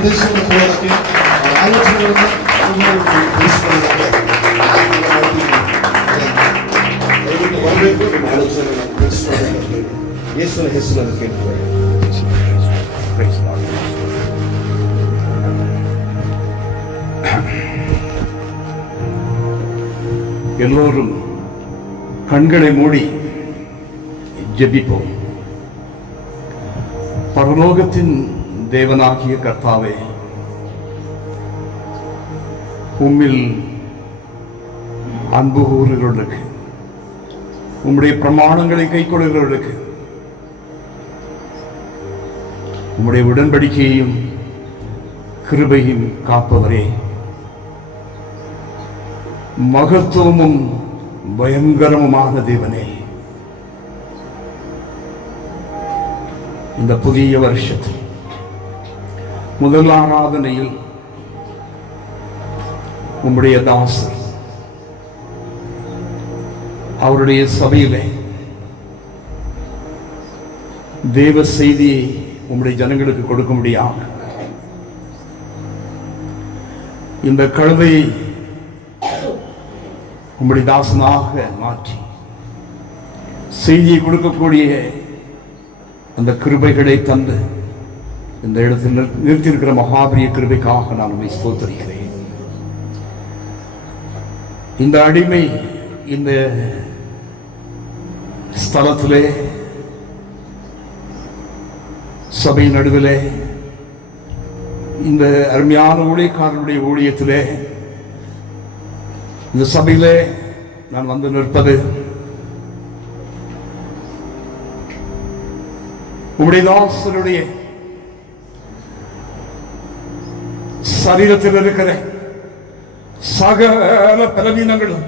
ಸಂದೇಶವನ್ನು ಕೊಡೋದಕ್ಕೆ ಆಲೋಚನೆಗಳನ್ನು ತಿಳಿಸ್ಕೊಳ್ಳೋದಕ್ಕೆ ದಯವಿಟ್ಟು ಬರಬೇಕು. ನಿಮ್ಮ ಆಲೋಚನೆಗಳನ್ನು ತಿಳಿಸ್ಕೊಳ್ಳೋದಕ್ಕೆ ಯೇಸುವಿನ ಹೆಸರನ್ನು ಕೇಳ್ತಾರೆ. எல்லோரும் கண்களை மூடி ஜெபிப்போம். பரலோகத்தின் தேவனாகிய கர்த்தாவே, உம்மில் அன்பு கூறுகிறவர்களுக்கு, உம்முடைய பிரமாணங்களை கைக்கொள்கிறவர்களுக்கு, உம்முடைய உடன்படிக்கையையும் கிருபையும் காப்பவரே, மகத்துவமும் பயங்கரமுமான தேவனே, இந்த புதிய வருஷத்தில் முதல் ஆராதனையில் உம்முடைய தாசர் அவருடைய சபையிலே தேவ செய்தியை உம்முடைய ஜனங்களுக்கு கொடுக்க முடியாது. இந்த கழுதையை உம்முடைய தாசனாக மாற்றி செய்தியை கொடுக்கக்கூடிய அந்த கிருபைகளை தந்து இந்த இடத்தில் நிறுத்தியிருக்கிற மகாபரிய கிருபைக்காக நான் உம்மை ஸ்தோத்திரிக்கிறேன். இந்த அடிமை இந்த ஸ்தலத்திலே சபை நடுவிலே இந்த அருமையான ஊழியக்காரனுடைய ஊழியத்திலே இந்த சபையிலே நான் வந்து நிற்பது உம்முடைய தாசருடைய சரீரத்தில் இருக்கிற சகல பலவீனங்களும்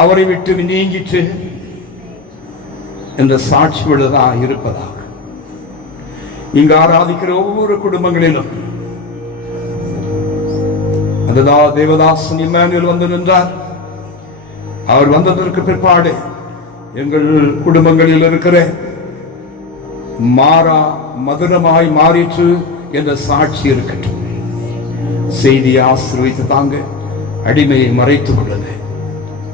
அவரை விட்டு நீங்கிட்டு என்ற சாட்சியுள்ளதாக இருப்பதாக இங்கு ஆராதிக்கிற ஒவ்வொரு குடும்பங்களிலும் அதுதான் தேவதாசன் இம்மானுவேல் வந்து நின்றார். அவர் வந்ததற்கு பிற்பாடு எங்கள் குடும்பங்களில் இருக்கிற மாறா மதுரமாய் மாறிற்று என்ற சாட்சி இருக்கட்டும். செய்தியை ஆசீர்வதித்து தாங்க, அடிமையை மறைத்துக் கொள்ளுங்க.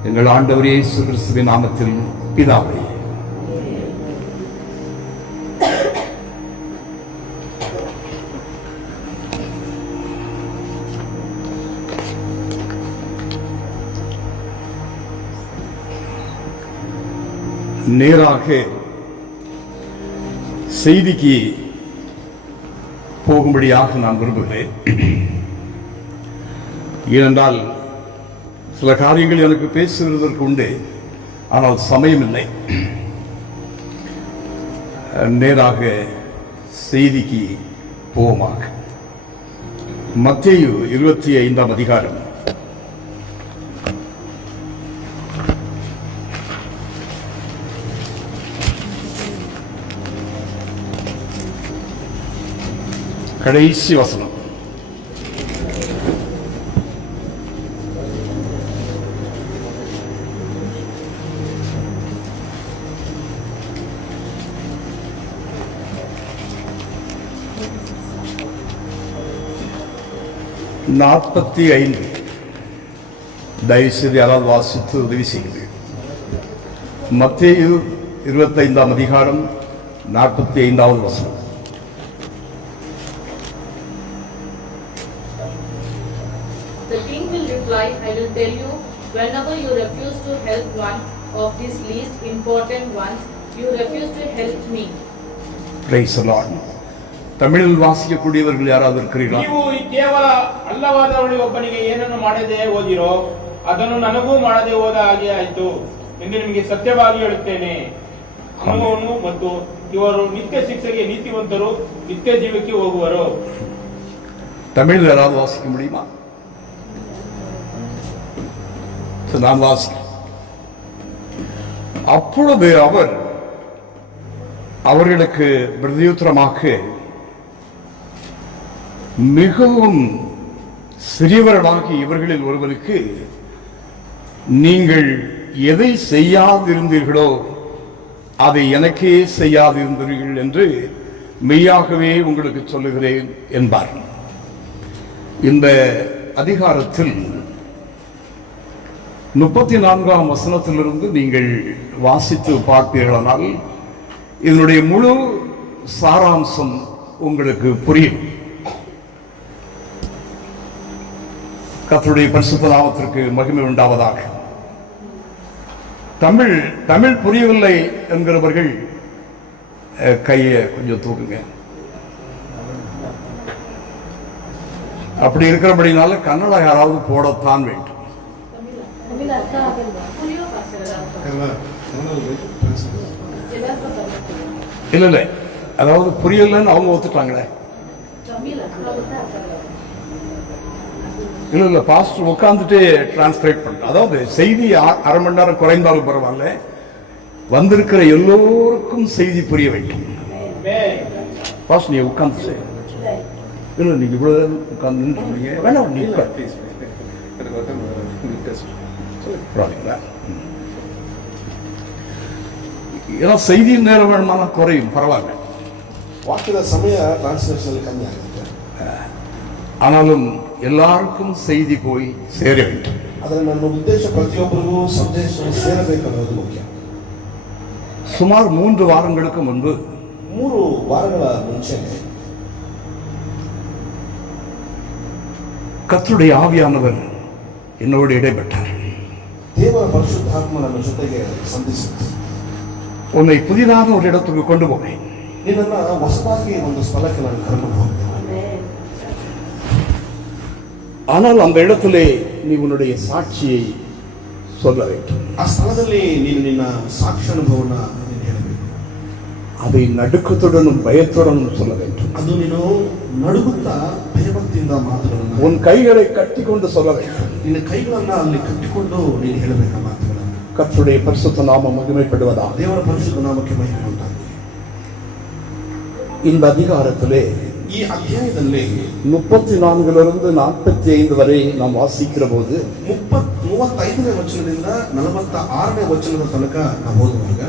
எங்கள் ஆண்டவர் இயேசு கிறிஸ்துவின் நாமத்தில் பிதாவே. நேராக செய்திக்கு போகும்படியாக நான் விரும்புகிறேன். ஏனென்றால் சில காரியங்கள் எனக்கு பேசுவதற்கு உண்டு, ஆனால் சமயமில்லை. நேராக செய்திக்கு போவோமாக. மத்தேயு 25ஆம் அதிகாரம் கடைசி வசனம். நாற்பத்தி 45. தயவுசெய்து யாராவது வாசித்து உதவி செய்யுங்கள். மத்தேயு 25ஆம் அதிகாரம் 45வது வசனம். The king will reply, I will tell you, whenever you refuse to help one of these least important ones, you refuse to help me. Praise the Lord. தமிழில் வாசிக்கக்கூடியவர்கள் யாராவது இருக்கிறீர்களா? ನೀವು ಕೇವಲ ಅಲ್ಲವಾದವಳಿ ಒಬ್ಬನಿಗೆ ಏನನ್ನು ಮಾಡದೆ ಓದಿರೋ ಅದನ್ನು ನನಗೂ ಮಾಡದೆ ಹೋದ ಹಾಗೆ ಆಯಿತು ಎಂದು ನಿಮಗೆ ಸತ್ಯವಾಗಿ ಹೇಳುತ್ತೇನೆ. ಅವನು ಮತ್ತು ಇವರು ನಿತ್ಯ ಶಿಕ್ಷೆಗೆ ನೀತಿವಂತರು, ನಿತ್ಯ ಜೀವಕ್ಕೆ ಹೋಗುವರು. தமிழில் யாராவது வாசிக்க முடியுமா? நான் வாசிக்க. அப்பொழுது அவர் அவர்களுக்கு பிரதியுத்தரமாக, மிகவும் சிறியவர்களாகி இவர்களில் ஒருவருக்கு நீங்கள் எதை செய்யாதிருந்தீர்களோ அதை எனக்கே செய்யாதிருந்தீர்கள் என்று மெய்யாகவே உங்களுக்கு சொல்லுகிறேன் என்பார். இந்த அதிகாரத்தில் 34ஆம் வசனத்திலிருந்து நீங்கள் வாசித்து பார்ப்பீர்களானால் இதனுடைய முழு சாராம்சம் உங்களுக்கு புரியும். கர்த்தருடைய பரிசுத்த நாமத்திற்கு மகிமை உண்டாவதாக. தமிழ் புரியவில்லை என்கிறவர்கள் கையை கொஞ்சம் தூக்குங்க. அப்படி இருக்கிறபடினால கன்னடா யாராவது போடத்தான் வேண்டும். இல்ல அதாவது புரியலன்னு அவங்க ஒத்துட்டாங்களே. இல்ல பாஸ்டர் உட்கார்ந்துட்டு டிரான்ஸ்லேட் பண்ற, அதாவது செய்தி அரை மணி நேரம் குறைந்தாலும் பரவாயில்ல, வந்திருக்கிற எல்லோருக்கும் செய்தி புரிய வைக்கும். பாஸ்டர் நீ உட்கார்ந்து செய்ய இல்ல, நீங்க இவ்வளவு உட்கார்ந்து நின்றுங்க. வேணாம் நீ ஏன்னா செய்தியின் நேரம் வேணுமானா குறையும், பரவாயில்ல. ವಾಕ್ಯದ ಸಮಯ ಟ್ರಾನ್ಸ್ಲೇಷನ್ ಕಮ್ಮಿ ಆಗುತ್ತೆ. ஆனாலும் எல்லாருக்கும் செய்தி போய் சேர வேண்டும். ಆದರೆ ನನ್ನ ಉದ್ದೇಶ ಪ್ರತಿಯೊಬ್ಬರಿಗೂ ಸಂದೇಶ ಸೇರಬೇಕನ್ನೋದು ಮುಖ್ಯ. சுமார் 3 வாரங்களுக்கு முன்பு 3 ವಾರಗಳ ಮುಂಚೆ கர்த்தருடைய ஆவியானவர் என்னோடு இடைப்பட்டார். ದೇವರ ಪರಿಶುದ್ಧಾತ್ಮ ನನ್ನ ಜೊತೆಗೆ ಸಂಧಿಸಿತು. உன்னை புதிதான ஒரு இடத்துக்கு கொண்டு போவேன். ನಿನ್ನನ್ನು ಹೊಸದಾಗಿ ಒಂದು ಸ್ಥಳಕ್ಕೆ ನಾನು ಕರ್ಕೊಂಡು ಹೋಗ್ತೇನೆ. ஆனால் அந்த இடத்திலே நீ உன்னுடைய சாட்சியை சொல்ல வேண்டும். ಆ ಸ್ಥಳದಲ್ಲಿ ನೀನು ನಿನ್ನ ಸಾಕ್ಷಿ ಅನುಭವವನ್ನು ನೀನು ಹೇಳಬೇಕು. அதை நடுக்கத்துடனும் பயத்துடனும் சொல்ல வேண்டும். ಅದು ನೀನು ನಡುಗುತ್ತಾ ಭಯಭಕ್ತಿಯಿಂದ ಮಾತುಗಳನ್ನು, உன் கைகளை கட்டிக்கொண்டு சொல்ல வேண்டும். ನಿನ್ನ ಕೈಗಳನ್ನ ಅಲ್ಲಿ ಕಟ್ಟಿಕೊಂಡು ನೀನು ಹೇಳಬೇಕು ಮಾತುಗಳನ್ನು. கர்த்தருடைய பரிசுத்த நாமம் மகிமைப்படுவதாக. ದೇವರ ಪರಿಶುದ್ಧ ನಾಮಕ್ಕೆ ಮಹಿಮೆ ಉಂಟಾಗಲಿ. இந்த அதிகாரத்திலே ಈ ಅಧ್ಯಾಯದಲ್ಲಿ 34 45 வரை நாம் வாசிக்கிற போது 35ನೇ ವಚನದಿಂದ 46ನೇ ವಚನದ ತನಕ ನಾವು ಓದುವಾಗ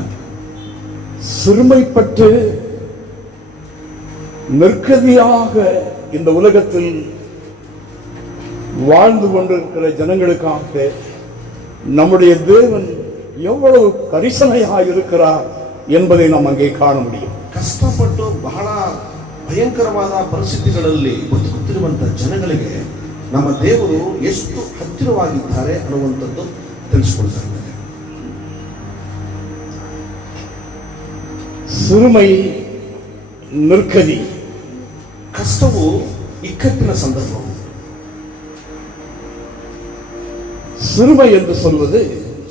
சிறுமைப்பட்டு நிர்கதியாக இந்த உலகத்தில் வாழ்ந்து கொண்டிருக்கிற ஜனங்களுக்காக நம்முடைய தேவன் எவ்வளவு கரிசனையாக இருக்கிறார் என்பதை நாம் அங்கே காண முடியும். ಕಷ್ಟಪಟ್ಟು ಬಹಳ ಭಯಂಕರವಾದ ಪರಿಸ್ಥಿತಿಗಳಲ್ಲಿ ಬದುಕುತ್ತಿರುವಂತಹ ಜನಗಳಿಗೆ ನಮ್ಮ ದೇವರು ಎಷ್ಟು ಹತ್ತಿರವಾಗಿದ್ದಾರೆ ಅನ್ನುವಂಥದ್ದು ತಿಳಿಸಿಕೊಡ್ತಾ ಇದ್ದಾರೆ. சிறுமை, நிர்கதி, ಕಷ್ಟವು ಇಕ್ಕಟ್ಟಿನ ಸಂದರ್ಭವು. சிறுமை என்று சொல்வது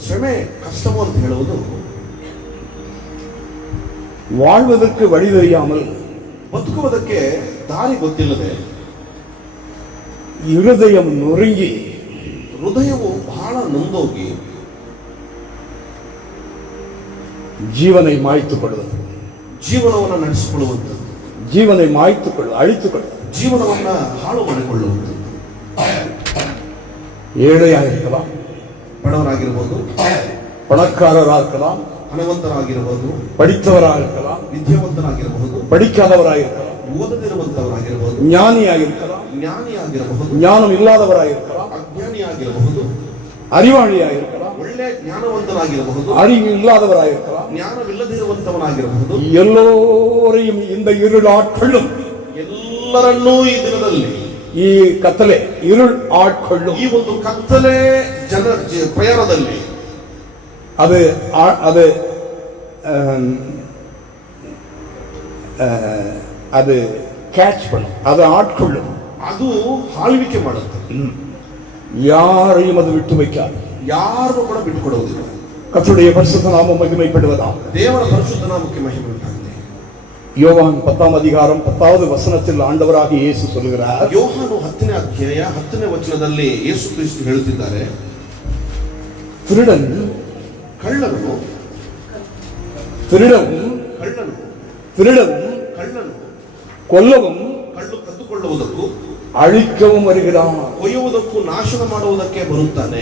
ಶ್ರಮೆ, ಕಷ್ಟವು ಅಂತ ಹೇಳುವುದು வாழ்வதற்கு வழி தெரியாமல், ಬದುಕುವುದಕ್ಕೆ ದಾರಿ ಗೊತ್ತಿಲ್ಲದೆ, இருதயம் நொறுங்கி, ಹೃದಯವು ಬಹಳ ನೊಂದೋಗಿ ஜீவனை மாய்த்துக் கொள்வது, ಜೀವನವನ್ನು ನಡೆಸಿಕೊಳ್ಳುವಂಥದ್ದು, ஜீவனை அழித்துக் கொள்வது, ಜೀವನವನ್ನ ಹಾಳು ಮಾಡಿಕೊಳ್ಳುವಂಥದ್ದು. ஏழையாக இருக்கலாம், ಬಡವರಾಗಿರ್ಬೋದು, பணக்காரராக இருக்கலாம், ಹಣವಂತರಾಗಿರಬಹುದು, படித்தவராக இருக்கலாம், ವಿದ್ಯಾವಂತರಾಗಿರಬಹುದು, படிக்காதவராக இருக்கலாம், ಓದದಿರುವಂತವರಾಗಿರಬಹುದು, ஞானியாக இருக்கலாம், ಜ್ಞಾನಿಯಾಗಿರಬಹುದು, ஞானம் இல்லாதவராக இருக்கலாம், ಅಜ್ಞಾನಿಯಾಗಿರಬಹುದು, அறிவாளியாக இருக்கலாம், ಒಳ್ಳೆ ಜ್ಞಾನವಂತನಾಗಿರಬಹುದು, அறிவு இல்லாதவராக இருக்கலாம். ಜ್ಞಾನವಿಲ್ಲದಿರುವಂತವನಾಗಿರಬಹುದು. எல்லோரையும் இந்த இருள் ஆட்கொள்ளும். ಎಲ್ಲರನ್ನೂ ಈ ದಿನದಲ್ಲಿ ಈ ಕತ್ತಲೆ இருள் ஆட்கொள்ளும். ಈ ಒಂದು ಕತ್ತಲೆ ಪ್ರಯಾಣದಲ್ಲಿ அது அது கேட்ச் பண்ணும், அது ஆட்கொள்ளும், ಅದು ಆಳ್ವಿಕೆ ಮಾಡುತ್ತೆ. யாரையும் அது விட்டு வைக்காது, ಯಾರು ಕೂಡ ಬಿಟ್ಟುಕೊಡುವುದಿಲ್ಲ. கர்த்தருடைய பரிசுத்த நாமம் மகிமைப்படுவதாக. ದೇವರ ಪರಿಶುದ್ಧ ನಾಮಕ್ಕೆ ಮಹಿಮೆ ಉಂಟಾಗಲಿ. யோவான் 10ஆம் அதிகாரம் 10வது வசனத்தில் ஆண்டவராக இயேசு சொல்கிறார். ಯೋಹಾನು 10ನೇ ಅಧ್ಯಾಯ 10ನೇ ವಚನದಲ್ಲಿ ಯೇಸು ಕ್ರಿಸ್ತ ಹೇಳುತ್ತಿದ್ದಾರೆ, திருடன் ಕಳ್ಳನು திருடவும் ಕಳ್ಳನು திருடவும் ಕಳ್ಳನು கொல்லவும் ಕಳ್ಳು ಕದ್ದುಕೊಳ್ಳುವುದಕ್ಕೂ அழிக்கவும் வருகிறான், ಕೊಯ್ಯುವುದಕ್ಕೂ ನಾಶನ ಮಾಡುವುದಕ್ಕೆ ಬರುತ್ತಾನೆ.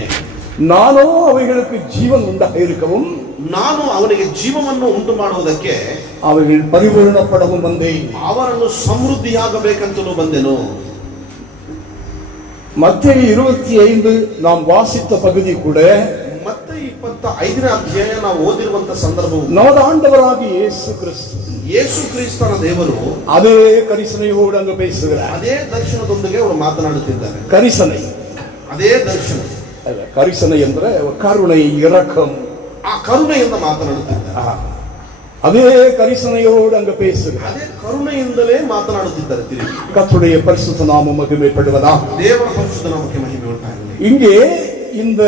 நானோ அவைகளுக்கு ஜீவன் உண்டாக இருக்கவும் ನಾನು ಅವನಿಗೆ ಜೀವವನ್ನು ಉಂಟು ಮಾಡುವುದಕ್ಕೆ அவர்கள் பரிபூரணப்படவும் வந்தேன். ಅವರನ್ನು ಸಮೃದ್ಧಿಯಾಗಬೇಕಂತಲೂ ಬಂದೆನು. மத்தேயு 25 நாம் வாசித்த பகுதி கூட ಮತ್ತೆ 25ನೇ ಅಧ್ಯಾಯ ನಾವು ಓದಿರುವಂತ ಸಂದರ್ಭವು நமது ஆண்டவராகிய இயேசு கிறிஸ்து ಯೇಸು ಕ್ರಿಸ್ತನ ದೇವರು அதே கரிசனையோடு அங்கு பேசுகிறார். ಅದೇ ದರ್ಶನದೊಂದಿಗೆ ಅವರು ಮಾತನಾಡುತ್ತಿದ್ದಾರೆ. கரிசனை, ಅದೇ ದರ್ಶನ, கரிசனை என்ற கருணை, இரக்கம், ಆ ಕರುಣೆಯಿಂದ ಮಾತನಾಡುತ್ತಿದ್ದಾರೆ. அதே கரிசனையோடு அங்கு பேசுகிறார். ಅದೇ ಕರುಣೆಯಿಂದಲೇ ಮಾತನಾಡುತ್ತಿದ್ದಾರೆ. ತಿರುಗಿ கர்த்தருடைய பரிசுத்த நாமம் மகிமைப்படுவதாக. ದೇವರ ಪರಿಶುದ್ಧ ನಾಮಕ್ಕೆ ಮಹಿಮೆ ಉಂಟಾಗಲಿ. இங்கே இந்த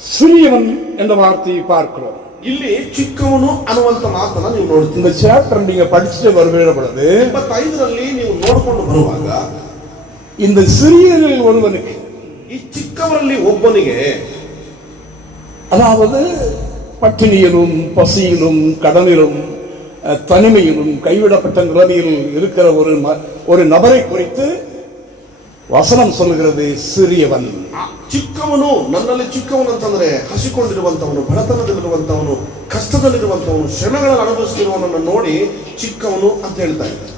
சிறியவன் என்ற வார்த்தையை பார்க்கிறோம். ಇಲ್ಲಿ ಚಿಕ್ಕವನು ಅನ್ನುವಂತ ಮಾತನ್ನ ನೀವು ನೋಡ್ತೀವಿ. இந்த சாப்டர் நீங்க படிச்சுட்டு வருகிற பொழுது 25ರಲ್ಲಿ ನೀವು ನೋಡಿಕೊಂಡು ಬರುವಾಗ இந்த சிறியரில் ஒருவனுக்கு, ಈ ಚಿಕ್ಕವರಲ್ಲಿ ಒಬ್ಬನಿಗೆ, அதாவது பட்டினியிலும் பசியிலும் கடனிலும் தனிமையிலும் கைவிடப்பட்ட நிலைமையில் இருக்கிற ஒரு நபரை குறித்து வசனம் சொல்லுகிறது, சிறியவன். ಚಿಕ್ಕವನು, ನನ್ನಲ್ಲಿ ಚಿಕ್ಕವನು ಅಂತಂದ್ರೆ ಹಸಿಕೊಂಡಿರುವಂತವನು, ಬಡತನದಲ್ಲಿರುವಂತವನು, ಕಷ್ಟದಲ್ಲಿರುವಂತವನು, ಶ್ರಮಗಳನ್ನು ಅನುಭವಿಸುತ್ತಿರುವವನನ್ನು ನೋಡಿ ಚಿಕ್ಕವನು ಅಂತ ಹೇಳ್ತಾ ಇದ್ದಾರೆ.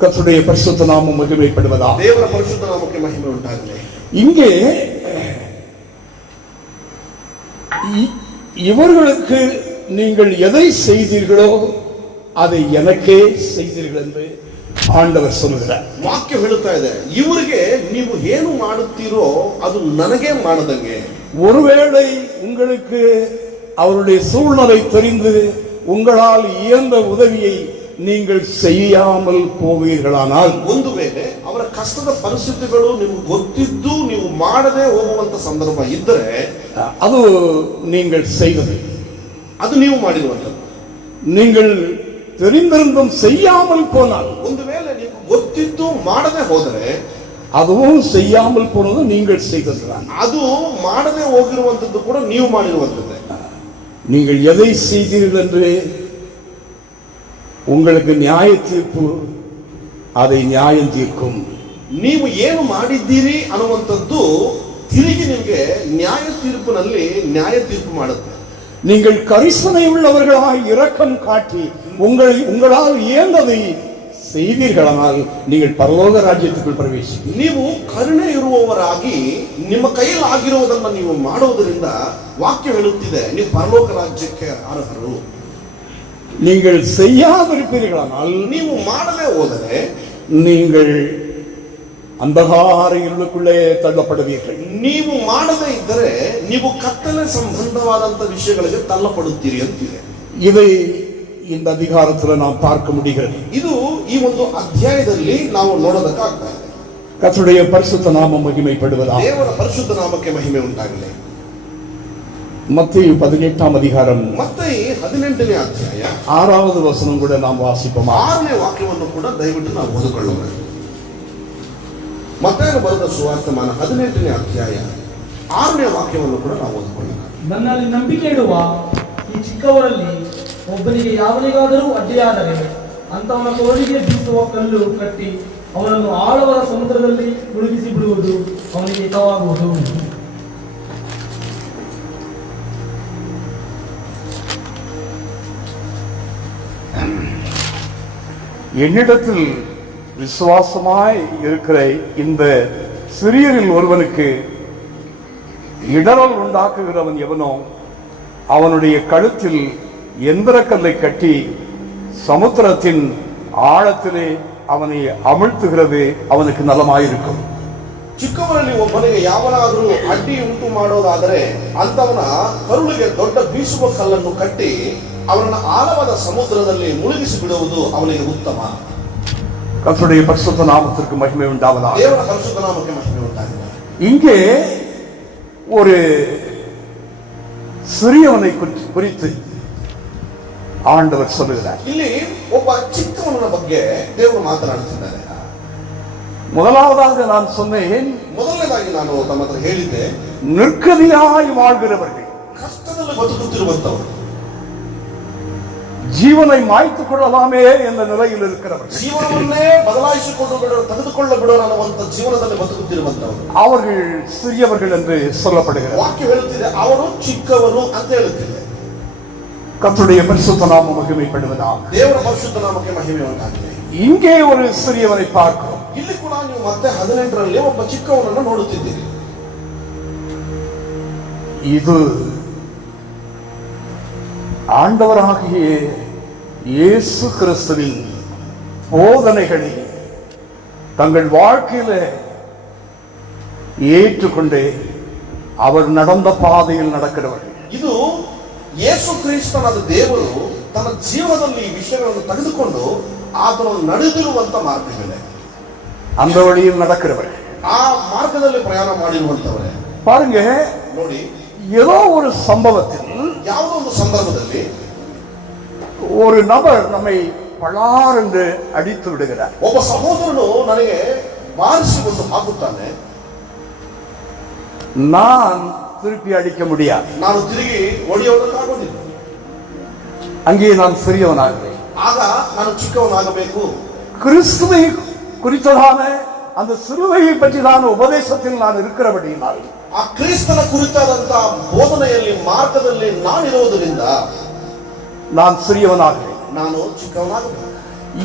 கர்த்தருடைய பரிசுத்த நாமம் மகிமைப்படுவதாக. ದೇವರ ಪರಿಶುದ್ಧ ನಾಮಕ್ಕೆ ಮಹಿಮೆ ಉಂಟಾಗಲಿ. இங்கே இவர்களுக்கு நீங்கள் எதை செய்தீர்களோ அதை எனக்கே செய்தீர்கள் என்று ஆண்டவர் சொல்கிறார். ವಾಕ್ಯ ಹೇಳುತ್ತಾ ಇದೆ, ಇವರಿಗೆ ನೀವು ಏನು ಮಾಡುತ್ತೀರೋ ಅದು ನನಗೆ ಮಾಡದಂಗೆ. ஒருவேளை உங்களுக்கு அவருடைய சூழ்நிலை தெரிந்து உங்களால் இயன்ற உதவியை நீங்கள் செய்யாமல் போவீர்களானால், ಒಂದು ವೇಳೆ ಅವರ ಕಷ್ಟದ ಪರಿಸ್ಥಿತಿಗಳು ನಿಮಗೆ ಗೊತ್ತಿದ್ದು ನೀವು ಮಾಡದೆ ಹೋಗುವಂತ ಸಂದರ್ಭ ಇದ್ದರೆ அது நீங்கள் செய்வது, ಅದು ನೀವು ಮಾಡಿರುವಂತದ್ದು. நீங்கள் தெரிந்திருந்தும் செய்யாமல் போனால், ಒಂದು ವೇಳೆ ನೀವು ಗೊತ್ತಿದ್ದು ಮಾಡದೆ ಹೋದರೆ அதுவும் செய்யாமல் போனது நீங்கள் செய்ததுதான். ಅದು ಮಾಡದೆ ಹೋಗಿರುವಂತದ್ದು ಕೂಡ ನೀವು ಮಾಡಿರುವಂತದ್ದೇ. நீங்கள் எதை செய்தீர்கள் என்று உங்களுக்கு நியாய தீர்ப்பு அதை நியாயம் தீர்க்கும். ನೀವು ಏನು ಮಾಡಿದ್ದೀರಿ ಅನ್ನುವಂಥದ್ದು ತಿರುಗಿ ನಿಮಗೆ ನ್ಯಾಯ ತೀರ್ಪಿನಲ್ಲಿ ನ್ಯಾಯ ತೀರ್ಪು ಮಾಡುತ್ತೆ. நீங்கள் கரிசனை உள்ளவர்களாய் இரக்கம் காட்டி உங்களால் இயன்றதை செய்வீர்களானால் நீங்கள் பரலோக ರಾಜ್ಯத்துக்குள் ಪ್ರವೇಶಿಸಿ. ನೀವು ಕರುಣೆ ಇರುವವರಾಗಿ ನಿಮ್ಮ ಕೈಯಲ್ಲಿ ಆಗಿರುವುದನ್ನು ನೀವು ಮಾಡುವುದರಿಂದ ವಾಕ್ಯ ಹೇಳುತ್ತಿದೆ, ನೀವು ಪರಲೋಕ ರಾಜ್ಯಕ್ಕೆ ಅರ್ಹರು. நீங்கள் செய்யாதிருப்பீர்களானால், ನೀವು ಮಾಡದೆ ಹೋದರೆ நீங்கள் ಅಂಧಕಾರ இருளுக்குள்ளே தள்ளப்படுவீர்கள். ನೀವು ಮಾಡದೇ ಇದ್ದರೆ ನೀವು ಕತ್ತಲೆ ಸಂಬಂಧವಾದಂತ ವಿಷಯಗಳಿಗೆ ತಳ್ಳಪಡುತ್ತೀರಿ ಅಂತಿದೆ. இதை இந்த அதிகாரத்தில் நாம் பார்க்க முடிகிறது. ಇದು ಈ ಒಂದು ಅಧ್ಯಾಯದಲ್ಲಿ ನಾವು ನೋಡೋದಕ್ಕಾಗ್ತಾ ಇದೆ. கர்த்தருடைய பரிசுத்த நாமம் மகிமைப்படுவதாக. ದೇವರ ಪರಿಶುದ್ಧ ನಾಮಕ್ಕೆ ಮಹಿಮೆ ಉಂಟಾಗಲಿ. மத்தேயு 18ஆம் அதிகாரம் ಮತ್ತಾಯಿ 18ನೇ ಅಧ್ಯಾಯ 6வது வசனம் கூட நாம் வாசிப்போம். 6ನೇ ವಾಕ್ಯವನ್ನು ಕೂಡ ದಯವಿಟ್ಟು ನಾವು ಓದಿಕೊಳ್ಳೋಣ. ಮತ್ತಾಯನು ಬರೆದ ಸುವಾರ್ತಮಾನ 18ನೇ ಅಧ್ಯಾಯ 6ನೇ ವಾಕ್ಯವನ್ನು ಕೂಡ ನಾವು ಓದಿಕೊಳ್ಳೋಣ. ನನ್ನಲ್ಲಿ ನಂಬಿಕೆ ಇಡುವ ಈ ಚಿಕ್ಕವರಲ್ಲಿ ಒಬ್ಬನಿಗೆ ಯಾವನಿಗಾದರೂ ಅಡ್ಡಿಯಾದರೆ ಅಂತವನ ತೋಳಿಗೆ ಬೀಸುವ ಕಲ್ಲು ಕಟ್ಟಿ ಅವನನ್ನು ಆಳವರ ಸಮುದ್ರದಲ್ಲಿ ಮುಳುಗಿಸಿ ಬಿಡುವುದು ಅವನಿಗೆ ಹಿತವಾಗುವುದು. என்னிடத்தில் விசுவாசமாய் இருக்கிற இந்த சிறியரில் ஒருவனுக்கு இடரல் உண்டாக்குகிறவன் எவனோ அவனுடைய கழுத்தில் எந்திரக்கல்லை கட்டி சமுத்திரத்தின் ஆழத்திலே அவனை ಅಮಳ್ತುகிறது ಅವನಿಗೆ ನಲಮಾயிருக்கும். ಚಿಕ್ಕವರಲ್ಲಿ ಒಬ್ಬನಿಗೆ ಯಾವನಾದರೂ ಅಡ್ಡಿ ಉಂಟು ಮಾಡೋದಾದರೆ ಅಂತವನ ಕರುಳಿಗೆ ದೊಡ್ಡ ಬೀಸುವ ಕಲ್ಲನ್ನು ಕಟ್ಟಿ ಅವನನ್ನು ಆಳವಾದ ಸಮುದ್ರದಲ್ಲಿ ಮುಳುಗಿಸಿ ಬಿಡುವುದು ಅವನಿಗೆ ಉತ್ತಮ. கர்த்தருடைய பரிசுத்த நாமத்திற்கு மகிமை உண்டாவதாக. ದೇವರ ಪರಿಶುದ್ಧ ನಾಮಕ್ಕೆ ಮಹಿಮೆ ಉಂಟಾಗಲಿ. இங்கே ஒரு சிறியவனை குறித்து ஆண்டவர் சொல்லுகிறார். ಇಲ್ಲಿ ಒಬ್ಬ ಚಿಕ್ಕವನ ಬಗ್ಗೆ ದೇವರು ಮಾತನಾಡುತ್ತಿದ್ದಾರೆ. முதலாவதாக நான் சொன்னேன், ಮೊದಲನೇದಾಗಿ ನಾನು ತಮ್ಮ ಹತ್ರ ಹೇಳಿದ್ದೆ, நிர்கதியாய் வாழ்கிறவர்கள், ಕಷ್ಟದಲ್ಲಿ ಬದುಕುತ್ತಿರುವಂತವರು, ஜீவனை மாய்த்து கொள்ளலாமே என்ற நிலையில் இருக்கிறவர்கள், ಜೀವನವನ್ನೇ ಬದಲಾಯಿಸಿಕೊಂಡು ಬಿಡೋರು, ತೆಗೆದುಕೊಳ್ಳ ಬಿಡೋರು ಅನ್ನುವಂತ ಜೀವನದಲ್ಲಿ ಬದುಕುತ್ತಿರುವಂತವರು, அவர்கள் சிறியவர்கள் என்று சொல்லப்படுகிறது. ವಾಕ್ಯ ಹೇಳುತ್ತಿದೆ ಅವರು ಚಿಕ್ಕವರು ಅಂತ ಹೇಳುತ್ತಿದೆ. கர்த்தருடைய பரிசுத்த நாமம் மகிமைப்படுவதாக. ದೇವರ ಪರಿಶುದ್ಧ ನಾಮಕ್ಕೆ ಮಹಿಮೆ ಉಂಟಾಗಲಿ. இங்கே ஒரு சிறியவனை பார்க்கிறோம். ಇಲ್ಲಿ ಕೂಡ ನೀವು ಮತ್ತೆ 18ರಲ್ಲಿ ಒಬ್ಬ ಚಿಕ್ಕವನನ್ನು ನೋಡುತ್ತಿದ್ದೀರಿ. இது ஆண்டவராகிய இயேசு கிறிஸ்துவின் போதனைகளை தங்கள் வாழ்க்கையில ஏற்றுக்கொண்டு அவர் நடந்த பாதையில் நடக்கிறவர்கள். ಇದು ಯೇಸು ಕ್ರಿಸ್ತನಾದ ದೇವರು ತನ್ನ ಜೀವನದಲ್ಲಿ ಈ ವಿಷಯಗಳನ್ನು ತೆಗೆದುಕೊಂಡು ಆತನು ನಡೆದಿರುವಂತ ಮಾರ್ಗವಿದೆ. அந்த வழியில் நடக்கிறவர்கள், ಆ ಮಾರ್ಗದಲ್ಲಿ ಪ್ರಯಾಣ ಮಾಡಿರುವಂತವರೇ. பாருங்க, ನೋಡಿ, ஏதோ ஒரு சம்பவத்தில் ಯಾವುದೋ ಒಂದು ಸಂದರ್ಭದಲ್ಲಿ ஒரு நபர் நம்மை பளார் என்று அடித்து விடுகிறார். ಒಬ್ಬ ಸಹೋದರನು ನನಗೆ ಬಾರಿಸಿಕೊಂಡು ಹಾಕುತ್ತಾನೆ. நான் திருப்பி அடிக்க முடியாது. ನಾನು ತಿರುಗಿ ಹೊಡೆಯೋದಕ್ಕಾಗೋದಿಲ್ಲ. அங்கே நான் சிறியவனாகிறேன். ಆಗ ನಾನು ಚಿಕ್ಕವನಾಗಬೇಕು. கிறிஸ்துவை குறித்ததான அந்த சிலுவையை பற்றிதான உபதேசத்தில் நான் இருக்கிறபடியினால், ಆ ಕ್ರಿಸ್ತನ ಕುರಿತಾದಂತಹ ಬೋಧನೆಯಲ್ಲಿ ಮಾರ್ಗದಲ್ಲಿ ನಾನಿರುವುದರಿಂದ நான் சிறியவனாகிறேன். ನಾನು ಚಿಕ್ಕವನಾಗಬೇಕು.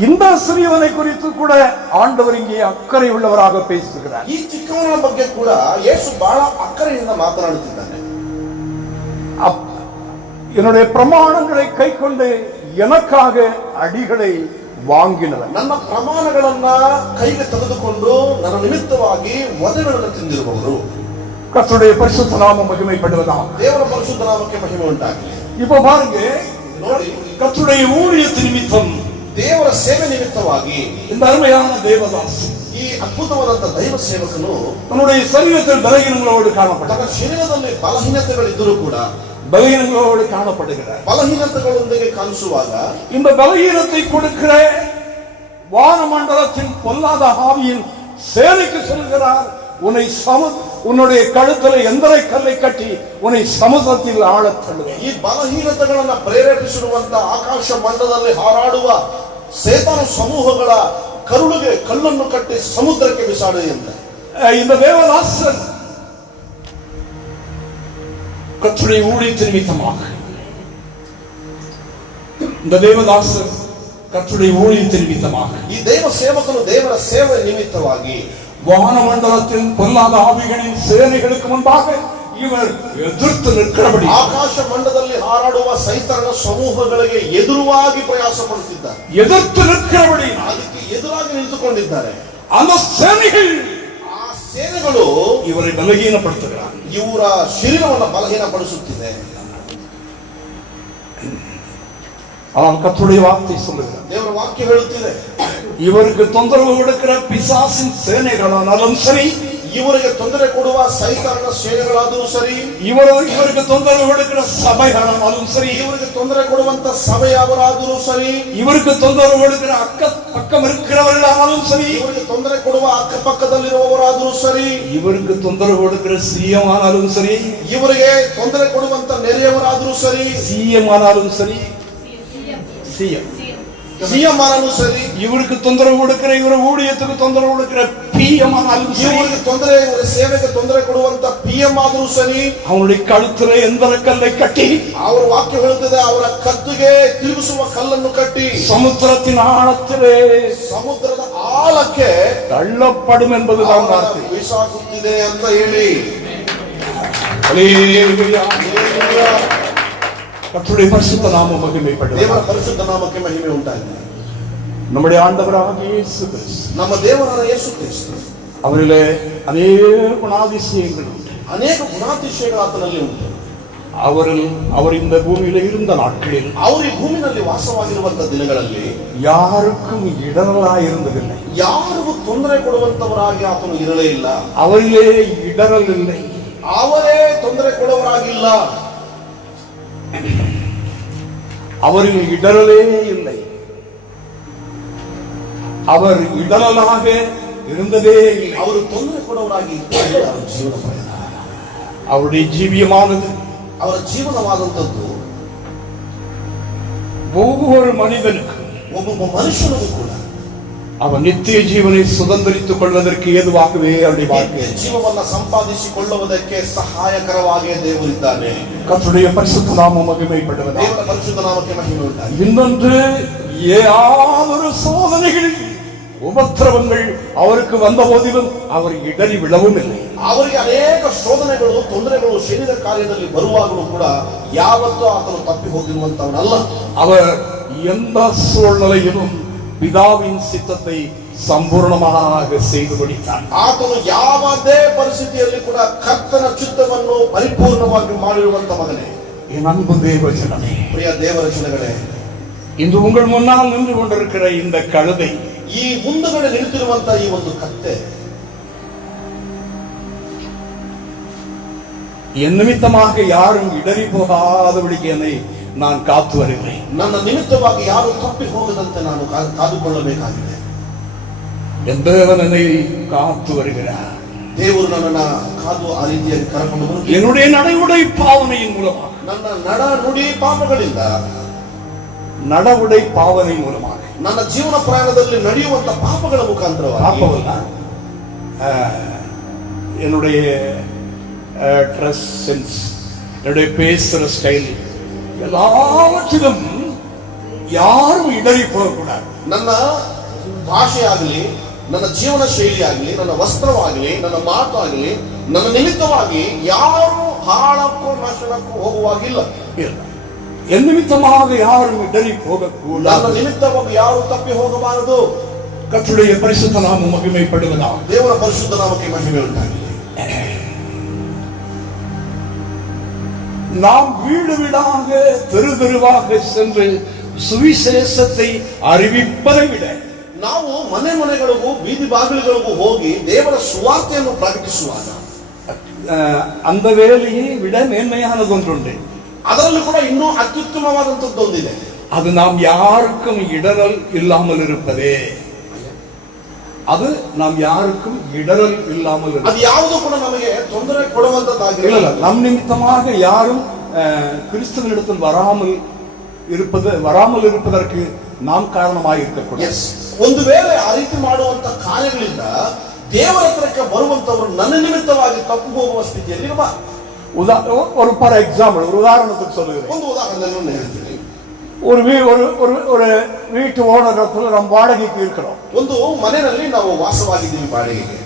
இந்த சிறியவனை குறித்து கூட ஆண்டவர் இங்கே அக்கறை உள்ளவராக பேசுகிறார். ಈ ಚಿಕ್ಕವನ ಬಗ್ಗೆ ಕೂಡ ಯೇಸು ಬಹಳ ಅಕ್ಕರೆಯಿಂದ ಮಾತನಾಡುತ್ತಿದ್ದಾನೆ. என்னுடைய பிரமாணங்களை கைக்கொண்டு எனக்காக அடிகளை வாங்கினவன், ನನ್ನ ಪ್ರಮಾಣಗಳನ್ನ ಕೈಗೆ ತೆಗೆದುಕೊಂಡು ನನ್ನ ನಿಮಿತ್ತವಾಗಿ ವಧೆಗಳನ್ನು ತಿಂದಿರುವವರು. கர்த்தருடைய பரிசுத்த நாமம் மகிமைப்படுவதாக. ದೇವರ ಪರಿಶುದ್ಧ ನಾಮಕ್ಕೆ ಮಹಿಮೆ ಉಂಟಾಗಲಿ. இப்போ பாருங்க, ನೋಡಿ, கர்த்தருடைய ஊழியத்து நிமித்தம் ದೇವರ ಸೇವೆ ನಿಮಿತ್ತವಾಗಿ இந்த அருமையான தேவதாஸ் ಈ ಅದ್ಭುತವಾದಂತ ದೈವ ಸೇವಕನು தன்னுடைய சரீரத்தில் பலகீனங்களோடு காணப்பட்டார். ತನ್ನ ಶರೀರದಲ್ಲಿ ಬಲಹೀನತೆಗಳಿದ್ದರೂ ಕೂಡ பலகீனங்களோடு காணப்படுகிறார். ಬಲಹೀನತೆಗಳೊಂದಿಗೆ ಕಾಣಿಸುವಾಗ இந்த பலகீனத்தை கொடுக்கிற வானமண்டலத்தின் பொல்லாத ஆவியின் சேனைக்கு சொல்கிறார், உன்னுடைய கழுத்துல எந்தரை கல்லை கட்டி உன்னை சமுதிரத்தில் ஆழத் தள்ளுவேன். ಈ ಬಲಹೀನತೆಗಳನ್ನ ಪ್ರೇರೇಪಿಸಿರುವಂತ ಆಕಾಶ ಮಂಡಲದಲ್ಲಿ ಹಾರಾಡುವ ಸೇತಾನ ಸಮೂಹಗಳ ಕರುಳಿಗೆ ಕಲ್ಲನ್ನು ಕಟ್ಟಿ ಸಮುದ್ರಕ್ಕೆ ಬಿಸಾಡು ಅಂತ இந்த தேவதாசன் கர்த்தருடைய ஊழியத்தின் நிமித்தமாக, இந்த தேவதாசன் கர்த்தருடைய ஊழியத்தின் நிமித்தமாக, ಈ ದೈವ ಸೇವಕನು ದೇವರ ಸೇವೆ ನಿಮಿತ್ತವಾಗಿ வானமண்டலத்தின் பொல்லாத ஆவிகளின் சேனைகளுக்கு முன்பாக இவர் எதிர்த்து நிற்கிறபடி, ಆಕಾಶ ಮಂಡಲದಲ್ಲಿ ಹಾರಾಡುವ ಸೈತಾನ ಸಮೂಹಗಳಿಗೆ ಎದುರುವಾಗಿ ಪ್ರಯಾಸ ಪಡುತ್ತಿದ್ದಾರೆ. எதிர்த்து நிற்கிறபடி ಅದಕ್ಕೆ ಎದುರಾಗಿ ನಿಂತುಕೊಂಡಿದ್ದಾರೆ. அந்த சேனைகள் ಆ ಸೇನೆಗಳು இவரை பலகீனப்படுத்துகிறார். ಇವರ ಶರೀರವನ್ನು ಬಲಹೀನಪಡಿಸುತ್ತಿದೆ. ஆனால் கர்த்தருடைய வார்த்தை சொல்லுகிறார், ದೇವರ ವಾಕ್ಯ ಹೇಳುತ್ತಿದೆ, இவருக்கு தொந்தரவு கொடுக்கிற பிசாசின் சேனைகளானாலும் சரி, ಇವರಿಗೆ ತೊಂದರೆ ಕೊಡುವ ಸೈತಾನ ಸೇನೆಗಳಾದರೂ ಸರಿ, இவருக்கு தொந்தரவு கொடுக்கிற சபைகளானாலும் சரி, ಇವರಿಗೆ ತೊಂದರೆ ಕೊಡುವಂತ ಸಭೆಯವರಾದರೂ ಸರಿ, இவருக்கு தொந்தரவு கொடுக்கிற பக்கம் இருக்கிறவர்களானாலும் சரி, ಇವರಿಗೆ ತೊಂದರೆ ಕೊಡುವ ಅಕ್ಕಪಕ್ಕದಲ್ಲಿರುವವರಾದರೂ ಸರಿ, இவருக்கு தொந்தரவு கொடுக்கிற சிஎமானாலும் சரி, ಇವರಿಗೆ ತೊಂದರೆ ಕೊಡುವಂತ ನೆರೆಯವರಾದರೂ ಸರಿ, சிஎமானாலும் சரி, ಸಿಎಂ ಆನಾலும் ಸರಿ, இவருக்கு தொந்தரவு கொடுக்கிற இவர ஊழியத்துக்கு தொந்தரவு கொடுக்கிற பிஎம் ஆனாலும் சரி, ಇವರಿಗೆ ತೊಂದರೆ ಇವರ ಸೇವೆಗೆ ತೊಂದರೆ ಕೊಡುವಂತ ಪಿಎಂ ಆದರೂ ಸರಿ, அவனுடைய கழுத்துல எந்த கல்லை கட்டி, ಅವರ ವಾಕ್ಯ ಹೇಳುತ್ತದೆ, ಅವರ ಕತ್ತಿಗೆ ತಿರುಗಿಸುವ ಕಲ್ಲನ್ನು ಕಟ್ಟಿ சமுத்திரத்தின் ஆழத்திலே ಸಮುದ್ರದ ಆಳಕ್ಕೆ தள்ளப்படும் என்பதுதான் வார்த்தை. ಬಿಸಾಕುತ್ತಿದೆ ಅಂತ ಹೇಳಿ அல்லேலூயா. கர்த்தருடைய பரிசுத்த நாமம் மகிமைப்படுவதாக. ದೇವರ ಪರಿಶುದ್ಧ ನಾಮಕ್ಕೆ ಮಹಿಮೆ ಉಂಟಾಗಲಿ. நம்முடைய ஆண்டவராகிய இயேசு கிறிஸ்து, ನಮ್ಮ ದೇವರಾದ ಯೇಸು ಕ್ರಿಸ್ತ, அவரிலே அநேக குணாதிசயங்கள் உண்டு. ಅನೇಕ ಗುಣಾತಿಶಯಗಳು ಆತನಲ್ಲಿ ಉಂಟು. அவர் இந்த பூமியில இருந்த நாட்களில் ಅವರು ಈ ಭೂಮಿನಲ್ಲಿ ವಾಸವಾಗಿರುವಂತ ದಿನಗಳಲ್ಲಿ யாருக்கும் இடரலாய் இருந்ததில்லை. ಯಾರಿಗೂ ತೊಂದರೆ ಕೊಡುವಂತವರಾಗಿ ಆತನು ಇರಲೇ ಇಲ್ಲ. அவரிலே இடரல் இல்லை. ಅವರೇ ತೊಂದರೆ ಕೊಡುವವರಾಗಿಲ್ಲ. அவரில் இடரலே இல்லை. அவர் இடரலாக இருந்ததே இல்லை. ಅವರು ತೊಂದರೆ ಕೊಡುವವರಾಗಿ ಇದ್ದಾರೆ. ಅವರ ಜೀವನ ಪ್ರಯಾಣ, அவருடைய ஜீவியமானது ಅವರ ಜೀವನವಾದಂಥದ್ದು ஒவ்வொரு மனிதனுக்கும் ಒಬ್ಬೊಬ್ಬ ಮನುಷ್ಯನಿಗೂ ಕೂಡ அவன் நித்திய ஜீவனை சுதந்திரித்துக் கொள்வதற்கு ஏதுவாகவே அவருடைய வாழ்க்கை ನಿತ್ಯ ಜೀವವನ್ನ ಸಂಪಾದಿಸಿಕೊಳ್ಳುವುದಕ್ಕೆ ಸಹಾಯಕರವಾಗಿ ದೇವರಿದ್ದಾನೆ. கர்த்தருடைய பரிசுத்த நாமம் மகிமைப்படுவதாக. ದೇವರ ಪರಿಶುದ್ಧ ನಾಮಕ್ಕೆ ಮಹಿಮೆ ಉಂಟಾಗಲಿ. இன்னொன்று யாதொரு சோதனைகள் உபத்திரவங்கள் அவருக்கு வந்த போதிலும் அவர் இடறி விழவும் இல்லை. ಅವರಿಗೆ ಅನೇಕ ಶೋಧನೆಗಳು ತೊಂದರೆಗಳು ಶರೀರ ಕಾರ್ಯದಲ್ಲಿ ಬರುವಾಗಲೂ ಕೂಡ ಯಾವತ್ತೂ ಆತನು ತಪ್ಪಿ ಹೋಗಿರುವಂತವನಲ್ಲ. அவர் எந்த சூழ்நிலையிலும் பிதாவின் சித்தத்தை ಸಂಪೂರ್ಣமாக செய்து முடித்தார். ಆತನು ಯಾವುದೇ ಪರಿಸ್ಥಿತಿಯಲ್ಲಿ ಕೂಡ ಕರ್ತನ ಚಿತ್ತವನ್ನು ಪರಿಪೂರ್ಣವಾಗಿ ಮಾಡಿರುವಂತ ಮಗನೇ. என் அன்பு தேவ ஜனமே, ಪ್ರಿಯ ದೇವರ ಜನಗಳೇ, இன்று உங்கள் முன்னால் நின்று கொண்டிருக்கிற இந்த கழுதை, ಈ ಮುಂದುಗಡೆ ನಿಂತಿರುವಂತ ಈ ಒಂದು ಕತ್ತೆ என் நிமித்தமாக யாரும் இடறி போகாதபடிக்கு என்னை நான் காத்து வருகிறேன். ನನ್ನ ನಿಮಿತ್ತವಾಗಿ ಯಾರು ತಪ್ಪಿ ಹೋಗದಂತೆ ನಾನು ಕಾದುಕೊಳ್ಳಬೇಕಾಗಿದೆ. என் தேவன் என்னை காத்து வருகிறார். ದೇವರು ನನ್ನನ್ನ ಕಾದು ಆ ರೀತಿಯಾಗಿ ಕರ್ಕೊಂಡು ಬರುತ್ತಾರೆ. என்னுடைய நடைமுறை பாவனையின் மூலமாக, ನನ್ನ ನಡ ನುಡಿ ಪಾಪಗಳಿಂದ, நடவுடை பாவனை மூலமாக, ನನ್ನ ಜೀವನ ಪ್ರಯಾಣದಲ್ಲಿ ನಡೆಯುವಂತ ಪಾಪಗಳ ಮುಖಾಂತರವಾಗಿ, பாப்பவல்ல என்னுடைய ட்ரெஸ் சென்ஸ், என்னுடைய பேசுற ஸ்டைல், எல்லாவற்றிலும் யாரும் இடறி போகக்கூடாது. ನನ್ನ ಭಾಷೆ ಆಗಲಿ, ನನ್ನ ಜೀವನ ಶೈಲಿ ಆಗಲಿ, ನನ್ನ ವಸ್ತ್ರವಾಗಲಿ, ನನ್ನ ಮಾತು ಆಗಲಿ, ನನ್ನ ನಿಮಿತ್ತವಾಗಿ ಯಾರು ಹಾಳಕ್ಕೂ ನಾಶನಕ್ಕೂ ಹೋಗುವಾಗಿಲ್ಲ. என் நிமித்தமாக யாரும் இடறி போகக்கூடாது. ನನ್ನ ನಿಮಿತ್ತವಾಗಿ ಯಾರು ತಪ್ಪಿ ಹೋಗಬಾರದು. கர்த்தருடைய பரிசுத்த நாமம் மகிமைப்படுவதாக. ದೇವರ ಪರಿಶುದ್ಧ ನಾಮಕ್ಕೆ ಮಹಿಮೆ ಉಂಟಾಗಲಿ. நாம் வீடு வீடாக தெரு தெருவாக சென்று சுவிசேஷத்தை அறிவிப்பதை விட, ನಾವು ಮನೆ ಮನೆಗಳಿಗೂ ಬೀದಿ ಬಾಗಿಲುಗಳಿಗೂ ಹೋಗಿ ದೇವರ ಸುವಾರ್ತೆಯನ್ನು ಪ್ರಕಟಿಸುವಾಗ அந்த வேலையை விட மேன்மையானது ஒன்றுண்டு. ಅದರಲ್ಲಿ ಕೂಡ ಇನ್ನೂ ಅತ್ಯುತ್ತಮವಾದಂತದ್ದೊಂದಿದೆ. அது நாம் யாருக்கும் இடரல் இல்லாமல் இருப்பதே. அது நாம் யாருக்கும் இடரல் இல்லாமல் ಅದು இருப்பது. ಯಾವುದು ಕೂಡ ನಮಗೆ ತೊಂದರೆ ಕೊಡುವಂತದ್ದಾಗಿಲ್ಲ. இல்ல, நம் நிமித்தமாக யாரும் கிறிஸ்துவனிடத்தில் வராமல் இருப்பதற்கு நாம் காரணமாக இருக்கக்கூடாது. ಒಂದು ವೇಳೆ ಆ ರೀತಿ ಮಾಡುವಂತ ಕಾರ್ಯಗಳಿಂದ ದೇವರ ಹತ್ರಕ್ಕೆ ಬರುವಂತವರು ನನ್ನ ನಿಮಿತ್ತವಾಗಿ ತಪ್ಪು ಹೋಗುವ ಸ್ಥಿತಿಯಲ್ಲಿ ಇರಬಾರದು. ஒரு ஃபார் எக்ஸாம்பிள், ஒரு உதாரணத்துக்கு சொல்லுகிறேன். ಒಂದು ಉದಾಹರಣೆಯನ್ನು ಹೇಳ್ತೀನಿ. ஒரு வீட்டு ஓனரத்தில் நம்ம வாடகைக்கு இருக்கிறோம். ಒಂದು ಮನೆಯಲ್ಲಿ ನಾವು ವಾಸವಾಗಿದ್ದೀವಿ ಬಾಡಿಗೆಗೆ.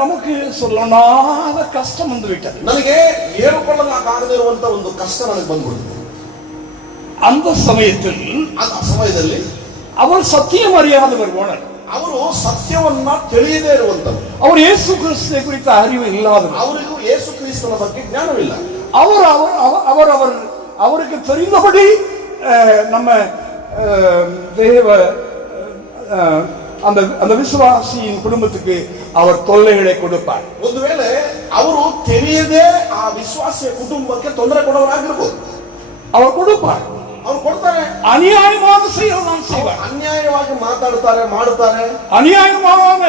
நமக்கு சொல்லனாத கஷ்டம் வந்து விட்டது. ನನಗೆ ಹೇಳಿಕೊಳ್ಳಲಾಗದೇ ಇರುವಂತ ಒಂದು ಕಷ್ಟ ನನಗೆ ಬಂದ್ಬಿಡ್ತು. அந்த சமயத்தில், ಆ ಸಮಯದಲ್ಲಿ அவர் சத்தியம் அறியாதவர் ஓனர். ಅವರು ಸತ್ಯವನ್ನ ತಿಳಿಯದೇ ಇರುವಂತವರು. அவர் இயேசு கிறிஸ்துவை குறித்த அறிவு இல்லாதவர். ಅವರಿಗೂ ಯೇಸು ಕ್ರಿಸ್ತನ ಬಗ್ಗೆ ಜ್ಞಾನವಿಲ್ಲ. அவருக்கு தெரிந்தபடி நம்ம தேவ அந்த விசுவாசியின் குடும்பத்துக்கு அவர் தொல்லைகளை கொடுப்பார். ಒಂದು ವೇಳೆ ಅವರು ತಿಳಿಯದೆ ಆ ವಿಶ್ವಾಸಿಯ ಕುಟುಂಬಕ್ಕೆ ತೊಂದರೆ ಕೊಡೋರಾಗಿರ್ಬೋದು. அவர் கொடுப்பார். ಅವ್ರು ಕೊಡ್ತಾರೆ. அநியாயமாக செய்யலாம் செய்வார். ಅನ್ಯಾಯವಾಗಿ ಮಾತಾಡ್ತಾರೆ, ಮಾಡುತ್ತಾರೆ. அநியாயமான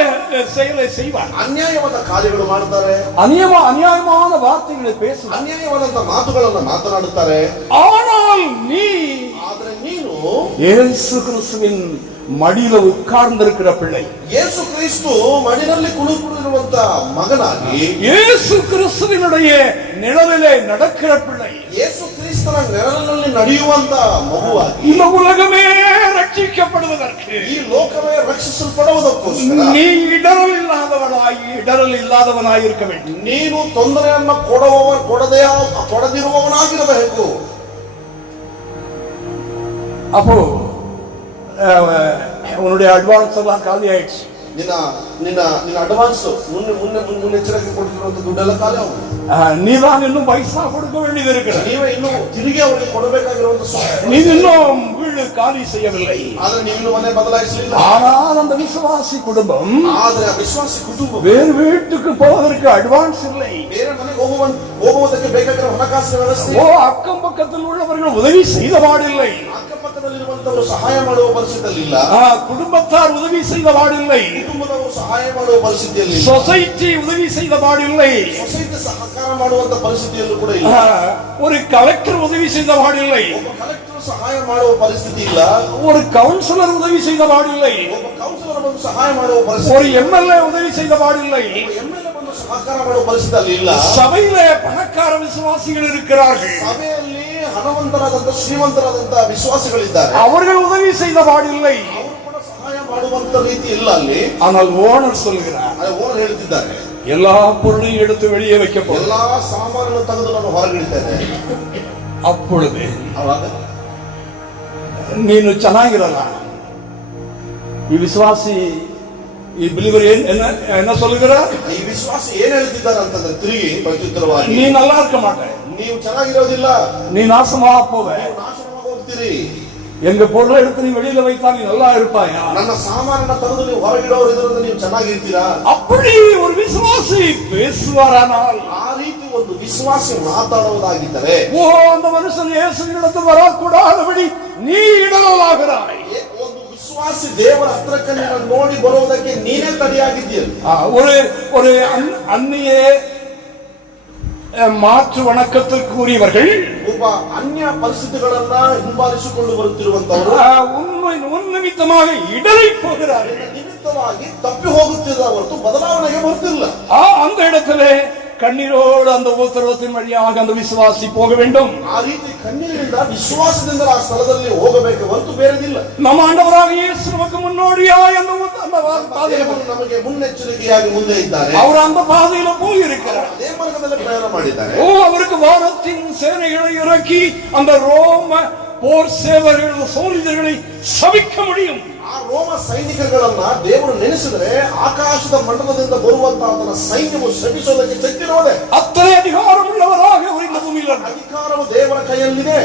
செயலை செய்வார். ಅನ್ಯಾಯವಾದ ಕಾರ್ಯಗಳು ಮಾಡುತ್ತಾರೆ. அநியாயமான வார்த்தைகளை பேசுவார். ಅನ್ಯಾಯವಾದಂತ ಮಾತುಗಳನ್ನು ಮಾತನಾಡುತ್ತಾರೆ. ಆದ್ರೆ ನೀನು இயேசு கிறிஸ்துவின் மடியில உட்கார்ந்திருக்கிற பிள்ளை, ಯೇಸು ಕ್ರಿಸ್ತು ಮಡಿನಲ್ಲಿ ಕುಳಿತಿರುವಂತ ಮಗನಾಗಿ, இயேசு கிறிஸ்துவினுடைய நிழலிலே நடக்கிற பிள்ளை, ಯೇಸು ಕ್ರಿಸ್ತನ ನೆರಳಿನಲ್ಲಿ ನಡೆಯುವಂತ ಮಗುವಾಗಿ, இந்த உலகமே ரட்சிக்கப்படுவதற்கு, ಈ ಲೋಕವೇ ರಕ್ಷಿಸಲ್ಪಡುವುದಕ್ಕೋಸ್ಕರ நீ இடரல் இல்லாதவனாய் இருக்க வேண்டும். ನೀನು ತೊಂದರೆಯನ್ನ ಕೊಡದಿರುವವನಾಗಿರಬೇಕು. அப்போ உன்னுடைய அட்வான்ஸ் எல்லாம் காலி ஆயிடுச்சு. ನಿನ್ನ ಅಡ್ವಾನ್ಸ್ ಮುನ್ನೆಚ್ಚರಿಕೆ ಕೊಟ್ಟಿರುವಂತ ದುಡ್ಡೆಲ್ಲ ಖಾಲಿ ಆಗುದು. நீதான் இன்னும் பைசா கொடுக்க வேண்டியது இருக்கிறது. ನೀವೇ ಇನ್ನು ತಿರುಗಿ ಅವರಿಗೆ ಕೊಡಬೇಕಾಗಿರುವಂತ, நீ இன்னும் வீடு காலி செய்யவில்லை. ಆದ್ರೆ ನೀವು ಇನ್ನು ಮನೆ ಬದಲಾಯಿಸಲಿಲ್ಲ. ஆனால் அந்த விசுவாசி குடும்பம், ಆದ್ರೆ ಆ ವಿಶ್ವಾಸಿ ಕುಟುಂಬ வேறு வீட்டுக்கு போவதற்கு அட்வான்ஸ் இல்லை. ಬೇರೆ ಮನೆಗೆ ಹೋಗುವಂತ ಹೋಗುವುದಕ್ಕೆ ಬೇಕಾಗಿರೋ ಹಣಕಾಸಿನ ವ್ಯವಸ್ಥೆ, அக்கம் பக்கத்தில் உள்ளவர்கள் உதவி செய்த பாடில்லை. ಅಕ್ಕಪಕ್ಕದಲ್ಲಿರುವಂತವರು ಸಹಾಯ ಮಾಡುವ ಪರಿಸ್ಥಿತಿಯಲ್ಲಿ ಇಲ್ಲ. குடும்பத்தார் உதவி செய்த பாடில்லை. ಕುಟುಂಬದವರು ಸಹಾಯ ಮಾಡುವ ಪರಿಸ್ಥಿತಿಯಲ್ಲಿ ಇಲ್ಲ. சொசைட்டி உதவி செய்த பாடில்லை. ಸೊಸೈಟಿ ಸಹಕಾರ ಮಾಡುವಂತ ಪರಿಸ್ಥಿತಿಯಲ್ಲೂ ಕೂಡ ಇಲ್ಲ. ஒரு கலெக்டர் உதவி செய்த பாடில்லை. ಒಬ್ಬ ಕಲೆಕ್ಟರ್ ಸಹಾಯ ಮಾಡುವ ಪರಿಸ್ಥಿತಿ ಇಲ್ಲ. ஒரு கவுன்சிலர் உதவி செய்த பாடில்லை. ಒಬ್ಬ ಕೌನ್ಸಿಲರ್ ಬಂದು ಸಹಾಯ ಮಾಡುವ ಪರಿಸ್ಥಿತಿ, ஒரு எம்எல்ஏ உதவி செய்த பாடில்லை. ಎಂಎಲ್ಎ ಬಂದು ಸಹಕಾರ ಮಾಡುವ ಪರಿಸ್ಥಿತಿ ಇಲ್ಲ. சபையில பணக்கார விசுவாசிகள் இருக்கிறார்கள். ಸಭೆಯಲ್ಲಿ ಹಣವಂತರಾದಂತ ಶ್ರೀಮಂತರಾದಂತ ವಿಶ್ವಾಸಿಗಳಿದ್ದಾರೆ, அவர்கள் உதவி செய்த பாடில்லை. ಅವರು ಕೂಡ ಸಹಾಯ ಮಾಡುವಂತ ರೀತಿ ಇಲ್ಲ ಅಲ್ಲಿ. ஆனால் ஓனர் சொல்கிறார், ಓನರ್ ಹೇಳ್ತಿದ್ದಾರೆ, எல்லா பொருளையும் எடுத்து வெளியே வைக்க போறேன். ಎಲ್ಲಾ ಸಾಮಾನನ್ನು ತೆಗೆದು ನಾನು ಹೊರಗಿಡ್ತೇನೆ. அப்பொழுது ಅವಾಗ ನೀನು ಚೆನ್ನಾಗಿರಲ್ಲ, ಈ ವಿಶ್ವಾಸಿ ಈ ಬಿಲಿವರ್ என்ன சொல்லுகிறார், ಈ ವಿಶ್ವಾಸಿ ಏನ್ ಹೇಳ್ತಿದ್ದಾರೆ ಅಂತಂದ್ರೆ ತಿರುಗಿ ಪ್ರತ್ಯುತ್ತರವಾಗಿ, நீ நல்லா இருக்க மாட்டே, ನೀವು ಚೆನ್ನಾಗಿರೋದಿಲ್ಲ, நீ நாசமா போவ, ನೀವು ನಾಶವಾಗಿ ಹೋಗ್ತೀರಿ. எங்க பொருளை எடுத்து நீ வெளியில வைத்தா நீ நல்லா இருப்பாயா, ನನ್ನ ಸಾಮಾನನ್ನ ತೆಗೆದು ನೀವು ಹೊರಗಿಡೋರು ಇದರಿಂದ ನೀವು ಚೆನ್ನಾಗಿರ್ತೀರಾ. அப்படி ஒரு விசுவாசி பேசுவாரானால், ಆ ರೀತಿ ಒಂದು ವಿಶ್ವಾಸಿ ಮಾತಾಡುವುದಾಗಿದ್ದರೆ, ஓ அந்த மனுஷன் இயேசுவினிடத்தில் வரக்கூடாதபடி நீ இடலாகிறாய். ಒಂದು ವಿಶ್ವಾಸಿ ದೇವರ ಹತ್ರಕ್ಕೆ ನೀನು ನೋಡಿ ಬರುವುದಕ್ಕೆ ನೀನೇ ತಡೆಯಾಗಿದ್ದೀಯ. ஒரு ஒரு அந்நிய மாற்று வணக்கத்திற்குரியவர்கள், ಒಬ್ಬ ಅನ್ಯ ಪರಿಸ್ಥಿತಿಗಳನ್ನ ಹಿಂಬಾಲಿಸಿಕೊಂಡು ಬರುತ್ತಿರುವಂತವರು உன் நிமித்தமாக இடரை போகிறார்கள். ನಿಮಿತ್ತವಾಗಿ ತಪ್ಪಿ ಹೋಗುತ್ತಿರುವ ಹೊರತು ಬದಲಾವಣೆಗೆ ಬರ್ತಿಲ್ಲ. அந்த இடத்திலே கண்ணீரோடு அந்த உபத்திரவத்தின் வழியாக அந்த விசுவாசி போக வேண்டும். ಆ ರೀತಿ ಕಣ್ಣೀರಿನಿಂದ ವಿಶ್ವಾಸದಿಂದ ಆ ಸ್ಥಳದಲ್ಲಿ ಹೋಗಬೇಕು ಹೊರತು ಬೇರೆದಿಲ್ಲ. ನಮ್ಮ ಆಂಡವರಾಗ ಯೇಸು நமக்கு முன்னோடியாய் அந்த பாதையில ನಮಗೆ ಮುನ್ನೆಚ್ಚರಿಕೆಯಾಗಿ ಮುಂದೆ ಇದ್ದಾರೆ. அவர் அந்த பாதையில போய் இருக்கிறார். ಅದೇ ಮಾರ್ಗದಲ್ಲಿ ಪ್ರಯಾಣ ಮಾಡಿದ್ದಾರೆ. அவருக்கு வானத்தின் சேனைகளை இறக்கி அந்த ரோம போர் சேவர்கள் சோல்ஜர்களை சபிக்க முடியும். ಆ ರೋಮ ಸೈನಿಕಗಳನ್ನ ದೇವರು ನೆನೆಸಿದರೆ ಆಕಾಶದ ಮಂಡಲದಿಂದ ಬರುವಂತಹ ಆತನ ಸೈನ್ಯವು ಶ್ರಮಿಸೋದಕ್ಕೆ ಶಕ್ತಿರೋದೆ. அத்தனை அதிகாரம் உள்ளவராக அவர் இந்த பூமியில் ಅಧಿಕಾರವು ದೇವರ ಕೈಯಲ್ಲಿದೆ.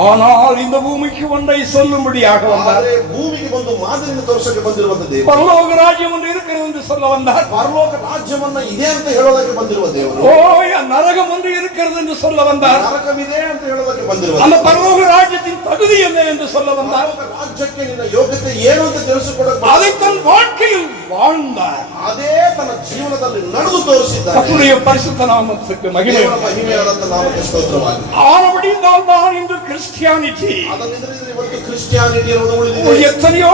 ஆனால் இந்த பூமிக்கு ஒன்றை சொல்லும்படியாக வந்தார். ಆದರೆ ಭೂಮಿಗೆ ಒಂದು ಮಾದರಿಯನ್ನು ತೋರಿಸಕ್ಕೆ ಬಂದಿರುವಂತ ದೇವರು, பரலோக ராஜ்யம் ஒன்று இருக்கிறது என்று சொல்ல வந்தார். ಪರಲೋಕ ರಾಜ್ಯವನ್ನ ಇದೆ ಅಂತ ಹೇಳೋದಕ್ಕೆ ಬಂದಿರುವ ದೇವರು, நரகம் ஒன்று இருக்கிறது என்று சொல்ல வந்தார். ನರಕವಿದೆ ಅಂತ ಹೇಳೋದಕ್ಕೆ ಬಂದಿರುವ அந்த பரலோக ராஜ்யத்தின் தகுதி என்ன என்று சொல்ல வந்தார். ಪರಲೋಕ ರಾಜ್ಯಕ್ಕೆ ನಿನ್ನ ಯೋಗ್ಯತೆ ಏನು ಅಂತ ತಿಳಿಸಿಕೊಡಕ್ಕೆ அதை தன் வாழ்க்கையில் வாழ்ந்தார். ಅದೇ ತನ್ನ ಜೀವನದಲ್ಲಿ ನಡೆದು ತೋರಿಸಿದ್ದಾರೆ. கர்த்தருடைய பரிசுத்த நாமத்துக்கு மகிமை. ದೇವರ ಮಹಿಮೆಯಾದಂತ ನಾಮಕ್ಕೆ ಸ್ತೋತ್ರವಾಗಿ. ஆனபடியால் தான் இந்த கிறிஸ்டியானிட்டி, ಅದರಿಂದ ಇವತ್ತು ಕ್ರಿಶ್ಚಿಯಾನಿಟಿ ಅನ್ನೋದು ಉಳಿದಿದೆ. எத்தனையோ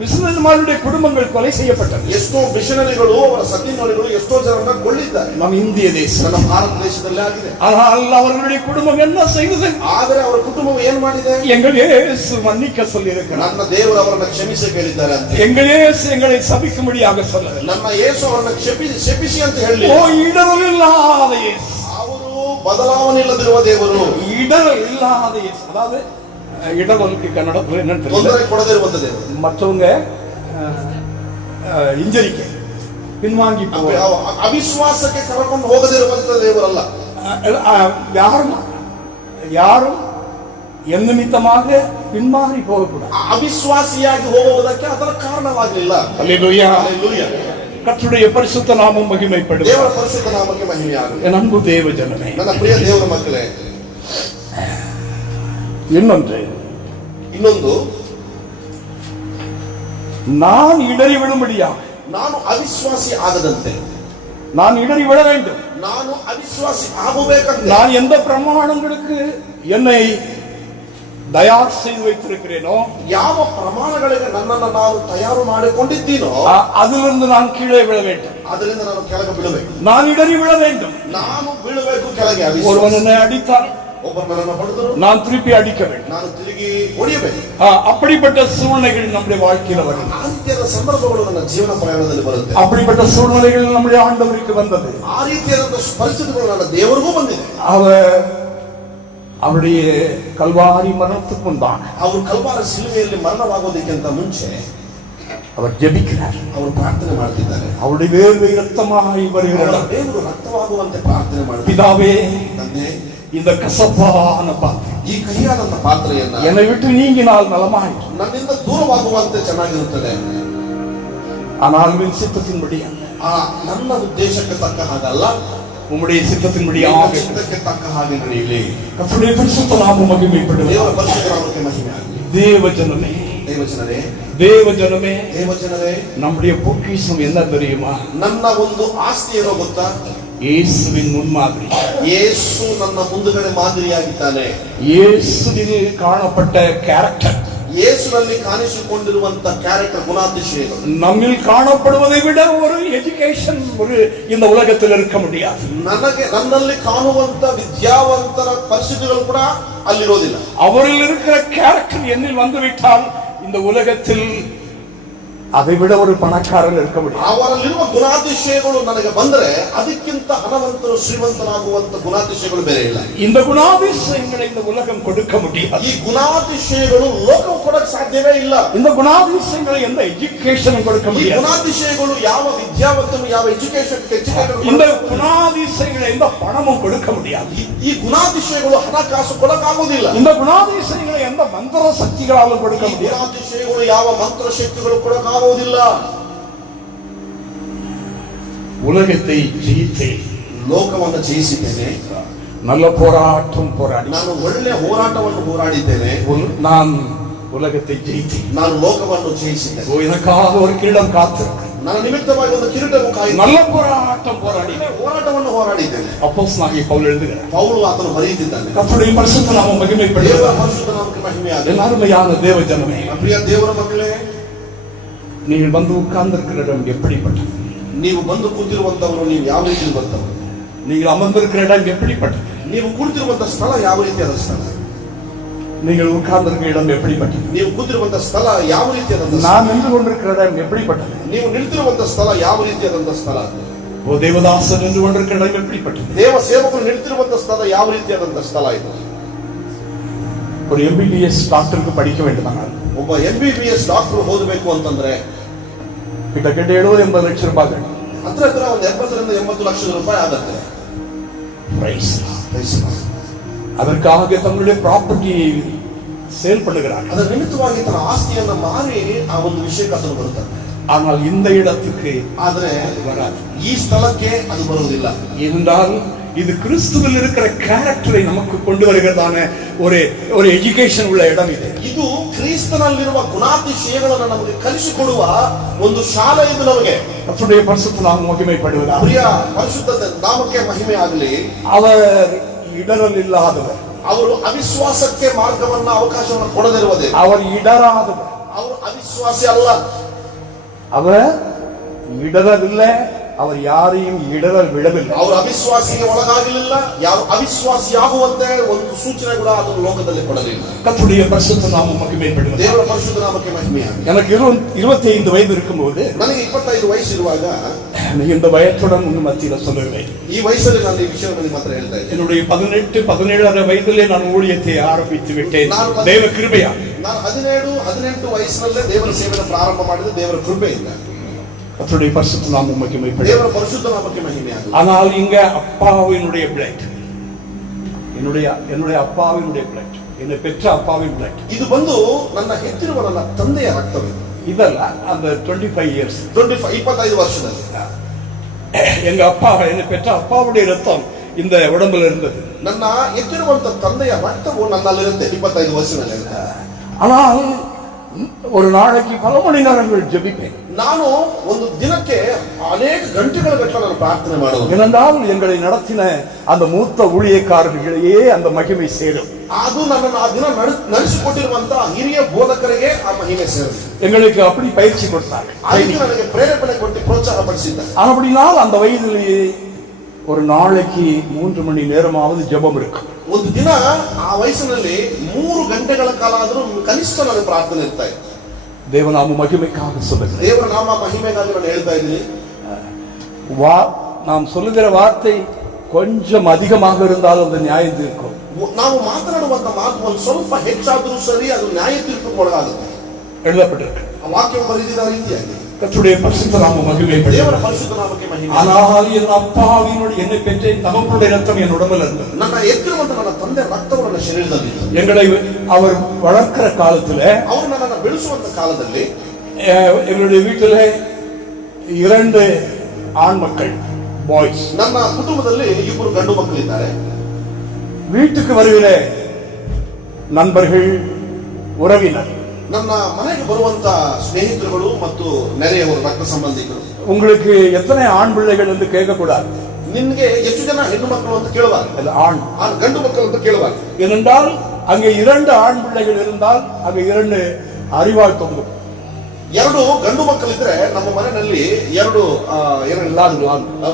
மிஷனரிமாருடைய குடும்பங்கள் கொலை செய்யப்பட்டது. ಎಷ್ಟೋ ಮಿಷನರಿಗಳು ಅವರ ಸತಿನೋಡಿಗಳು ಎಷ್ಟೋ ಜನರನ್ನ ಕೊಳ್ಳಿದ್ದಾರೆ. நம் இந்திய தேசம், ನಮ್ಮ ಭಾರತ ದೇಶದಲ್ಲಿ ಆಗಿದೆ. ஆனால் அவர்களுடைய குடும்பம் என்ன செய்தது? ಆದರೆ ಅವರ ಕುಟುಂಬವು ಏನ್ ಮಾಡಿದೆ? எங்கள் இயேசு மன்னிக்க சொல்லியிருக்கிறார். ನನ್ನ ದೇವರು ಅವರನ್ನ ಕ್ಷಮಿಸಿ ಕೇಳಿದ್ದಾರೆ ಅಂತ. எங்கள் இயேசு எங்களை சபிக்கும்படியாக சொல்லவில்லை. ನನ್ನ ಯೇಸು ಅವರನ್ನ ಶಪಿಸಿ ಅಂತ ಹೇಳಿ, ஓ இடரல் இல்லாத இயேசு, ಅವರು ಬದಲಾವಣೆ ಇಲ್ಲದಿರುವ ದೇವರು, இடரல் இல்லாத இயேசு. அதாவது இடரலுக்கு கன்னடத்துல என்னன்னு தெரியல, ತೊಂದರೆ ಕೊಡದಿರುವಂತ ದೇವರು, மற்றவங்க ಇಂಜರಿಕೆ பின்வாங்கி ಅವಿಶ್ವಾಸಕ್ಕೆ ಕರ್ಕೊಂಡು ಹೋಗದಿರುವಂತ ದೇವರಲ್ಲ. யாரும் என் நிமித்தமாக பின்மாறி போகக்கூடாது. ಅವಿಶ್ವಾಸಿಯಾಗಿ ಹೋಗುವುದಕ್ಕೆ ಅದರ ಕಾರಣವಾಗಲಿಲ್ಲ. அல்லேலூயா. ಹಲ್ಲೆಲೂಯಾ. கர்த்தருடைய பரிசுத்த நாமம் மகிமைப்படும். ದೇವರ ಪರಿಶುದ್ಧ ನಾಮಕ್ಕೆ ಮಹಿಮೆಯಾಗಲಿ. என் அன்பு தேவ ஜனமே, ನನ್ನ ಪ್ರಿಯ ದೇವರ ಮಕ್ಕಳೇ, ಇನ್ನೊಂದು நான் இடறி விடும்படியாக, ನಾನು ಅವಿಶ್ವಾಸಿ ಆಗದಂತೆ, நான் இடறி விட வேண்டும். ನಾನು ಅವಿಶ್ವಾಸಿ ಆಗಬೇಕಂತ நான் எந்த பிரமாணங்களுக்கு என்னை தயார் செய்து வைத்திருக்கிறேனோ, ಯಾವ ಪ್ರಮಾಣಗಳಿಗೆ ನನ್ನನ್ನು ನಾನು ತಯಾರು ಮಾಡಿಕೊಂಡಿದ್ದೀನೋ அதிலிருந்து நான் கீழே விழ வேண்டும். ಅದರಿಂದ ನಾನು ಕೆಳಗೆ ಬೀಳಬೇಕು. நான் இடறி விழ வேண்டும். ನಾನು ಬೀಳಬೇಕು ಕೆಳಗೆ. ஒருவன் என்னை அடித்தால் ಒಬ್ಬರು ನನ್ನನ್ನು ಹೊಡೆದರು, நான் திருப்பி அடிக்க வேண்டும். ನಾನು ತಿರುಗಿ ಹೊಡೆಯಬೇಕು. அப்படிப்பட்ட சூழ்நிலைகள் நம்முடைய வாழ்க்கையில் வரும். ಆ ರೀತಿಯಾದ ಸಂದರ್ಭಗಳು ನನ್ನ ಜೀವನ ಪ್ರಯಾಣದಲ್ಲಿ ಬರುತ್ತೆ. அப்படிப்பட்ட சூழ்நிலைகள் நம்முடைய ஆண்டவருக்கு வந்தது. ಆ ರೀತಿಯಾದ ಪರಿಸ್ಥಿತಿಗಳು ನನ್ನ ದೇವರಿಗೂ ಬಂದಿದೆ. அவருடைய கல்வாரி மரணத்துக்கு முன்பாக, ಅವರು ಕಲ್ವಾರಿ ಶಿಲುಬೆಯಲ್ಲಿ ಮರಣವಾಗೋದಕ್ಕಿಂತ ಮುಂಚೆ அவர் ஜெபிக்கிறார், ಅವರು ಪ್ರಾರ್ಥನೆ ಮಾಡ್ತಿದ್ದಾರೆ. அவருடைய வேர்வை ரத்தமாகி வருகிறார். ದೇವರು ರಕ್ತವಾಗುವಂತೆ ಪ್ರಾರ್ಥನೆ ಮಾಡ್ತಾರೆ. பிதாவே, ತಂದೆ, இந்த கசப்பான பாத்திரம் ಈ ಕಹಿಯಾದಂತ ಪಾತ್ರೆಯನ್ನ என்னை விட்டு நீங்கினால் நலமாயிற்று, ನನ್ನಿಂದ ದೂರವಾಗುವಂತೆ ಚೆನ್ನಾಗಿರುತ್ತದೆ. ஆனால் உன் சித்தத்தின்படி அல்ல, ನನ್ನ ಉದ್ದೇಶಕ್ಕೆ ತಕ್ಕ ಹಾಗಲ್ಲ, உம்முடைய சித்தத்தின்படி ನಿಮ್ಮ ஆகட்டும். ಚಿತ್ತಕ್ಕೆ ತಕ್ಕ ಹಾಗೆ ನಡೆಯಲಿ. கர்த்தருடைய பரிசுத்த நாமம் மகிமைப்படுவது. ದೇವರ ಪರಿಶುದ್ಧ ನಾಮಕ್ಕೆ ಮಹಿಮೆ ಆಗಲಿ. தேவ ஜனமே, ದೇವಜನರೇ, தேவ ஜனமே, ದೇವಜನರೇ, நம்முடைய பொக்கிஷம் என்ன தெரியுமா? ನನ್ನ ಒಂದು ಆಸ್ತಿ ಏನೋ ಗೊತ್ತಾ? இயேசுவின் முன்மாதிரி. ಯೇಸು ನನ್ನ ಮುಂದುಗಡೆ ಮಾದರಿಯಾಗಿದ್ದಾನೆ. இயேசுவில் காணப்பட்ட கேரக்டர், ಯೇಸುನಲ್ಲಿ ಕಾಣಿಸಿಕೊಂಡಿರುವಂತ ಕ್ಯಾರೆಕ್ಟರ್, ಗುಣಾತಿಶಯಗಳು நம்மில் காணப்படுவதை விட ஒரு எஜுகேஷன் ஒரு இந்த உலகத்தில் இருக்க முடியாது. ನನ್ನಲ್ಲಿ ಕಾಣುವಂತ ವಿದ್ಯಾವಂತರ ಪರಿಸ್ಥಿತಿಗಳು ಕೂಡ ಅಲ್ಲಿರೋದಿಲ್ಲ. அவரில் இருக்கிற கேரக்டர் என்னில் வந்துவிட்டால் இந்த உலகத்தில் அதை விட ஒரு பணக்காரன் இருக்க முடியும். ಅವರಲ್ಲಿರುವ ಗುಣಾತಿಶಯಗಳು ನನಗೆ ಬಂದರೆ ಅದಕ್ಕಿಂತ ಹಣವಂತರು ಶ್ರೀಮಂತನಾಗುವಂತ ಗುಣಾತಿಶಯಗಳು ಬೇರೆ ಇಲ್ಲ. இந்த குணாதிசயங்களை இந்த உலகம் கொடுக்க முடியாது. ಈ ಗುಣಾತಿಶಯಗಳು ಲೋಕವು ಕೊಡಕ್ಕೆ ಸಾಧ್ಯವೇ ಇಲ್ಲ. இந்த குணாதிசயங்களை எந்த எஜுகேஷனும் கொடுக்க ಈ முடியாது. ಗುಣಾತಿಶಯಗಳು ಯಾವ ವಿದ್ಯಾವಂತನು ಯಾವ ಎಜುಕೇಶನ್ இந்த குணாதிசயங்களை எந்த பணமும் கொடுக்க முடியாது. ಈ ಗುಣಾತಿಶಯಗಳು ಹಣಕಾಸು ಕೊಡಕ್ಕಾಗೋದಿಲ್ಲ. இந்த குணாதிசயங்களை எந்த மந்திர சக்திகளாலும் கொடுக்க ಈ முடியாது. ಗುಣಾತಿಶಯಗಳು ಯಾವ ಮಂತ್ರ ಶಕ್ತಿಗಳು ಕೊಡಕ್ಕಾಗೋದಿಲ್ಲ. உலகத்தை ஜெயித்தேன், ಲೋಕವನ್ನು ಜಯಿಸಿದ್ದೇನೆ, நல்ல போராட்டம் போராடி ನಾನು ಒಳ್ಳೆ ಹೋರಾಟವನ್ನು ಹೋರಾಡಿದ್ದೇನೆ, நான் உலகத்தை ஜெயித்தேன். ನಾನು ಲೋಕವನ್ನು ಜಯಿಸಿದ್ದೇನೆ. எனக்காக ஒரு கிரீடம் காத்திருக்கு. ನನ್ನ ನಿಮಿತ್ತವಾಗಿ ಒಂದು ಕಿರೀಟವು ಕಾಯಿದೆ. நல்ல போராட்டம் போராடி ಹೋರಾಟವನ್ನು ಹೋರಾಡಿದ್ದೇನೆ. அப்போஸ்தலனாகிய பவுல் எழுதுகிறார். ಪೌಲು ಆತನು ಬರೆಯುತ್ತಿದ್ದಾನೆ. கர்த்தருடைய பரிசுத்த நாமம் ದೇವರ மகிமைப்படுகிறது. ಪರಿಶುದ್ಧ ನಾಮಕ್ಕೆ ಮಹಿಮೆ ಆಗಲಿ. எல்லாருமையான தேவ ஜனமே, ಪ್ರಿಯ ದೇವರ ಮಕ್ಕಳೇ, நீங்கள் வந்து உட்கார்ந்திருக்கிற இடம் எப்படிப்பட்டது? ನೀವು ಬಂದು ಕೂತಿರುವಂತವರು ನೀವು ಯಾವ ರೀತಿ ಬಂದವರು? நீங்கள் அமர்ந்திருக்கிற இடம் எப்படிப்பட்டது? ನೀವು ಕುಳಿತಿರುವಂತ ಸ್ಥಳ ಯಾವ ರೀತಿಯಾದ ಸ್ಥಳ? நீங்கள் உட்கார்ந்திருக்கிற இடம் எப்படிப்பட்டது? ನೀವು ಕೂತಿರುವಂತ ಸ್ಥಳ ಯಾವ ರೀತಿಯಾದಂತ ಸ್ಥಳ? நான் நின்று கொண்டிருக்கிற இடம் எப்படிப்பட்டது? ನೀವು ನಿಲ್ತಿರುವಂತ ಸ್ಥಳ ಯಾವ ರೀತಿಯಾದಂತ ಸ್ಥಳ? ஓ தேவதாசன் நின்று கொண்டிருக்கிற இடம் எப்படிப்பட்டது? ದೇವ ಸೇವಕರು ನಿಲ್ತಿರುವಂತ ಸ್ಥಳ ಯಾವ ರೀತಿಯಾದಂತ ಸ್ಥಳ ಇದು? ஒரு எம்பிபிஎஸ் டாக்டருக்கு படிக்க வேண்டுமானால் ಒಬ್ಬ MBBS ಡಾಕ್ಟರ್ ಓದಬೇಕು ಅಂತಂದ್ರೆ கிட்டத்தட்ட 70-80 லட்சம் ரூபாய். ಹತ್ರ ಹತ್ರ ಒಂದು 70 ರಿಂದ 80 ಲಕ್ಷ ರೂಪಾಯಿ ಆಗತ್ತೆ. அதற்காக தங்களுடைய ப்ராப்பர்ட்டியை சேல் பண்ணுகிறார்கள். ಅದರ ನಿಮಿತ್ತವಾಗಿ ತನ್ನ ಆಸ್ತಿಯನ್ನ ಮಾರಿ ಆ ಒಂದು ವಿಷಯಕ್ಕೆ ಅದನ್ನು ಬರುತ್ತಾರೆ. ஆனால் இந்த இடத்துக்கு ಆದ್ರೆ வராது. ಈ ಸ್ಥಳಕ್ಕೆ ಅದು ಬರುವುದಿಲ್ಲ. இருந்தால் இது கிறிஸ்துவில் இருக்கிற கேரக்டரை நமக்கு கொண்டு வருகிறதான ஒரு எஜுகேஷன் உள்ள இடம் இது. ಇದು ಕ್ರಿಸ್ತನಲ್ಲಿರುವ ಗುಣಾತಿಶಯಗಳನ್ನು ನಮಗೆ ಕಲಿಸಿಕೊಡುವ ಒಂದು ಶಾಲೆ ಇದು ನಮಗೆ. கர்த்தருடைய பரிசுத்த நாமம் மகிமைப்படுவதாக. ಪ್ರಿಯ ಪರಿಶುದ್ಧ ನಾಮಕ್ಕೆ ಮಹಿಮೆ ಆಗಲಿ. அவர் இடரல் இல்லாதவர், ಅವರು ಅವಿಶ್ವಾಸಕ್ಕೆ ಮಾರ್ಗವನ್ನ ಅವಕಾಶವನ್ನು ಕೊಡದಿರುವುದೇ. அவர் இடராதவர், ಅವರು ಅವಿಶ್ವಾಸಿ ಅಲ್ಲ. அவர் இடரவில்லை, அவர் யாரையும் இடரல் விடவில்லை. ಅವರು ಅವಿಶ್ವಾಸಿಗೆ ಒಳಗಾಗಲಿಲ್ಲ, ಯಾರು ಅವಿಶ್ವಾಸಿಯಾಗುವಂತೆ ಒಂದು ಸೂಚನೆ ಕೂಡ ಅದನ್ನು ಲೋಕದಲ್ಲಿ ಕೊಡಲಿಲ್ಲ. கர்த்தருடைய பரிசுத்த நாமம் மகிமைப்படுவதாக. ದೇವರ ಪರಿಶುದ್ಧ ನಾಮಕ್ಕೆ ಮಹಿಮೆ ಆಗಲಿ. எனக்கு 25 வயது இருக்கும்போது, ನನಗೆ 25 ವಯಸ್ಸಿರುವಾಗ இந்த வயதுடன் உங்க மத்தியில சொல்லவில்லை, ಈ ವಯಸ್ಸಲ್ಲಿ ನಾನು ಈ ವಿಷಯವನ್ನು ನಿಮ್ಮ ಹತ್ರ ಹೇಳ್ತಾ ಇದ್ದೇನೆ. என்னுடைய 18 வயதிலே நான் ஊழியத்தை ஆரம்பித்து விட்டேன். தேவ கிருபையா. ನಾನು 17-18 ವಯಸ್ಸಿನಲ್ಲೇ ದೇವರ ಸೇವೆಯನ್ನು ಪ್ರಾರಂಭ ಮಾಡಿದ ದೇವರ ಕೃಪೆಯಿಂದ. கர்த்தருடைய பரிசுத்த நாமம் மகிமைப்படுவதாக. ದೇವರ ಪರಿಶುದ್ಧ ನಾಮಕ್ಕೆ ಮಹಿಮೆ ಆಗಲಿ. ஆனால் இங்க அப்பாவினுடைய பிளட், என்னுடைய அப்பாவினுடைய பிளட், என்னை பெற்ற அப்பாவின் பிளட், ಇದು ಬಂದು ನನ್ನ ಹೆತ್ತಿರುವ ನನ್ನ ತಂದೆಯ ರಕ್ತವಿದೆ. இதல்ல அந்த 25 இயர்ஸ் 25 ವರ್ಷದಲ್ಲಿ எங்க அப்பா, என்னை பெற்ற அப்பாவுடைய ரத்தம் இந்த உடம்புல இருந்தது. ನನ್ನ ಎತ್ತಿರುವಂತ ತಂದೆಯ ರಕ್ತವು ನನ್ನಲ್ಲಿರುತ್ತೆ 25 ವರ್ಷದಲ್ಲಿ. ஆனால் ஒரு நாளைக்கு பல மணி நேரங்கள் ஜெபிப்பேன். ನಾನು ಒಂದು ದಿನಕ್ಕೆ ಅನೇಕ ಗಂಟೆಗಳ ಗಟ್ಟಲೆ ನಾನು ಪ್ರಾರ್ಥನೆ ಮಾಡುವುದು. ஏனென்றால் எங்களை நடத்தின அந்த மூத்த ஊழியக்காரர்களையே அந்த மகிமை சேரும். ಅದು ನನ್ನನ್ನು ಆ ದಿನ ನಡೆಸಿಕೊಟ್ಟಿರುವಂತಹ ಹಿರಿಯ ಬೋಧಕರಿಗೆ ಆ ಮಹಿಮೆ ಸೇರುತ್ತೆ. எங்களுக்கு அப்படி பயிற்சி கொடுத்தார்கள். ಅದಕ್ಕೆ ನನಗೆ ಪ್ರೇರೇಪಣೆ ಕೊಟ್ಟು ಪ್ರೋತ್ಸಾಹ ಪಡಿಸಿದ್ದಾರೆ. அப்படினால் அந்த வயதிலேயே ஒரு நாளைக்கு 3 மணி நேரமாவது ஜெபம் இருக்கும். ಒಂದು ದಿನ ಆ ವಯಸ್ಸಿನಲ್ಲಿ 3 ಗಂಟೆಗಳ ಕಾಲ ಆದರೂ ಕನಿಷ್ಠ ನನಗೆ ಪ್ರಾರ್ಥನೆ ಇರ್ತಾ ಇತ್ತು. தேவநாம மகிமைக்காக சொல்லுகிறேன். ದೇವರ ನಾಮ ಮಹಿಮೆಗಾಗಿ ನಾನು ಹೇಳ್ತಾ ಇದ್ದೀನಿ. நாம் சொல்லுகிற வார்த்தை கொஞ்சம் அதிகமாக இருந்தாலும் அந்த நியாயம் தீர்க்கும். ನಾವು ಮಾತನಾಡುವಂತ ಮಾತು ಒಂದು ಸ್ವಲ್ಪ ಹೆಚ್ಚಾದರೂ ಸರಿ ಅದು ನ್ಯಾಯ ತೀರ್ಪು ಒಳಗಾಗುತ್ತೆ. எழுதப்பட்டிருக்கு. ಆ ವಾಕ್ಯ ಬರೆದಿದ್ದ ರೀತಿಯಾಗಿ கர்த்தருடைய பரிசுத்த நாமம் மகிமைப்படுவதாக. ದೇವರ ಪರಿಶುದ್ಧ ನಾಮಕ್ಕೆ ಮಹಿಮೆ. ஆனால் என் அப்பாவினுடைய என்னை பெற்ற தகப்பனுடைய ரத்தம் என் உடம்பில் இருந்தது. ನನ್ನ ಎತ್ತಿರುವಂತ ನನ್ನ ತಂದೆ ರಕ್ತವು ನನ್ನ ಶರೀರದಲ್ಲಿತ್ತು. எங்களை அவர் வளர்க்கிற காலத்துல, ಅವರು ನನ್ನನ್ನು ಬೆಳೆಸುವಂತ ಕಾಲದಲ್ಲಿ எங்களுடைய வீட்டிலே 2 ஆண் மக்கள், boys. ನನ್ನ ಕುಟುಂಬದಲ್ಲಿ 2 ಗಂಡು ಮಕ್ಕಳಿದ್ದಾರೆ. வீட்டுக்கு வருகிற நண்பர்கள், உறவினர், ನನ್ನ ಮನೆಗೆ ಬರುವಂತ ಸ್ನೇಹಿತರುಗಳು ಮತ್ತು ನೆರೆಯವರು, ರಕ್ತ ಸಂಬಂಧಿಕರು. உங்களுக்கு எத்தனை ஆண் பிள்ளைகள் என்று கேட்கக்கூடாது. ನಿನ್ಗೆ ಎಷ್ಟು ಜನ ಹೆಣ್ಣು ಮಕ್ಕಳು ಅಂತ ಕೇಳಬಾರ್ದು, அது ஆண். ಗಂಡು ಮಕ್ಕಳು ಅಂತ ಕೇಳಬಾರ್ದು. ஏனென்றால் அங்கே 2 ஆண் பிள்ளைகள் இருந்தால் அங்கே 2 அறிவாள் தொங்கும். 2 ಗಂಡು ಮಕ್ಕಳಿದ್ರೆ ನಮ್ಮ ಮನೆಯಲ್ಲಿ 2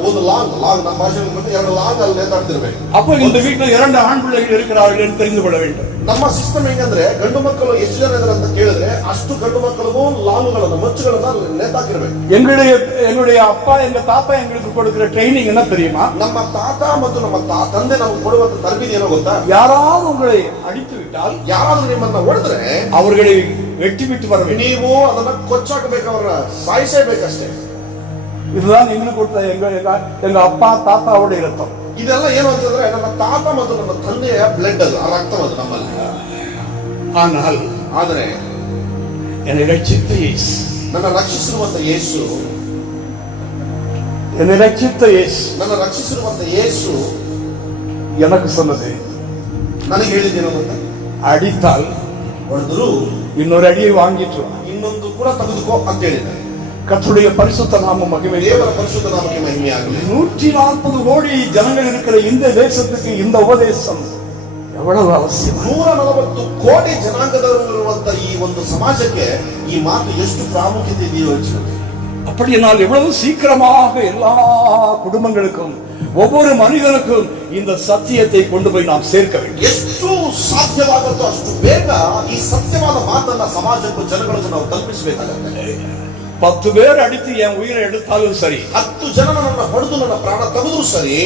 ಒಂದು ಲಾಂಗ್ ನಮ್ಮ ಭಾಷೆಯಲ್ಲಿ 2 ಲಾಂಗ್ ಅಲ್ಲಿ ನೇತಾಡ್ತಿರ್ಬೇಕು. அப்போ இந்த வீட்டில் 2 ஆண் பிள்ளைகள் இருக்கிறார்கள் என்று தெரிந்து கொள்ள வேண்டும். ನಮ್ಮ ಸಿಸ್ಟಮ್ ಹೆಂಗಂದ್ರೆ ಗಂಡು ಮಕ್ಕಳು ಎಷ್ಟು ಜನ ಇದ್ದಾರೆ ಅಂತ ಕೇಳಿದ್ರೆ ಅಷ್ಟು ಗಂಡು ಮಕ್ಕಳಿಗೂ ಲಾಂಗ್ಗಳನ್ನ ಮಚ್ಚುಗಳನ್ನ ನೇತಾಕಿರ್ಬೇಕು. என்னுடைய அப்பா எங்க தாத்தா எங்களுக்கு கொடுக்கிற ட்ரைனிங் என்ன தெரியுமா? ನಮ್ಮ ತಾತ ಮತ್ತು ನಮ್ಮ ತಂದೆ ನಮಗೆ ಕೊಡುವಂತ ತರಬೇತಿ ಏನೋ ಗೊತ್ತಾ? யாராவது உங்களை அடித்து விட்டால், ಯಾರಾದ್ರೂ ನಿಮ್ಮನ್ನ ಹೊಡೆದ್ರೆ அவர்களை வெட்டி விட்டு வர வேண்டும். ನೀವು ಅದನ್ನ ಕೊಚ್ಚಾಕಬೇಕು, ಅವರನ್ನ ಸಾಯಿಸಬೇಕಷ್ಟೇ. இதுதான் எங்களுக்கு கொடுத்த எங்க அப்பா தாத்தாவோட இரத்தம். ಇದೆಲ್ಲ ಏನು ಅಂತಂದ್ರೆ ನನ್ನ ತಾತ ಮತ್ತು ನನ್ನ ತಂದೆಯ ಬ್ಲಡ್, ಅದು ರಕ್ತವದು ನಮ್ಮಲ್ಲಿ. ಆದರೆ என்னை ரட்சித்த இயேசு, ನನ್ನ ರಕ್ಷಿಸಿರುವಂತ ಯೇಸು, என்னை ரட்சித்த இயேசு ನನ್ನ ರಕ್ಷಿಸಿರುವಂತ ಯೇಸು எனக்கு சொன்னது, ನನಗೆ ಹೇಳಿದ್ದೇನು ಗೊತ್ತಾ? அடித்தால் ಹೊಡೆದ್ರು இன்னொரு அடியை வாங்கிட்டு வா. ಇನ್ನೊಂದು ಕೂಡ ತೆಗೆದುಕೋ ಅಂತ ಹೇಳಿದ್ದಾರೆ. கர்த்தருடைய பரிசுத்த நாம மகிமை. ದೇವರ ಪರಿಶುದ್ಧ ನಾಮಕ್ಕೆ ಮಹಿಮೆಯಾಗಲಿ. 140 கோடி ஜனங்கள் இருக்கிற இந்த தேசத்துக்கு இந்த உபதேசம் எவ்வளவு அவசியம். 140 ಕೋಟಿ ಜನಾಂಗದವರು ಇರುವಂತ ಈ ಒಂದು ಸಮಾಜಕ್ಕೆ ಈ ಮಾತು ಎಷ್ಟು ಪ್ರಾಮುಖ್ಯತೆ ಇದೆಯೋ ಯೋಚಿಸಿ. அப்படியானால் எவ்வளவு சீக்கிரமாக எல்லா குடும்பங்களுக்கும், ஒவ்வொரு மனிதனுக்கும் இந்த சத்தியத்தை கொண்டு போய் நாம் சேர்க்க வேண்டும். ಎಷ್ಟು ಸಾಧ್ಯವಾಗುತ್ತೋ ಅಷ್ಟು ಬೇಗ ಈ ಸತ್ಯವಾದ ಮಾತನ್ನ ಸಮಾಜಕ್ಕೂ ಜನಗಳಿಗೂ ನಾವು ತಲುಪಿಸಬೇಕಾಗುತ್ತೆ. 10 பேர் அடித்து என் உயிரை எடுத்தாலும் சரி, 10 ಜನ ನನ್ನ ಹೊಡೆದು ನನ್ನ ಪ್ರಾಣ ತೆಗೆದ್ರು ಸರಿ,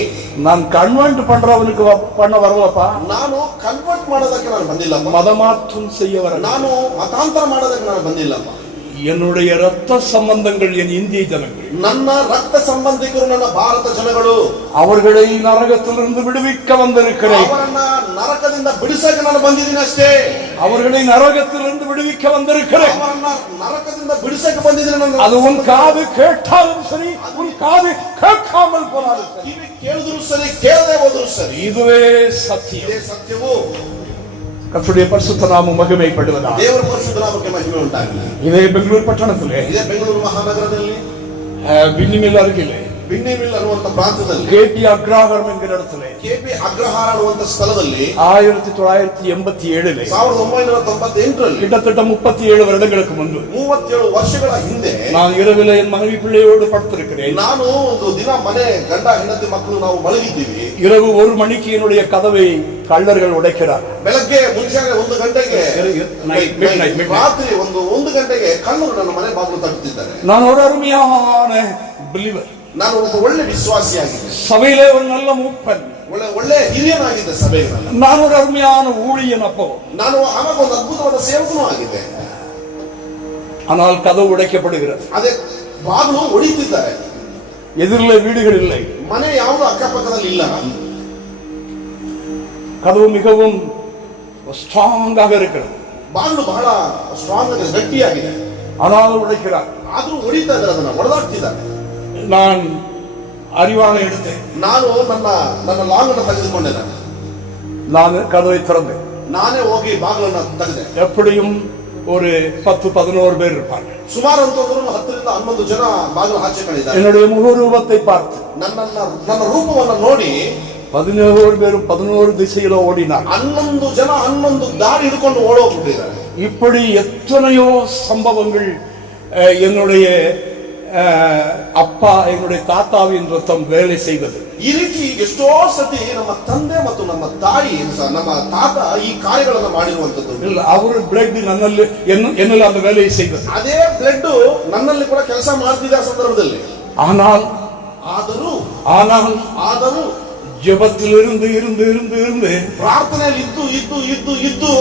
நான் கன்வெர்ட் பண்றவனுக்கு பண்ண வரலப்பா. ನಾನು ಕನ್ವರ್ಟ್ ಮಾಡೋದಕ್ಕೆ ನಾನು ಬಂದಿಲ್ಲಪ್ಪ, மதமாற்றம் செய்ய வர. ನಾನು ಮತಾಂತರ ಮಾಡೋದಕ್ಕೆ ನಾನು ಬಂದಿಲ್ಲಪ್ಪ. என்னுடைய ரத்த சம்பந்தங்கள் என் இந்திய ஜனங்கள், ನನ್ನ ರಕ್ತ ಸಂಬಂಧಿಕರು ನನ್ನ ಭಾರತ ಜನಗಳು, அவர்களை நரகத்திலிருந்து விடுவிக்க வந்திருக்கிறேன். ಅವರನ್ನ ನರಕದಿಂದ ಬಿಡಿಸಕ್ಕೆ ನಾನು ಬಂದಿದ್ದೀನಿ ಅಷ್ಟೇ. அவர்களை நரகத்திலிருந்து விடுவிக்க வந்திருக்கிறேன். ಅವರನ್ನ ನರಕದಿಂದ ಬಿಡಿಸಕ್ಕೆ ಬಂದಿದ್ದೀನಿ ನಾನು. அது உன் காது கேட்டாலும் சரி, உன் காது கேட்காமல் போனாலும் சரி, ಕಿವಿ ಕೇಳಿದ್ರು ಸರಿ, ಕೇಳದೆ ಹೋದ್ರು ಸರಿ, இதுவே சத்தியம். ಇದೇ ಸತ್ಯವು. கர்த்தருடைய பரிசுத்த நாமம் மகிமைப்படுவதாக. ದೇವರ ಪರಿಶುದ್ಧ ನಾಮಕ್ಕೆ ಮಹಿಮೆ ಉಂಟಾಗಲಿ. இதே பெங்களூர் பட்டணத்திலே, ಇದೇ ಬೆಂಗಳೂರು ಮಹಾನಗರದಲ್ಲಿ பின்னிமில் அருகிலே, ಬಿನ್ನಿಮಿಲ್ ಅನ್ನುವಂತ ಪ್ರಾಂತದಲ್ಲಿ, கேபி அக்ராகரம் என்கிற இடத்திலே, ಕೆಪಿ ಅಗ್ರಹಾರ ಅನ್ನುವಂತ ಸ್ಥಳದಲ್ಲಿ 1987 1998ರಲ್ಲಿ கிட்டத்தட்ட 37 வருடங்களுக்கு முன்பு 37 ವರ್ಷಗಳ ಹಿಂದೆ நான் இரவில் என் மனைவி பிள்ளையோடு படுத்திருக்கிறேன். ನಾನು ಒಂದು ದಿನ ಮನೆ ಗಂಡ ಹೆಂಡತಿ ಮಕ್ಕಳು ನಾವು ಮಲಗಿದ್ದೀವಿ. இரவு 1 மணிக்கு என்னுடைய கதவை கள்ளர்கள் உடைக்கிறார். ಬೆಳಗ್ಗೆ ಮುಂಜಾನೆ 1 ಗಂಟೆಗೆ ರಾತ್ರಿ 1 ಗಂಟೆಗೆ ಕಳ್ಳರು ನನ್ನ ಮನೆ ಬಾಗಿಲು ತಟ್ಟುತ್ತಿದ್ದಾರೆ. நான் ஒரு ಅರುமையான பிலீவர். ನಾನು ಒಬ್ಬ ಒಳ್ಳೆ ವಿಶ್ವಾಸಿಯಾಗಿದ್ದೆ, சபையிலே ஒரு நல்ல மூப்பன், ಒಳ್ಳೆ ಹಿರಿಯನಾಗಿದ್ದೆ ಸಭೆಗೆ. நான் ஒரு அருமையான ஊழியன். அப்போ ನಾನು ಆವಾಗ ಒಂದು ಅದ್ಭುತವಾದ ಸೇವಕನೂ ಆಗಿದ್ದೆ. ஆனால் கதவு உடைக்கப்படுகிறது. ಅದೇ ಬಾಗಿಲು ಹೊಡಿತಿದ್ದಾರೆ. எதிரிலே வீடுகள் இல்லை, ಮನೆ ಯಾವುದು ಅಕ್ಕಪಕ್ಕದಲ್ಲಿ ಇಲ್ಲ. கதவு மிகவும் ஸ்ட்ராங்காக இருக்கிறது. ಬಾಗಿಲು ಬಹಳ ಸ್ಟ್ರಾಂಗ್ ಆಗಿದೆ, ಗಟ್ಟಿಯಾಗಿದೆ. ஆனால் உடைக்கிறார். ಆದ್ರೂ ಹೊಡಿತಾ ಇದ್ದಾರೆ, ಅದನ್ನ ಹೊಡೆದಾಡ್ತಿದ್ದಾರೆ. நான் அறிவான எடுத்தேன். ನಾನು ನನ್ನ ಲಾಂಗ್ ಅನ್ನು ತೆಗೆದುಕೊಂಡೆ. நான் கதவை திறந்தேன். ನಾನೇ ಹೋಗಿ ಬಾಗಿಲನ್ನ ತೆಗೆದೆ. எப்படியும் ஒரு 10-11 பேர் இருப்பார்கள். ಸುಮಾರು ಅಂತಂದ್ರು 10 ರಿಂದ 11 ಜನ ಬಾಗಿಲು ಆಚೆ ಕಳಿದ್ದಾರೆ. என்னுடைய முகரூபத்தை பார்த்து ನನ್ನ ರೂಪವನ್ನು ನೋಡಿ 11 பேரும் 11 திசையில ஓடினார். 11 ಜನ 11 ದಾರಿ ಹಿಡ್ಕೊಂಡು ಓಡೋಗ್ಬಿಟ್ಟಿದ್ದಾರೆ. இப்படி எத்தனையோ சம்பவங்கள் என்னுடைய அப்பா, என்னுடைய தாத்தாவின் ரத்தம் வேலை செய்தது. ಈ ರೀತಿ ಎಷ್ಟೋ ಸತಿ ನಮ್ಮ ತಂದೆ ಮತ್ತು ನಮ್ಮ ತಾಯಿ, ನಮ್ಮ ತಾತ ಈ ಕಾರ್ಯಗಳನ್ನು ಮಾಡಿರುವಂತದ್ದು. ಇಲ್ಲ, ಅವರ ಬ್ಲಡ್ ನನ್ನಲ್ಲಿ அந்த வேலையை செய்தது. ಅದೇ ಬ್ಲಡ್ ನನ್ನಲ್ಲಿ ಕೂಡ ಕೆಲಸ ಮಾಡ್ತಿದ್ದ ಸಂದರ್ಭದಲ್ಲಿ. ಆದರೂ ஜெபத்திலிருந்து இருந்து இருந்து இருந்து ಪ್ರಾರ್ಥನೆಯಲ್ಲಿ ಇದ್ದು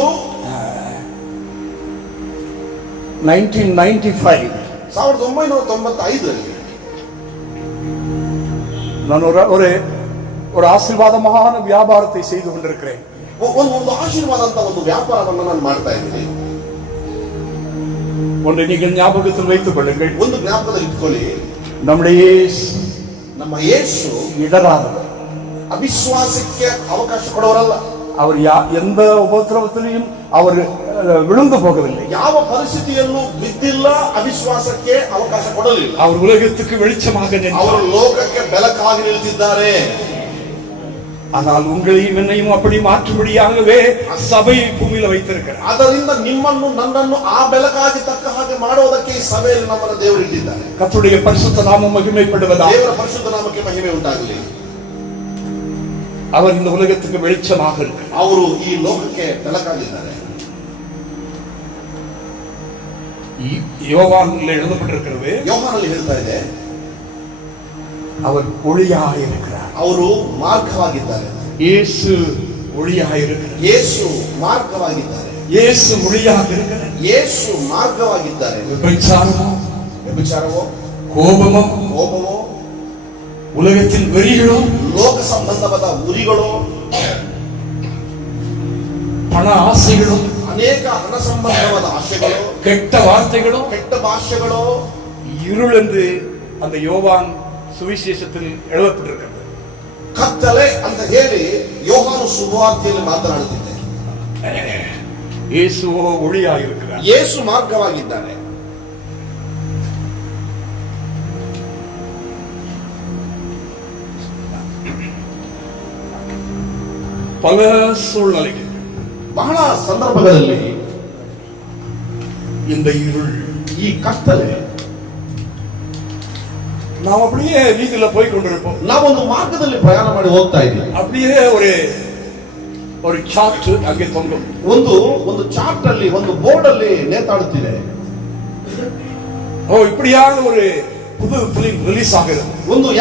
1995 1995ರಲ್ಲಿ நான் ஒரு ஆசீர்வாதமான வியாபாரத்தை செய்து கொண்டிருக்கிறேன். ಒಂದು ಆಶೀರ್ವಾದ ಅಂತ ಒಂದು ವ್ಯಾಪಾರವನ್ನು ನಾನು ಮಾಡ್ತಾ ಇದ್ದೀನಿ. ஒன்றை நீங்கள் ஞாபகத்தில் வைத்துக் கொள்ளுங்கள். ಒಂದು ಜ್ಞಾಪಕದಲ್ಲಿ ಇಟ್ಕೊಳ್ಳಿ, நம்முடைய ನಮ್ಮ ಯೇಸು இடராதவர். ಅವಿಶ್ವಾಸಕ್ಕೆ ಅವಕಾಶ ಕೊಡೋರಲ್ಲ. அவர் எந்த உபத்திரவத்திலையும் அவர் விழுந்து போகவில்லை. ಯಾವ ಪರಿಸ್ಥಿತಿಯಲ್ಲೂ ಬಿದ್ದಿಲ್ಲ, ಅವಿಶ್ವಾಸಕ್ಕೆ ಅವಕಾಶ ಕೊಡಲಿಲ್ಲ. அவர் உலகத்துக்கு வெளிச்சமாக ಅವರು நின்றார். ಲೋಕಕ್ಕೆ ಬೆಳಕಾಗಿ ನಿಲ್ತಿದ್ದಾರೆ. ஆனால் உங்களையும் என்னையும் அப்படி மாற்றும்படியாகவே சபை பூமியில வைத்திருக்கிறார். ಅದರಿಂದ ನಿಮ್ಮನ್ನು ನನ್ನನ್ನು ಆ ಬೆಳಕಾಗಿ ತಕ್ಕ ಹಾಗೆ ಮಾಡೋದಕ್ಕೆ ಈ ಸಭೆಯಲ್ಲಿ ನಮ್ಮನ್ನು ದೇವರು ಇಟ್ಟಿದ್ದಾರೆ. கர்த்தருடைய பரிசுத்த நாமம் மகிமைப்படுவதாக. ದೇವರ ಪರಿಶುದ್ಧ ನಾಮಕ್ಕೆ ಮಹಿಮೆ ಉಂಟಾಗಲಿ. அவர் இந்த உலகத்துக்கு வெளிச்சமாக இருக்கிறார். ಅವರು ಈ ಲೋಕಕ್ಕೆ ಬೆಳಕಾಗಿದ್ದಾರೆ. யோவானில் எழுதப்பட்டிருக்கிறது, ಯೋಹಾನಲ್ಲಿ ಹೇಳ್ತಾ ಇದೆ, அவர் ஒளியாக இருக்கிறார். ಅವರು ಮಾರ್ಗವಾಗಿದ್ದಾರೆ. இயேசு ஒளியாக இருக்கிறார். ಯೇಸು ಮಾರ್ಗವಾಗಿದ್ದಾರೆ. இயேசு ஒளியாக இருக்கிறார். ಯೇಸು ಮಾರ್ಗವಾಗಿದ್ದಾರೆ. விபச்சாரமோ, ವ್ಯಭಿಚಾರವೋ, கோபமோ, ಕೋಪವೋ, உலகத்தின் வெறிகளோ, ಲೋಕ ಸಂಬಂಧವಾದ ಉರಿಗಳೋ, பண ஆசைகளோ, ಅನೇಕ ಹಣ ಸಂಬಂಧವಾದ ಆಶೆಗಳು, கெட்ட வார்த்தைகளோ, ಕೆಟ್ಟ ಭಾಷೆಗಳು, இருள் என்று அந்த யோவான் சுவிசேஷத்தில் எழுதப்பட்டிருக்கிறது. ಕತ್ತಲೆ ಅಂತ ಹೇಳಿ ಯೋಹಾನು ಸುವಾರ್ತೆಯಲ್ಲಿ ಮಾತನಾಡುತ್ತಿದ್ದೆ. இயேசுவோ ஒளியாக இருக்கிறார். ಯೇಸು ಮಾರ್ಗವಾಗಿದ್ದಾರೆ. பல சூழ்நிலைகள், ಬಹಳ ಸಂದರ್ಭಗಳಲ್ಲಿ இந்த இருள், ಈ ಕತ್ತಲೆ, நாம் அப்படியே வீதியில போய் கொண்டிருப்போம். ನಾವೊಂದು ಮಾರ್ಗದಲ್ಲಿ ಪ್ರಯಾಣ ಮಾಡಿ ಹೋಗ್ತಾ ಇದ್ದೀವಿ. அப்படியே ஒரு சார்ட் அங்கே தொங்கும். ಒಂದು ಚಾರ್ಟ್ ಅಲ್ಲಿ, ಒಂದು ಬೋರ್ಡ್ ಅಲ್ಲಿ ನೇತಾಡುತ್ತಿದೆ. இப்படியான ஒரு புது பிலிம் ரிலீஸ் ஆகிறது.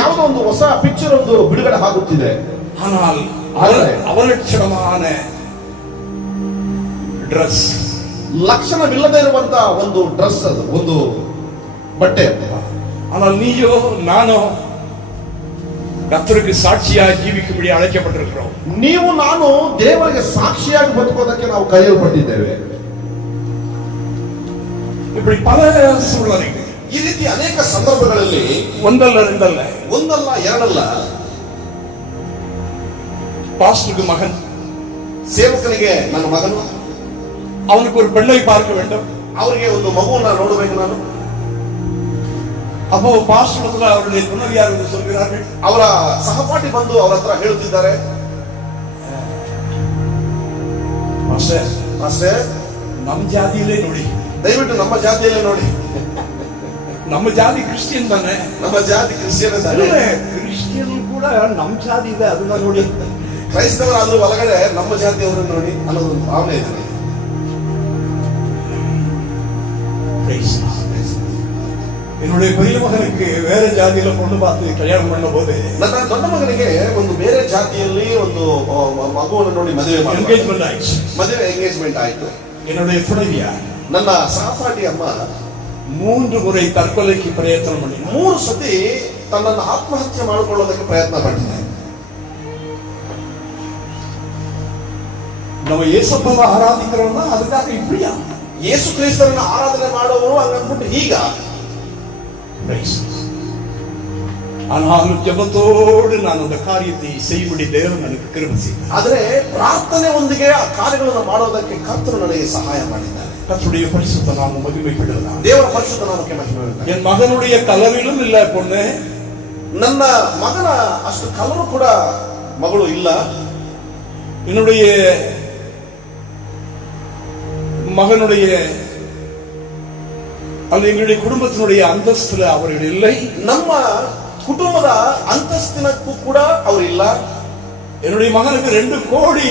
ಯಾವುದೋ ಒಂದು ಹೊಸ ಪಿಕ್ಚರ್ ಒಂದು ಬಿಡುಗಡೆ ಆಗುತ್ತಿದೆ. ஆனால் ಅವಲಕ್ಷಣமான ಡ್ರೆಸ್, ಲಕ್ಷಣವಿಲ್ಲದೆ ಇರುವಂತ ಒಂದು ಡ್ರೆಸ್, ಅದು ಒಂದು ಬಟ್ಟೆ. ஆனால் நீயோ நானோ கர்த்தருக்கு சாட்சியாக ஜீவிக்கும்படி அழைக்கப்பட்டிருக்கிறோம். ನೀವು ನಾನು ದೇವರಿಗೆ ಸಾಕ್ಷಿಯಾಗಿ ಬದುಕೋದಕ್ಕೆ ನಾವು ಕರೆಯಲ್ಪಟ್ಟಿದ್ದೇವೆ. இப்படி பல சூழ்நிலைகள், ಈ ರೀತಿ ಅನೇಕ ಸಂದರ್ಭಗಳಲ್ಲಿ ಒಂದಲ್ಲ ಎರಡಲ್ಲ, ಎರಡಲ್ಲ, பாஸ்டருக்கு மகன், ಸೇವಕನಿಗೆ ನನ್ನ ಮಗನು, அவனுக்கு ஒரு பெண்ணை பார்க்க வேண்டும், ಅವರಿಗೆ ಒಂದು ಮಗುವನ್ನ ನೋಡಬೇಕು ನಾನು. அப்போ பாஸ்டர் அவருடைய துணைவியார் என்று சொல்கிறார்கள். ಅವರ ಸಹಪಾಠಿ ಬಂದು ಅವರ ಹತ್ರ ಹೇಳುತ್ತಿದ್ದಾರೆ, ಮಾಸ್ಟರ್, ನಮ್ಮ ಜಾತಿಯಲ್ಲೇ ನೋಡಿ, ದಯವಿಟ್ಟು ನಮ್ಮ ಜಾತಿಯಲ್ಲೇ ನೋಡಿ. ನಮ್ಮ ಜಾತಿ ಕ್ರಿಶ್ಚಿಯನ್ ತಾನೆ, ನಮ್ಮ ಜಾತಿ ಕ್ರಿಶ್ಚಿಯನ್ ಕ್ರಿಶ್ಚಿಯನ್ ಕೂಡ ನಮ್ಮ ಜಾತಿ ಇದೆ, ಅದನ್ನ ನೋಡಿ. ಕ್ರೈಸ್ತವರಾದ್ರೂ ಒಳಗಡೆ ನಮ್ಮ ಜಾತಿಯವರನ್ನು ನೋಡಿ ಅನ್ನೋದು ಒಂದು ಭಾವನೆ ಇದೆ. என்னுடைய பெரிய மகனுக்கு வேற ஜாதியில பொண்ணு பார்த்து கல்யாணம் பண்ண போது, ನನ್ನ ದೊಡ್ಡ ಮಗನಿಗೆ ಒಂದು ಬೇರೆ ಜಾತಿಯಲ್ಲಿ ಒಂದು ಮಗುವನ್ನು ನೋಡಿ ಮದುವೆ ಎಂಗೇಜ್ಮೆಂಟ್ ಆಯ್ತು. ಮದುವೆ ಎಂಗೇಜ್ಮೆಂಟ್ ಆಯ್ತು. என்னுடைய துணைவியார் ನನ್ನ ಸಹಪಾಠಿ ಅಮ್ಮ 3 முறை தற்கொலைக்கு பிரயತ್னம் பண்ணி 3 ಸತಿ ತನ್ನನ್ನು ಆತ್ಮಹತ್ಯೆ ಮಾಡಿಕೊಳ್ಳೋದಕ್ಕೆ ಪ್ರಯತ್ನ ಪಟ್ಟಿದೆ. நம்ம ஏசப்பாவை ஆராதிக்கிறோம்னா அதுக்காக இப்படியா? ಯೇಸು ಕ್ರಿಸ್ತರನ್ನು ಆರಾಧನೆ ಮಾಡುವವರು ಹಂಗಂದ್ಬಿಟ್ಟು ಈಗ. ஆனாலும் ஜெபத்தோடு நான் அந்த காரியத்தை செய்யும்படி தேவன் எனக்கு கிருபை செய்தார். ಆದರೆ ಪ್ರಾರ್ಥನೆ ಒಂದಿಗೆ ಆ ಕಾರ್ಯಗಳನ್ನು ಮಾಡೋದಕ್ಕೆ ಕರ್ತರು ನನಗೆ ಸಹಾಯ ಮಾಡಿದ್ದಾರೆ. கர்த்தருடைய பரிசுத்த நாமம் மகிமைப்படுவதாக. ದೇವರ ಪರಿಶುದ್ಧ ನಾಮಕ್ಕೆ ಮಹಿಮೆ ಉಂಟಾಗಲಿ. என் மகனுடைய கலரிலும் இல்ல பொண்ணு, ನನ್ನ ಮಗನ ಅಷ್ಟು ಕಲರು ಕೂಡ ಮಗಳು ಇಲ್ಲ. என்னுடைய மகனுடைய அல்லது எங்களுடைய குடும்பத்தினுடைய அந்தஸ்துல அவர்கள் இல்லை. ನಮ್ಮ ಕುಟುಂಬದ ಅಂತಸ್ತಿನಕ್ಕೂ ಕೂಡ ಅವರು ಇಲ್ಲ. என்னுடைய மகனுக்கு 2 கோடி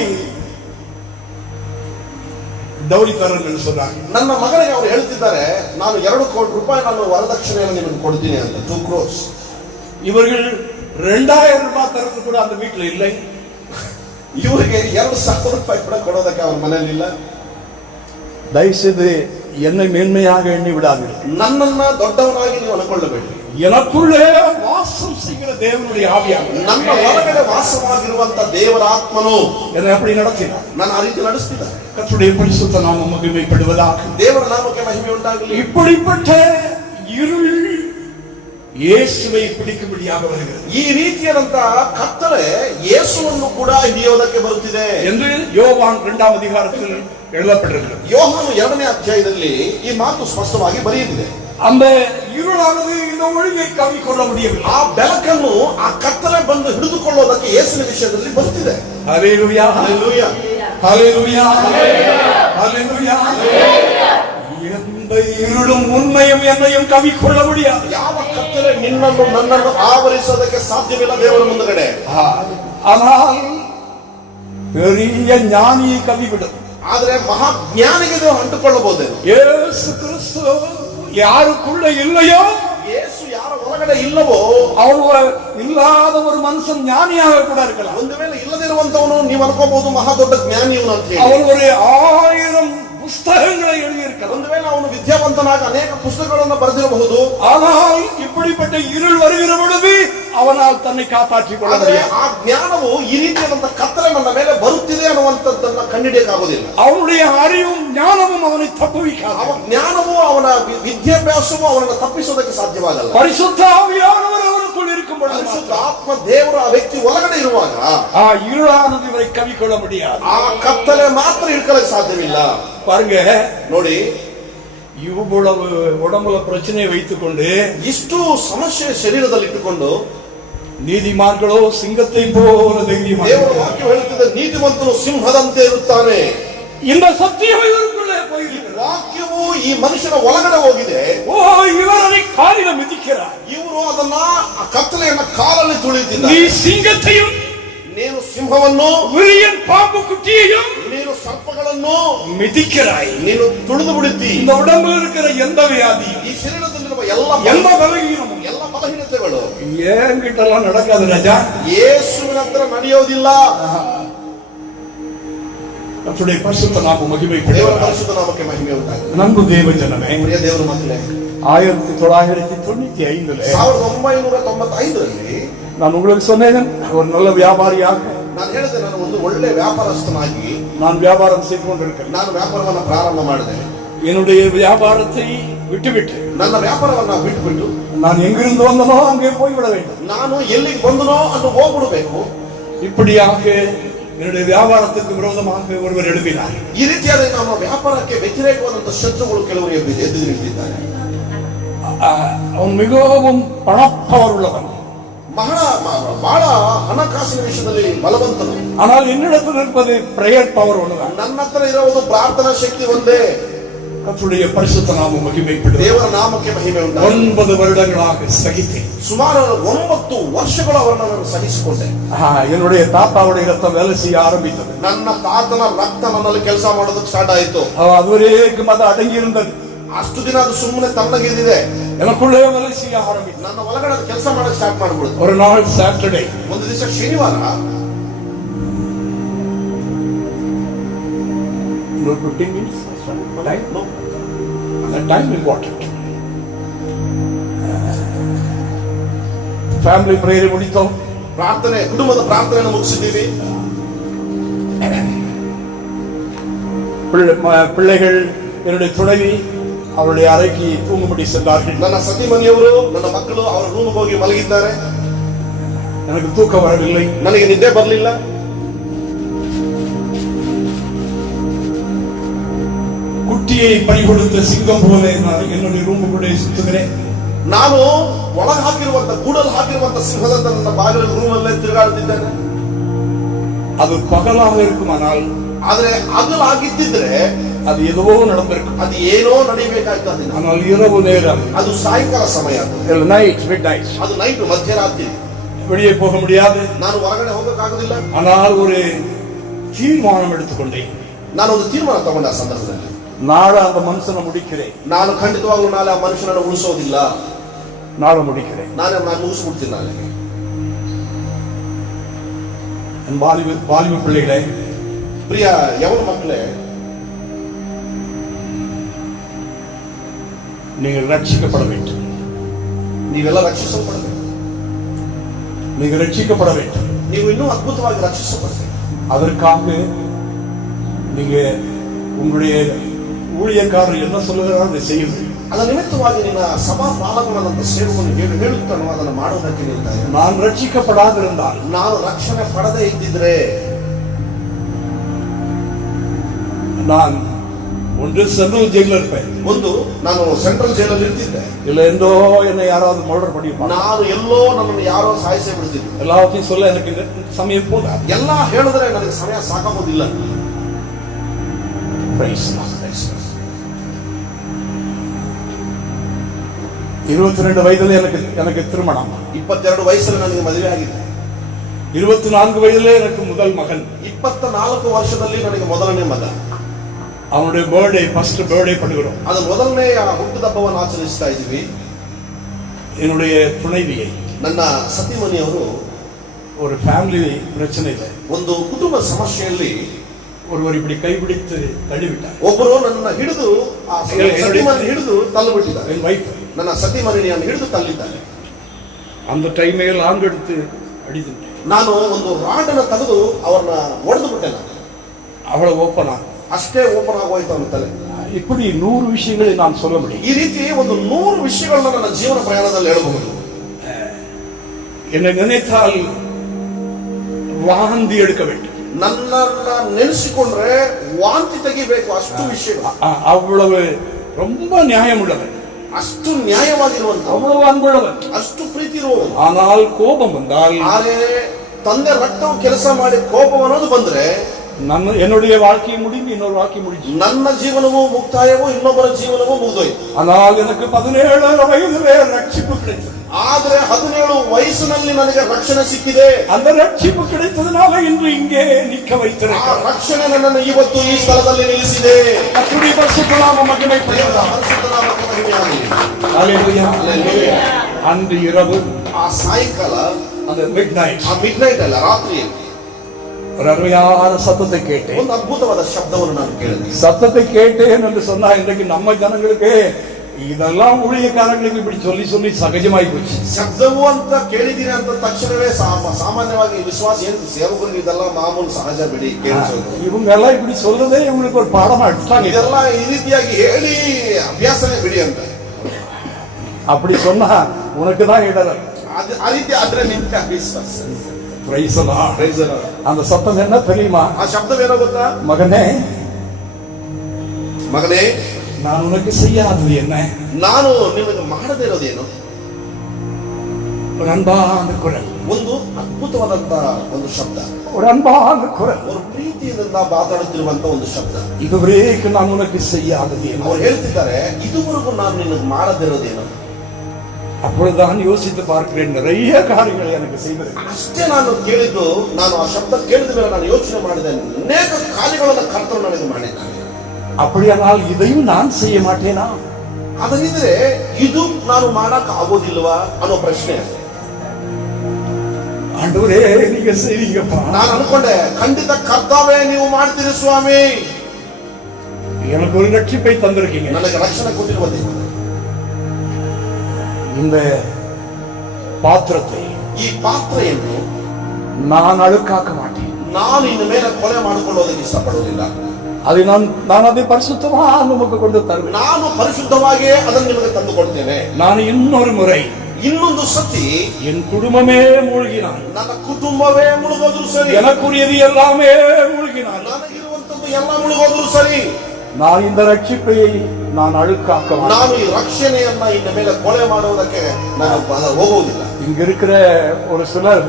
ದೌರಿ ತರನ್ ಎಂದು சொன்னாங்க. ನನ್ನ ಮಗನಿಗೆ ಅವರು ಹೇಳ್ತಿದ್ದಾರೆ, ನಾನು 2 ಕೋಟಿ ರೂಪಾಯಿ ನಾನು ವರದಕ್ಷಿಣೆಯನ್ನು ನಿಮಗೆ ಕೊಡ್ತೀನಿ ಅಂತ. 2 crores. இவர்கள் 2000 ரூபாய் தரது கூட அந்த வீட்டுல இல்லை. ಇವರಿಗೆ 2,000 ರೂಪಾಯಿ ಕೂಡ ಕೊಡೋದಕ್ಕೆ ಅವ್ರ ಮನೆಯಲ್ಲಿ ಇಲ್ಲ. தயவுசெய்து என்னை மேன்மையாக எண்ணி விடாதீர்கள். ನನ್ನನ್ನ ದೊಡ್ಡವನಾಗಿ ನೀವು ಅನ್ಕೊಳ್ಳಬೇಡಿ. எனக்குள்ளே வாசம் செய்கிற தேவனுடைய ஆவியானவர் ನಮ್ಮ ಒಳಗಡೆ ವಾಸವಾಗಿರುವಂತ ದೇವರ ಆತ್ಮನು என்னை அப்படி நடத்தினார். ನಾನು ಆ ರೀತಿ ನಡೆಸ್ತಿದ್ದಾರೆ. கர்த்தருடைய பரிசுத்த நாமம் மகிமைப்படுவதாக. ದೇವರ ನಾಮಕ್ಕೆ ಮಹಿಮೆ ಉಂಟಾಗಲಿ. இப்படிப்பட்ட இருள் இயேசுவை பிடிக்கும்படியாக வருகிறது ಈ ರೀತಿಯಾದಂತಹ ಕತ್ತಲೆ ಯೇಸುವನ್ನು ಕೂಡ ಹಿಡಿಯೋದಕ್ಕೆ ಬರುತ್ತಿದೆ என்று யோவான் 2ஆம் அதிகாரத்தில் எழுதப்பட்டிருக்கிறது. ಯೋಹಾನು 2ನೇ ಅಧ್ಯಾಯದಲ್ಲಿ ಈ ಮಾತು ಸ್ಪಷ್ಟವಾಗಿ ಬರೆಯಲಿದೆ. அந்த இருளானது இந்த ஒளியை கவிக்கொள்ள முடியவில்லை. ಆ ಬೆಳಕನ್ನು ಆ ಕತ್ತಲೆ ಬಂದು ಹಿಡಿದುಕೊಳ್ಳೋದಕ್ಕೆ ಯೇಸುವಿನ ವಿಷಯದಲ್ಲಿ ಬರುತ್ತಿದೆ. ஹalleluya ಹಲ್ಲೆಲೂಯಾ, ஹalleluya ஹalleluya. எந்த இருளும் உண்மையும் என்னையும் கவிக்கொள்ள முடியாது. ಯಾವ ಕತ್ತಲೆ ನಿನ್ನನ್ನು ನನ್ನನ್ನು ಆವರಿಸೋದಕ್ಕೆ ಸಾಧ್ಯವಿಲ್ಲ ದೇವರ ಮುಂದಗಡೆ. ஆனால் பெரிய ஞானியை கவிவிடும். ಆದ್ರೆ ಮಹಾಜ್ಞಾನಿಗೆ ಇದು ಅಂಟುಕೊಳ್ಳಬಹುದೇನು? இயேசு கிறிஸ்து யாருக்குள்ள இல்லையோ, ಯೇಸು ಯಾರ ಒಳಗಡೆ ಇಲ್ಲವೋ அவர் இல்லாத ஒரு மனுஷன் ஞானியாக கூட இருக்கலாம். ಒಂದು ವೇಳೆ ಇಲ್ಲದಿರುವಂತವನು ನೀವು ಅನ್ಕೋಬಹುದು ಮಹಾ ದೊಡ್ಡ ಜ್ಞಾನಿ ಇವನು ಅಂತ ಹೇಳಿ. அவர் ஒரு 1000 புஸ்தகங்களை எழுதியிருக்கலாம். ಒಂದು ವೇಳೆ ಅವನು ವಿದ್ಯಾವಂತನಾಗಿ ಅನೇಕ ಪುಸ್ತಕಗಳನ್ನು ಬರೆದಿರಬಹುದು. ஆனால் இப்படிப்பட்ட இருள் வருகிற பொழுது அவனால் தன்னை காப்பாற்றிக் கொள்ள ಆದರೆ முடியாது. ಆ ಜ್ಞಾನವು ಈ ರೀತಿಯಾದಂತಹ ಕತ್ತಲೆ ನನ್ನ ಮೇಲೆ ಬರುತ್ತಿದೆ ಅನ್ನುವಂಥದ್ದನ್ನ ಕಂಡುಹಿಡಿಯಕ್ಕಾಗೋದಿಲ್ಲ. அவனுடைய அறிவும் ஞானமும் அவனை தப்புவிக்காது. ಅವನ ಜ್ಞಾನವು ಅವನ ವಿದ್ಯಾಭ್ಯಾಸವು ಅವನನ್ನು ತಪ್ಪಿಸೋದಕ್ಕೆ ಸಾಧ್ಯವಾಗಲ್ಲ. பரிசுத்த ஆவியானவர் அவனுக்குள் இருக்கும் பொழுது ಪರಿಶುದ್ಧ ಆತ್ಮ ದೇವರು ಆ ವ್ಯಕ್ತಿ ಒಳಗಡೆ ಇರುವಾಗ இருளானது இவரை கவிக்கொள்ள முடியாது. ಆ ಕತ್ತಲೆ ಮಾತ್ರ ಇಟ್ಕೊಳ್ಳಕ್ಕೆ ಸಾಧ್ಯವಿಲ್ಲ. பாருங்க, ನೋಡಿ, இவ்வளவு உடம்புல பிரச்சனையை வைத்துக் கொண்டு ಇಷ್ಟು ಸಮಸ್ಯೆ ಶರೀರದಲ್ಲಿ ಇಟ್ಟುಕೊಂಡು நீதிமான்களோ சிங்கத்தை போல தைரியமாக ದೇವರ ವಾಕ್ಯ ಹೇಳುತ್ತದೆ, ನೀತಿವಂತನು ಸಿಂಹದಂತೆ ಇರುತ್ತಾನೆ. இந்த சத்தியம் இதற்குள்ளே போயிருக்கிறது. ವಾಕ್ಯವು ಈ ಮನುಷ್ಯನ ಒಳಗಡೆ ಹೋಗಿದೆ. ஓ, இவர் அதை காலில மிதிக்கிறார். ಇವರು ಅದನ್ನ ಆ ಕತ್ತಲೆಯನ್ನ ಕಾಲಲ್ಲಿ நீ ತುಳಿಯುತ್ತಿದ್ದಾರೆ. சிங்கத்தையும் ನೀನು ಸಿಂಹವನ್ನು, விரியன் பாம்பு குட்டியையும் ನೀನು ಸರ್ಪಗಳನ್ನು மிதிக்கிறாய். ನೀನು ತುಳಿದು ಬಿಡುತ್ತಿ. இந்த உடம்புல இருக்கிற எந்த வியாதியும் ಈ ಶರೀರದಲ್ಲಿರುವ எந்த பலவீனமும் ಎಲ್ಲ ಬಲಹೀನತೆಗಳು என்கிட்ட எல்லாம் நடக்காது ராஜா. ಯೇಸುವಿನ ಹತ್ರ ನಡೆಯೋದಿಲ್ಲ. கர்த்தருடைய பரிசுத்த நாம ದೇವರ மகிமைப்படுகிறது. ಪರಿಶುದ್ಧ ನಾಮಕ್ಕೆ ಮಹಿಮೆ ಉಂಟಾಗಲಿ. நண்பு தேவ ஜனமே, ಪ್ರಿಯ ದೇವರ ಮಕ್ಕಳೇ, 1995 1995ರಲ್ಲಿ நான் உங்களுக்கு சொன்னேன், ஒரு நல்ல வியாபாரியாக ನಾನು ಹೇಳಿದೆ, ನಾನು ಒಂದು ಒಳ್ಳೆ ವ್ಯಾಪಾರಸ್ಥನಾಗಿ நான் வியாபாரம் செய்து கொண்டிருக்கிறேன். ನಾನು ವ್ಯಾಪಾರವನ್ನ ಪ್ರಾರಂಭ ಮಾಡಿದೆ. என்னுடைய வியாபாரத்தை விட்டுவிட்டு ನನ್ನ ವ್ಯಾಪಾರವನ್ನ ಬಿಟ್ಟುಬಿಟ್ಟು நான் எங்கிருந்து வந்தனோ அங்கே போய்விட வேண்டும். ನಾನು ಎಲ್ಲಿಗೆ ಬಂದನೋ ಅನ್ನು ಹೋಗ್ಬಿಡ್ಬೇಕು. இப்படியாக என்னுடைய வியாபாரத்துக்கு விரோதமாக ஒருவர் எழுப்பினார். ಈ ರೀತಿಯಾದ ನಮ್ಮ ವ್ಯಾಪಾರಕ್ಕೆ ವ್ಯತಿರೇಕವಾದಂತಹ ಶತ್ರುಗಳು ಕೆಲವರು ಎದ್ದು ನಿಂತಿದ್ದಾರೆ. அவன் மிகவும் பணப்பவர் உள்ளவன். ಬಹಳ ಹಣಕಾಸಿನ ವಿಷಯದಲ್ಲಿ ಬಲವಂತನು. ஆனால் என்னிடத்தில் இருப்பது பிரேயர் பவர் ஒண்ணுதான். ನನ್ನ ಹತ್ರ ಇರುವುದು ಪ್ರಾರ್ಥನಾ ಶಕ್ತಿ ಒಂದೇ. கர்த்தருடைய பரிசுத்த நாமம் மகிமைப்படுகிறது. ದೇವರ ನಾಮಕ್ಕೆ ಮಹಿಮೆ ಉಂಟಾಗಲಿ. 9 வருடங்களாக சகித்தேன். ಸುಮಾರು 9 ವರ್ಷಗಳು ಅವರನ್ನು ನಾನು ಸಹಿಸಿಕೊಂಡೆ. என்னுடைய தாத்தாவுடைய ரத்தம் வேலை செய்ய ஆரம்பித்தது. ನನ್ನ ತಾತನ ರಕ್ತ ನನ್ನಲ್ಲಿ ಕೆಲಸ ಮಾಡೋದಕ್ಕೆ ಸ್ಟಾರ್ಟ್ ಆಯಿತು. அதுவரைக்கும் அது அடங்கி இருந்தது. ಅಷ್ಟು ದಿನ ಅದು ಸುಮ್ಮನೆ ತಣ್ಣಗಿದ್ದಿದೆ. எனக்குள்ளே வேலை செய்ய ஆரம்பித்தது. ನನ್ನ ಒಳಗಡೆ ಕೆಲಸ ಮಾಡಕ್ಕೆ ಸ್ಟಾರ್ಟ್ ಮಾಡ್ಬಿಡುದು. ஒரு நாள் சாட்டர்டே, ಒಂದು ದಿವಸ ಶನಿವಾರ, 15 minutes the time important. Family prayer முடித்தோம். ಪ್ರಾರ್ಥನೆ, ಕುಟುಂಬದ ಪ್ರಾರ್ಥನೆಯನ್ನು ಮುಗಿಸಿದ್ದೀವಿ. பிள்ளைகள், என்னுடைய துணைவி அவருடைய அறைக்கு தூங்கும்படி சென்றார்கள். ನನ್ನ ಸತಿಮನಿಯವರು, ನನ್ನ ಮಕ್ಕಳು ಅವರ ರೂಮ್ಗೆ ಹೋಗಿ ಮಲಗಿದ್ದಾರೆ. எனக்கு தூக்கம் வரவில்லை. ನನಗೆ ನಿದ್ದೆ ಬರಲಿಲ್ಲ. குட்டியை பறி கொடுத்த சிங்கம் போல நான் என்னுடைய ரூமுக்குள்ளே சுத்துகிறேன். ನಾನು ಒಳಗೆ ಹಾಕಿರುವಂತ, ಗೂಡಲ್ಲಿ ಹಾಕಿರುವಂತ ಸಿಂಹದಂತ ನನ್ನ ಬಾಗಿಲ ರೂಮಲ್ಲೇ ತಿರುಗಾಡ್ತಿದ್ದೇನೆ. அது பகலாக இருக்குமானால், ಆದ್ರೆ ಹಗಲಾಗಿದ್ದಿದ್ರೆ அது ஏதோ நடந்திருக்கும். ಅದು ಏನೋ ನಡೀಬೇಕಾಯ್ತು. ಅದನ್ನ ஆனால் இரவு நேரம், ಅದು ಸಾಯಂಕಾಲ ಸಮಯ, ಅದು நைட், மிட் நைட், ಅದು ನೈಟ್, ಮಧ್ಯರಾತ್ರಿ. வெளியே போக முடியாது. ನಾನು ಹೊರಗಡೆ ಹೋಗಕ್ಕಾಗುದಿಲ್ಲ. ஆனால் ஒரு தீர்மானம் எடுத்துக்கொண்டேன். ನಾನು ಒಂದು ತೀರ್ಮಾನ ತಗೊಂಡ ಆ ಸಂದರ್ಭದಲ್ಲಿ, நாளை அந்த மனுஷனை முடிக்கிறேன். ನಾನು ಖಂಡಿತವಾಗ್ಲೂ ನಾಳೆ ಆ ಮನುಷ್ಯನನ್ನು ಉಳಿಸೋದಿಲ್ಲ. நாளை முடிக்கிறேன். ನಾನು ಮುಗಿಸ್ಬಿಡ್ತೀನಿ. ನಾಳೆ என் வாலிப பிள்ளைகளே, ಪ್ರಿಯ ಯವನ ಮಕ್ಕಳೇ, நீங்கள் ரட்சிக்கப்பட வேண்டும். ನೀವೆಲ್ಲ ರಕ್ಷಿಸಲ್ಪಡಬೇಕು. நீங்கள் ரட்சிக்கப்பட வேண்டும். ನೀವು ಇನ್ನೂ ಅದ್ಭುತವಾಗಿ ರಕ್ಷಿಸಲ್ಪಡಬೇಕು. அதற்காக நீங்க உங்களுடைய ஊழியக்காரர் என்ன சொல்லுகிறார் அதை செய்யுங்கள். ಅದರ ನಿಮಿತ್ತವಾಗಿ ನಿನ್ನ ಸಭಾ ಪಾಲಕನಾದಂಥ ಸೇವಕನು ಹೇಳುತ್ತಾನೋ ಅದನ್ನು ಮಾಡುವುದಕ್ಕೆ ನಿಲ್ತಾರೆ. நான் ரட்சிக்கப்படாதிருந்தால், ನಾನು ರಕ್ಷಣೆ ಪಡದೇ ಇದ್ದಿದ್ರೆ நான் ஒன்று சென்ட்ரல் ஜெயில இருப்பேன், ಒಂದು ನಾನು ಸೆಂಟ್ರಲ್ ಜೈಲಲ್ಲಿ ಇರ್ತಿದ್ದೆ, இல்ல எந்தோ என்னை யாராவது மர்டர் பண்ணிருப்பாங்க. ನಾನು ಎಲ್ಲೋ ನನ್ನನ್ನು ಯಾರೋ ಸಾಯಿಸೇ ಬಿಡ್ತಿದ್ದೆ. எல்லாத்தையும் சொல்ல எனக்கு இந்த சமயம் போதாது. ಎಲ್ಲ ಹೇಳಿದ್ರೆ ನನಗೆ ಸಮಯ ಸಾಕಾಗೋದಿಲ್ಲ. Praise the Lord. 22 வயதுல எனக்கு திருமணம், 22 ವಯಸ್ಸಲ್ಲಿ ನನಗೆ ಮದುವೆ ಆಗಿದೆ. 24 வயதுல எனக்கு முதல் மகன், 24 ವರ್ಷದಲ್ಲಿ ನನಗೆ ಮೊದಲನೇ ಮಗ. அவனுடைய பர்த்டே, ஃபர்ஸ்ட் பர்த்டே பண்ணுகிறோம். ಅದು ಮೊದಲನೇ ಹುಟ್ಟುಹಬ್ಬವನ್ನು ಆಚರಿಸ್ತಾ ಇದ್ದೀವಿ. என்னுடைய துணைவியை, ನನ್ನ ಸತಿಮನಿಯವರು ஒரு ஃபேமிலி பிரச்சனையில ಒಂದು ಕುಟುಂಬ ಸಮಸ್ಯೆಯಲ್ಲಿ ஒருவர் இப்படி கைப்பிடித்து தள்ளிவிட்டார். ಒಬ್ಬರು ನನ್ನ ಹಿಡಿದು ಸತಿಮನಿ ಹಿಡಿದು ತಳ್ಳಿಬಿಟ್ಟಿದ್ದಾರೆ. என் வைஃப் ನನ್ನ ಸತಿಮನಿಯನ್ನು ಹಿಡಿದು ತಳ್ಳಿದ್ದಾರೆ. அந்த டைமே லாங் எடுத்து அடித்து ನಾನು ಒಂದು ರಾಡನ್ನು ತೆಗೆದು ಅವ್ರನ್ನ ಒಡೆದು ಬಿಟ್ಟೆ. ನಾನು அவளை ஓப்பனா ಅಷ್ಟೇ ಓಪನ್ ಆಗೋಯ್ತು ಅವನ ತಲೆ. இப்படி 100 விஷயங்களை நான் சொல்ல முடியும். ಈ ರೀತಿ ಒಂದು 100 ವಿಷಯಗಳನ್ನ ನನ್ನ ಜೀವನ ಪ್ರಯಾಣದಲ್ಲಿ ಹೇಳಬಹುದು. என்னை நினைத்தால் வாந்தி எடுக்க வேண்டும். ನನ್ನನ್ನ ನೆನೆಸಿಕೊಂಡ್ರೆ ವಾಂತಿ ತೆಗಿಬೇಕು, ಅಷ್ಟು ವಿಷಯಗಳು. அவ்வளவு ரொம்ப நியாயம் உள்ளவன், ಅಷ್ಟು ನ್ಯಾಯವಾಗಿರುವಂತ, அவ்வளவு அன்புள்ளவன், ಅಷ್ಟು ಪ್ರೀತಿ ಇರುವವನು. ஆனால் கோபம் வந்தால், ಆದರೆ ತಂದೆ ರಕ್ತವು ಕೆಲಸ ಮಾಡಿ ಕೋಪ ಅನ್ನೋದು ಬಂದ್ರೆ என்னுடைய வாழ்க்கையை முடிந்து இன்னொரு வாழ்க்கை முடிஞ்சு, ನನ್ನ ಜೀವನವೂ ಮುಕ್ತಾಯವೂ ಇನ್ನೊಬ್ಬರ ಜೀವನವೂ ಮುಗಿದೋಯ್ತು. ஆனால் எனக்கு 17 வயதிலே ரட்சிப்பு கிடைத்தது. ಆದ್ರೆ 17 ವಯಸ್ಸಿನಲ್ಲಿ ನನಗೆ ರಕ್ಷಣೆ ಸಿಕ್ಕಿದೆ. அந்த ரட்சிப்பு கிடைத்ததுனால இன்று இங்கே நிற்க ಆ வைத்திருக்கிறார். ರಕ್ಷಣೆ ನನ್ನನ್ನು ಇವತ್ತು ಈ ಸ್ಥಳದಲ್ಲಿ ನಿಲ್ಲಿಸಿದೆ. கர்த்தருடைய பரிசுத்த நாமம் மகிமைப்படுவதாக. ಪರಿಶುದ್ಧ ನಾಮಕ್ಕೆ ಮಹಿಮೆಯಾಗಲಿ. ஹல்லேலூயா. அன்று இரவு ಆ ಸಾಯಂಕಾಲ, அந்த மிட் நைட், ಆ ಮಿಡ್ ನೈಟ್ ಅಲ್ಲ, ರಾತ್ರಿ ஒரு அருமையான சத்தத்தை கேட்டேன். ಒಂದು ಅದ್ಭುತವಾದ ಶಬ್ದವನ್ನು ನಾನು ಕೇಳಿದೆ. சத்தத்தை கேட்டேன் என்று சொன்னா இன்றைக்கு நம்ம ஜனங்களுக்கு இதெல்லாம் ஊழியக்காரங்களுக்கு இப்படி சொல்லி சொல்லி சகஜமாய் போச்சு. ಶಬ್ದವು ಅಂತ ಕೇಳಿದೀನಿ ಅಂತ ತಕ್ಷಣವೇ ಸಾಮಾನ್ಯವಾಗಿ ವಿಶ್ವಾಸ ಏನು ಸೇವಕರಿಗೆ ಇದೆಲ್ಲ ಮಾಮೂಲು ಸಹಜ ಬಿಡಿ ಕೇಳಿಸೋದು. இவங்க எல்லாம் இப்படி சொல்றதே இவங்களுக்கு ஒரு பாடமா எடுத்தாங்க. ಇದೆಲ್ಲ ಈ ರೀತಿಯಾಗಿ ಹೇಳಿ ಅಭ್ಯಾಸನೇ ಬಿಡಿ ಅಂತ. அப்படி சொன்னா உனக்கு தான் இடர். ಆ ರೀತಿ ಆದ್ರೆ ನಿಮ್ಗೆ ವಿಶ್ವಾಸ. Praise the Lord. அந்த சத்தம் என்ன தெரியுமா? ಆ ಶಬ್ದವೇನೋ ಗೊತ್ತಾ? மகனே, ಮಗನೇ, நான் உனக்கு செய்யாதது என்ன? ನಾನು ನಿಮಗೆ ಮಾಡದೇ ಇರೋದೇನು? ஒரு அன்பான குரல், ಒಂದು ಅದ್ಭುತವಾದಂತ ಒಂದು ಶಬ್ದ, ஒரு அன்பான குரல், ಒಂದು ಪ್ರೀತಿಯಿಂದ ಮಾತಾಡುತ್ತಿರುವಂತ ಒಂದು ಶಬ್ದ. இதுவரைக்கும் நான் உனக்கு செய்யாதது என்ன? ಅವ್ರು ಹೇಳ್ತಿದ್ದಾರೆ, ಇದುವರೆಗೂ ನಾನು ನಿನಗೆ ಮಾಡದಿರೋದೇನು? அப்பொழுதுதான் யோசித்து பார்க்கிறேன், நிறைய காரியங்களை எனக்கு செய்வது. ಅಷ್ಟೇ ನಾನು ಕೇಳಿದ್ದು. ನಾನು ಆ ಶಬ್ದ ಕೇಳಿದ ಮೇಲೆ ನಾನು ಯೋಚನೆ ಮಾಡಿದೆ, ಅನೇಕ ಕಾರ್ಯಗಳನ್ನು ಕರ್ತನು ನನಗೆ ಮಾಡಿದ್ದಾನೆ. அப்படியானால் இதையும் நான் செய்ய மாட்டேனா? ಅದನಿದ್ರೆ ಇದು ನಾನು ಮಾಡಕ್ ಆಗೋದಿಲ್ವಾ ಅನ್ನೋ ಪ್ರಶ್ನೆ. ஆண்டவரே, நீங்க செய்வீங்கப்பா. ನಾನು ಅನ್ಕೊಂಡೆ, ಖಂಡಿತ ಕರ್ತಾವೇ ನೀವು ಮಾಡ್ತೀರಿ ಸ್ವಾಮಿ. எனக்கு ஒரு ரட்சிப்பை தந்திருக்கீங்க. ನನಗೆ ರಕ್ಷಣೆ ಕೊಟ್ಟಿರುವುದೇ இந்த பாத்திரத்தை, ಈ ಪಾತ್ರೆಯನ್ನು நான் அழுக்காக்க மாட்டேன். ನಾನು ಇನ್ನು ಮೇಲೆ ಕೊಲೆ ಮಾಡಿಕೊಳ್ಳೋದಕ್ಕೆ ಇಷ್ಟಪಡುವುದಿಲ್ಲ. அதை நான் அதை பரிசுத்தமாக உமக்கு கொண்டு தருவேன். ನಾನು ಪರಿಶುದ್ಧವಾಗಿಯೇ ಅದನ್ನು ನಿಮಗೆ ತಂದು ಕೊಡ್ತೇನೆ. நான் இன்னொரு முறை, ಇನ್ನೊಂದು ಸತಿ என் குடும்பமே மூழ்கினான், ನನ್ನ ಕುಟುಂಬವೇ ಮುಳುಗೋದ್ರು ಸರಿ, எனக்குரியது எல்லாமே மூழ்கினான், ನನಗಿರುವಂತದ್ದು ಎಲ್ಲ ಮುಳುಗೋದ್ರು ಸರಿ, நான் இந்த ரட்சிப்பை நான் அழுக்காக்க மாட்டேன். ನಾನು ಈ ರಕ್ಷಣೆಯನ್ನ ಇನ್ನು ಮೇಲೆ ಕೊಲೆ ಮಾಡುವುದಕ್ಕೆ ನಾನು ಹೋಗುವುದಿಲ್ಲ. இங்க இருக்கிற ஒரு சிலர்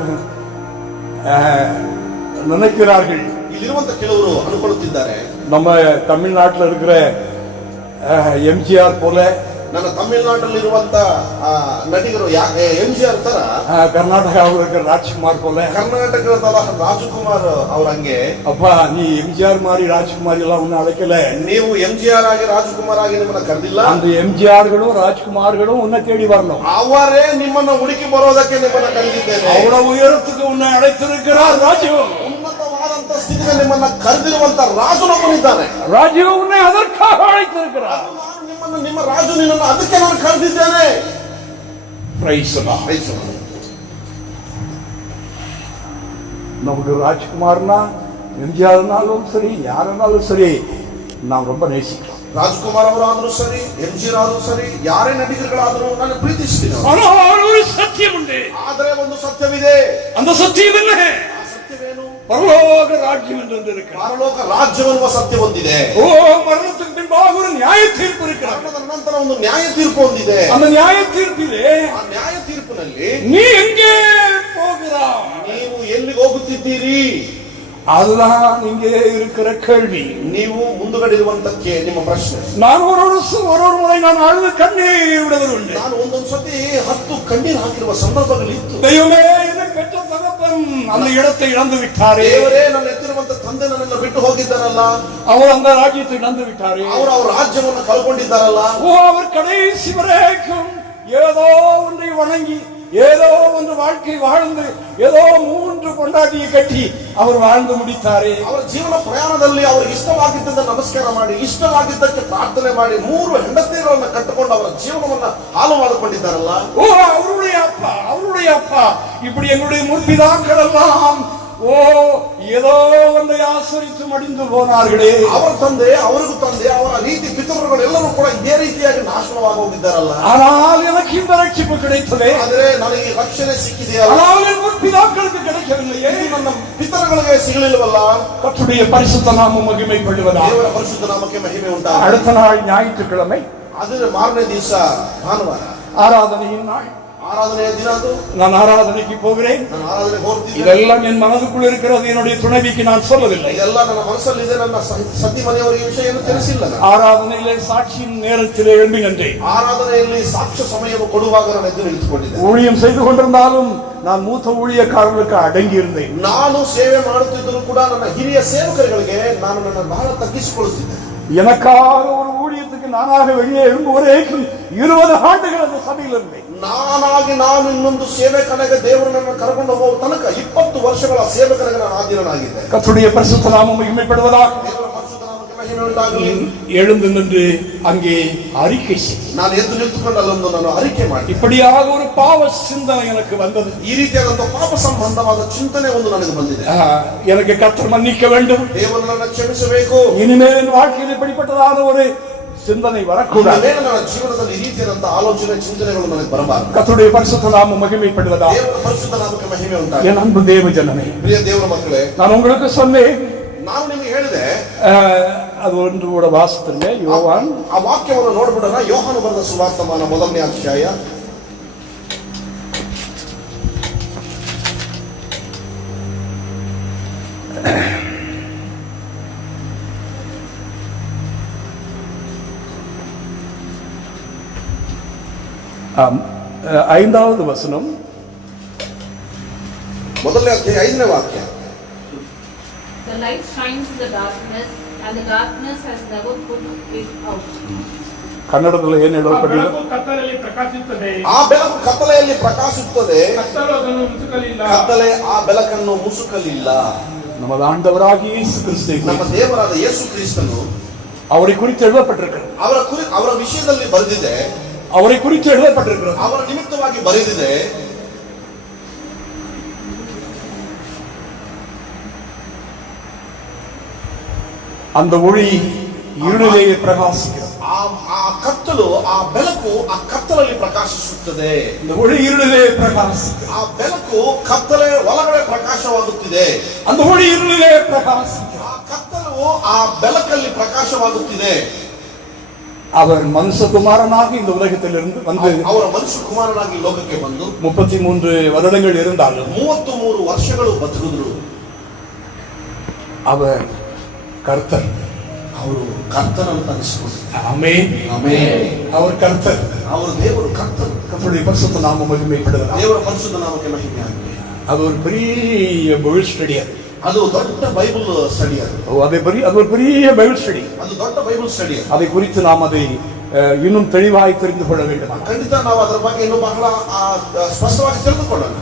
நினைக்கிறார்கள், ಇಲ್ಲಿರುವಂತ ಕೆಲವರು ಅನ್ಕೊಳ್ಳುತ್ತಿದ್ದಾರೆ, நம்ம தமிழ்நாட்டில் இருக்கிற எம்ஜிஆர் போல, ನನ್ನ ತಮಿಳುನಾಡಲ್ಲಿರುವಂತ ನಟಿಗರು MGR ತರ, கர்நாடகாவில் இருக்கிற ராஜ்குமார் போல, ಕರ್ನಾಟಕದ ರಾಜಕುಮಾರ್ ಅವ್ರ ಹಂಗೆ, அப்பா நீ எம்ஜிஆர் மாதிரி ராஜ்குமார் எல்லாம் ஒன்னும் அழைக்கல, ನೀವು MGR ಆಗಿ ರಾಜಕುಮಾರ್ ಆಗಿ ನಿಮ್ಮನ್ನ ಕರೆದಿಲ್ಲ, அந்த எம்ஜிஆர்களும் ராஜ்குமார்களும் உன்னை தேடி வரணும், ಅವರೇ ನಿಮ್ಮನ್ನ ಹುಡುಕಿ ಬರೋದಕ್ಕೆ ನಿಮ್ಮನ್ನ ಕರೆದಿದ್ದೇನೆ. அவ்வளவு உயரத்துக்கு உன்னை அழைத்திருக்கிறார் ராஜு. ಉನ್ನತವಾದಂತ ಸ್ಥಿತಿಗೆ ನಿಮ್ಮನ್ನ ಕರೆದಿರುವಂತ ರಾಜನೊಬ್ಬನಿದ್ದಾನೆ. ராஜு உன்னை அதற்காக அழைத்திருக்கிறார். ನಿಮ್ಮ ರಾಜು ನಿನ್ನನ್ನು ಅದಕ್ಕೆ ನಾನು ಕರೆದಿದ್ದೇನೆ. Praise the Lord. நமக்கு ராஜ்குமார்னா எம்ஜிஆர்னாலும் சரி, யாருனாலும் சரி, நாம் ரொம்ப நேசிக்கிறோம். ರಾಜ್ಕುಮಾರ್ ಅವರಾದ್ರೂ ಸರಿ, MG ರಾದ್ರೂ ಸರಿ, ಯಾರೇ ನಟಿಗರುಗಳಾದ್ರೂ ನಾನು ಪ್ರೀತಿಸ್ತೀನಿ. ஆனால் ஒரு சத்தியம் உண்டு. ಆದರೆ ಒಂದು ಸತ್ಯವಿದೆ. அந்த சத்தியம் என்ன? ಆ ಸತ್ಯವೇನು? பரலோக ராஜ்யம் என்று இருக்கிறது. ಪರಲೋಕ ರಾಜ್ಯವೆನ್ನುವ ಸತ್ಯ ಒಂದಿದೆ. ஓ, மரணத்துக்கு பின்பாக ஒரு நியாய தீர்ப்பு இருக்கிறது. ಮರಣದ ನಂತರ ಒಂದು ನ್ಯಾಯ ತೀರ್ಪು ಒಂದಿದೆ. அந்த நியாய தீர்ப்பிலே ಆ ನ್ಯಾಯ ತೀರ್ಪಿನಲ್ಲಿ நீ எங்கே போகிறாய்? ನೀವು ಎಲ್ಲಿಗೆ ಹೋಗುತ್ತಿದ್ದೀರಿ? அதுதான் இங்கே இருக்கிற கேள்வி. ನೀವು ಮುಂದುಗಡೆ ಇರುವಂತಕ್ಕೆ ನಿಮ್ಮ ಪ್ರಶ್ನೆ. நான் ஒரு முறை நான் அழுது கண்ணீர் விடுவது உண்டு. ನಾನು ಒಂದೊಂದು ಸತಿ 10 ಕಣ್ಣೀರು ಹಾಕಿರುವ ಸಂದರ್ಭಗಳಿತ್ತು. தெய்வமே, என்னை பெற்ற தகப்பன் அந்த இடத்தை இழந்து விட்டாரே. ದೇವರೇ, ನನ್ನ ಎತ್ತಿರುವಂತ ತಂದೆ ನನ್ನನ್ನು ಬಿಟ್ಟು ಹೋಗಿದ್ದಾರಲ್ಲ, அவர் அந்த ராஜ்யத்தை இழந்து விட்டாரே. ಅವರು ಅವರ ರಾಜ್ಯವನ್ನು ಕಳ್ಕೊಂಡಿದ್ದಾರಲ್ಲ. ஓ, அவர் கடைசி வரைக்கும் ஏதோ ஒன்றை வணங்கி ஏதோ ಒಂದು வாழ்க்கை வாழ்ந்து ஏதோ 3 பொண்டாட்டியை கட்டி அவர் வாழ்ந்து முடித்தாரே. ಅವರ ಜೀವನ ಪ್ರಯಾಣದಲ್ಲಿ ಅವರಿಗೆ ಇಷ್ಟವಾಗಿದ್ದನ್ನು ನಮಸ್ಕಾರ ಮಾಡಿ, ಇಷ್ಟವಾಗಿದ್ದಕ್ಕೆ ಪ್ರಾರ್ಥನೆ ಮಾಡಿ 3 ಹೆಂಡತಿಯರನ್ನು ಕಟ್ಟಿಕೊಂಡು ಅವರ ಜೀವನವನ್ನ ಹಾಳು ಮಾಡಿಕೊಂಡಿದ್ದಾರಲ್ಲ. ஓ, அவருடைய அப்பா இப்படி எங்களுடைய முற்பிதாக்கள் எல்லாம் ஓ ஏதோ ஒன்றை ஆசரித்து மடிந்து போனார்களே. ಅವರ ತಂದೆ, ಅವರಿಗೂ ತಂದೆ, ಅವರ ರೀತಿ ಪಿತೃಗಳೆಲ್ಲರೂ ಕೂಡ ಇದೇ ರೀತಿಯಾಗಿ ನಾಶನವಾಗಿ ಹೋಗಿದ್ದಾರಲ್ಲ. ஆனால் எனக்கு இந்த ரட்சிப்பு கிடைத்ததே. ಆದ್ರೆ ನನಗೆ ರಕ್ಷಣೆ ಸಿಕ್ಕಿದೆಯಲ್ಲ. ஆனால் என் முற்பிதாக்களுக்கு கிடைக்கவில்லையே. ಇದು ನನ್ನ ಪಿತೃಗಳಿಗೆ ಸಿಗಲಿಲ್ಲವಲ್ಲ. கர்த்தருடைய பரிசுத்த நாமம் மகிமைப்படுவதாக. ದೇವರ ಪರಿಶುದ್ಧ ನಾಮಕ್ಕೆ ಮಹಿಮೆ ಉಂಟಾಗಲಿ. அடுத்த நாள் ஞாயிற்றுக்கிழமை, ಅದರ ಮಾರನೇ ದಿವಸ ಭಾನುವಾರ, ஆராதனையின் நாள். ಆರಾಧನೆಯ ದಿನ ಅದು. நான் ஆராதனைக்கு போகிறேன். ನಾನು ಆರಾಧನೆಗೆ ಹೋಗ್ತಿದ್ದೆ. இதெல்லாம் என் மனதுக்குள் இருக்கிறது. என்னுடைய துணைவிக்கு நான் சொல்லவில்லை. ಇದೆಲ್ಲ ನನ್ನ ಮನಸ್ಸಲ್ಲಿದೆ. ನನ್ನ ಸತಿ ಮನೆಯವರಿಗೆ ವಿಷಯ ಏನು ತಿಳಿಸಿಲ್ಲ ನಾನು. ஆராதனையிலே சாட்சியின் நேரத்திலே எழும்பி நின்றேன். ಆರಾಧನೆಯಲ್ಲಿ ಸಾಕ್ಷ್ಯ ಸಮಯವನ್ನು ಕೊಡುವಾಗ ನಾನು ಎದ್ದು ನಿಂತುಕೊಂಡಿದ್ದೆ. ஊழியம் செய்து கொண்டிருந்தாலும் நான் மூத்த ஊழியக்காரர்களுக்கு அடங்கி இருந்தேன். ನಾನು ಸೇವೆ ಮಾಡುತ್ತಿದ್ದರೂ ಕೂಡ ನನ್ನ ಹಿರಿಯ ಸೇವಕರುಗಳಿಗೆ ನಾನು ನನ್ನ ಬಹಳ ತಗ್ಗಿಸಿಕೊಳ್ಳುತ್ತಿದ್ದೆ. எனக்காக ஒரு ஊழியத்துக்கு நானாக வெளியே எழும்பும் வரைக்கும் 20 ஆண்டுகள் அந்த சபையில் இருந்தேன். ನಾನಾಗಿ ನಾನು ಇನ್ನೊಂದು ಸೇವಕನಿಗೆ ದೇವರು ನನ್ನ ಕರ್ಕೊಂಡು ಹೋಗುವ ತನಕ 20 ವರ್ಷಗಳ ಸೇವಕನಿಗೆ ನಾನು ಆಧೀನನಾಗಿದ್ದೆ. கர்த்தருடைய பரிசுத்த நாமம் மகிமைப்படுவதாக. ದೇವರ ಪರಿಶುದ್ಧ ನಾಮಕ್ಕೆ ಮಹಿಮೆ ಉಂಟಾಗಲಿ. எழுந்து நின்று அங்கே அறிக்கை செய். ನಾನು ಎದ್ದು ನಿಂತುಕೊಂಡು ಅಲ್ಲೊಂದು ನಾನು ಅರಿಕೆ ಮಾಡಿ, இப்படியாக ஒரு பாவ சிந்தனை எனக்கு வந்தது. ಈ ರೀತಿಯಾದಂತಹ ಪಾಪ ಸಂಬಂಧವಾದ ಚಿಂತನೆ ಒಂದು ನನಗೆ ಬಂದಿದೆ. எனக்கு கர்த்தர் மன்னிக்க வேண்டும். ದೇವರು ನನ್ನ ಕ್ಷಮಿಸಬೇಕು. இனிமேல் என் வாழ்க்கையில் இப்படிப்பட்டதான ஒரு சிந்தனை வரக்கூடாது. ಇನ್ಮೇಲೆ ನನ್ನ ಜೀವನದಲ್ಲಿ ಈ ರೀತಿಯಾದಂತಹ ಆಲೋಚನೆ, ಚಿಂತನೆಗಳು ನನಗೆ ಬರಬಾರದು. கர்த்தருடைய பரிசுத்த நாமம் மகிமைப்படுவதாக. ದೇವರ ಪರಿಶುದ್ಧ ನಾಮಕ್ಕೆ ಮಹಿಮೆ ಉಂಟಾಗಲಿ. என் அன்பு தேவ ஜனமே, ಪ್ರಿಯ ದೇವರ ಮಕ್ಕಳೇ, நான் உங்களுக்கு சொன்னேன், ನಾನು ನಿಮಗೆ ಹೇಳಿದೆ, அது ஒன்று கூட வாசித்திருங்க. யோவான் ಆ ವಾಕ್ಯವನ್ನು ನೋಡ್ಬಿಡೋಣ. ಯೋಹಾನ ಬರೆದ ಸುವಾರ್ತಮಾನ 1ನೇ ಅಧ್ಯಾಯ 5வது வசனம். 1ನೇ ಅಧ್ಯಾಯ 5ನೇ ವಾಕ್ಯ. The light shines in the darkness, and the darkness has never put it out. ಕನ್ನಡದಲ್ಲಿ ಏನು ಹೇಳಲ್ಪಟ್ಟಿದೆ? ಬೆಳಕು ಕತ್ತಲೆಯಲ್ಲಿ ಪ್ರಕಾಶಿಸುತ್ತದೆ, ಆ ಬೆಳಕು ಕತ್ತಲೆಯಲ್ಲಿ ಪ್ರಕಾಶಿಸುತ್ತದೆ, ಕತ್ತಲು ಅದನ್ನು ಮುಸುಕಲಿಲ್ಲ. ಕತ್ತಲೆ ಆ ಬೆಳಕನ್ನು ಮುಸುಕಲಿಲ್ಲ. நமது ஆண்டவராகிய இயேசு கிறிஸ்து, ನಮ್ಮ ದೇವರಾದ ಯೇಸು ಕ್ರಿಸ್ತನು அவரை குறித்து எழுதப்பட்டிருக்கிறது. ಅವರ ವಿಷಯದಲ್ಲಿ ಬರೆದಿದೆ. அவரை குறித்து எழுதப்பட்டிருக்கிறது. ಅವರ ನಿಮಿತ್ತವಾಗಿ ಬರೆದಿದೆ. அந்த ஒளி இருளிலே பிரகாசிக்கிறது. ಆ ಕತ್ತಲು, ಆ ಬೆಳಕು ಆ ಕತ್ತಲಲ್ಲಿ ಪ್ರಕಾಶಿಸುತ್ತದೆ. இந்த ஒளி இருளிலே பிரகாசிக்கிறது. ಆ ಬೆಳಕು ಕತ್ತಲೆ ಒಳಗಡೆ ಪ್ರಕಾಶವಾಗುತ್ತಿದೆ. அந்த ஒளி இருளிலே பிரகாசிக்கிறது. ಆ ಕತ್ತಲು ಆ ಬೆಳಕಲ್ಲಿ ಪ್ರಕಾಶವಾಗುತ್ತಿದೆ. அவர் மனுஷகுமாரனாக இந்த உலகத்திலிருந்து வந்து ಅವರ ಮನುಷ್ಯ ಕುಮಾರನಾಗಿ ಲೋಕಕ್ಕೆ ಬಂದು 33 வருடங்கள் இருந்தாலும் 33 ವರ್ಷಗಳು ಬದುಕಿದ್ರು. அவர் கர்த்தர். ಅವರು ಕರ್ತನನ್ನು ಅನಿಸಿಕೊಂಡರು. ஆமென். ಆಮೆನ್. அவர் கர்த்தர். ಅವರು ದೇವರು ಕರ್ತರು. கர்த்தருடைய பரிசுத்த நாமம் மகிமைப்படுவதாக. ದೇವರ ಪರಿಶುದ್ಧ ನಾಮಕ್ಕೆ ಮಹಿಮೆ ಆಗಲಿ. அது ஒரு பெரிய பைபிள் ஸ்டடி. ಅದು ದೊಡ್ಡ ಬೈಬಲ್ ಸ್ಟಡಿ. அது ஒரு பெரிய பைபிள் ஸ்டடி. ಅದು ದೊಡ್ಡ ಬೈಬಲ್ ಸ್ಟಡಿ. அதை குறித்து நாம் அதை இன்னும் தெளிவாய் தெரிந்து கொள்ள வேண்டும். ಖಂಡಿತ ನಾವು ಅದರ ಬಗ್ಗೆ ಇನ್ನೂ ಬಹಳ ಸ್ಪಷ್ಟವಾಗಿ ತಿಳಿದುಕೊಳ್ಳೋಣ.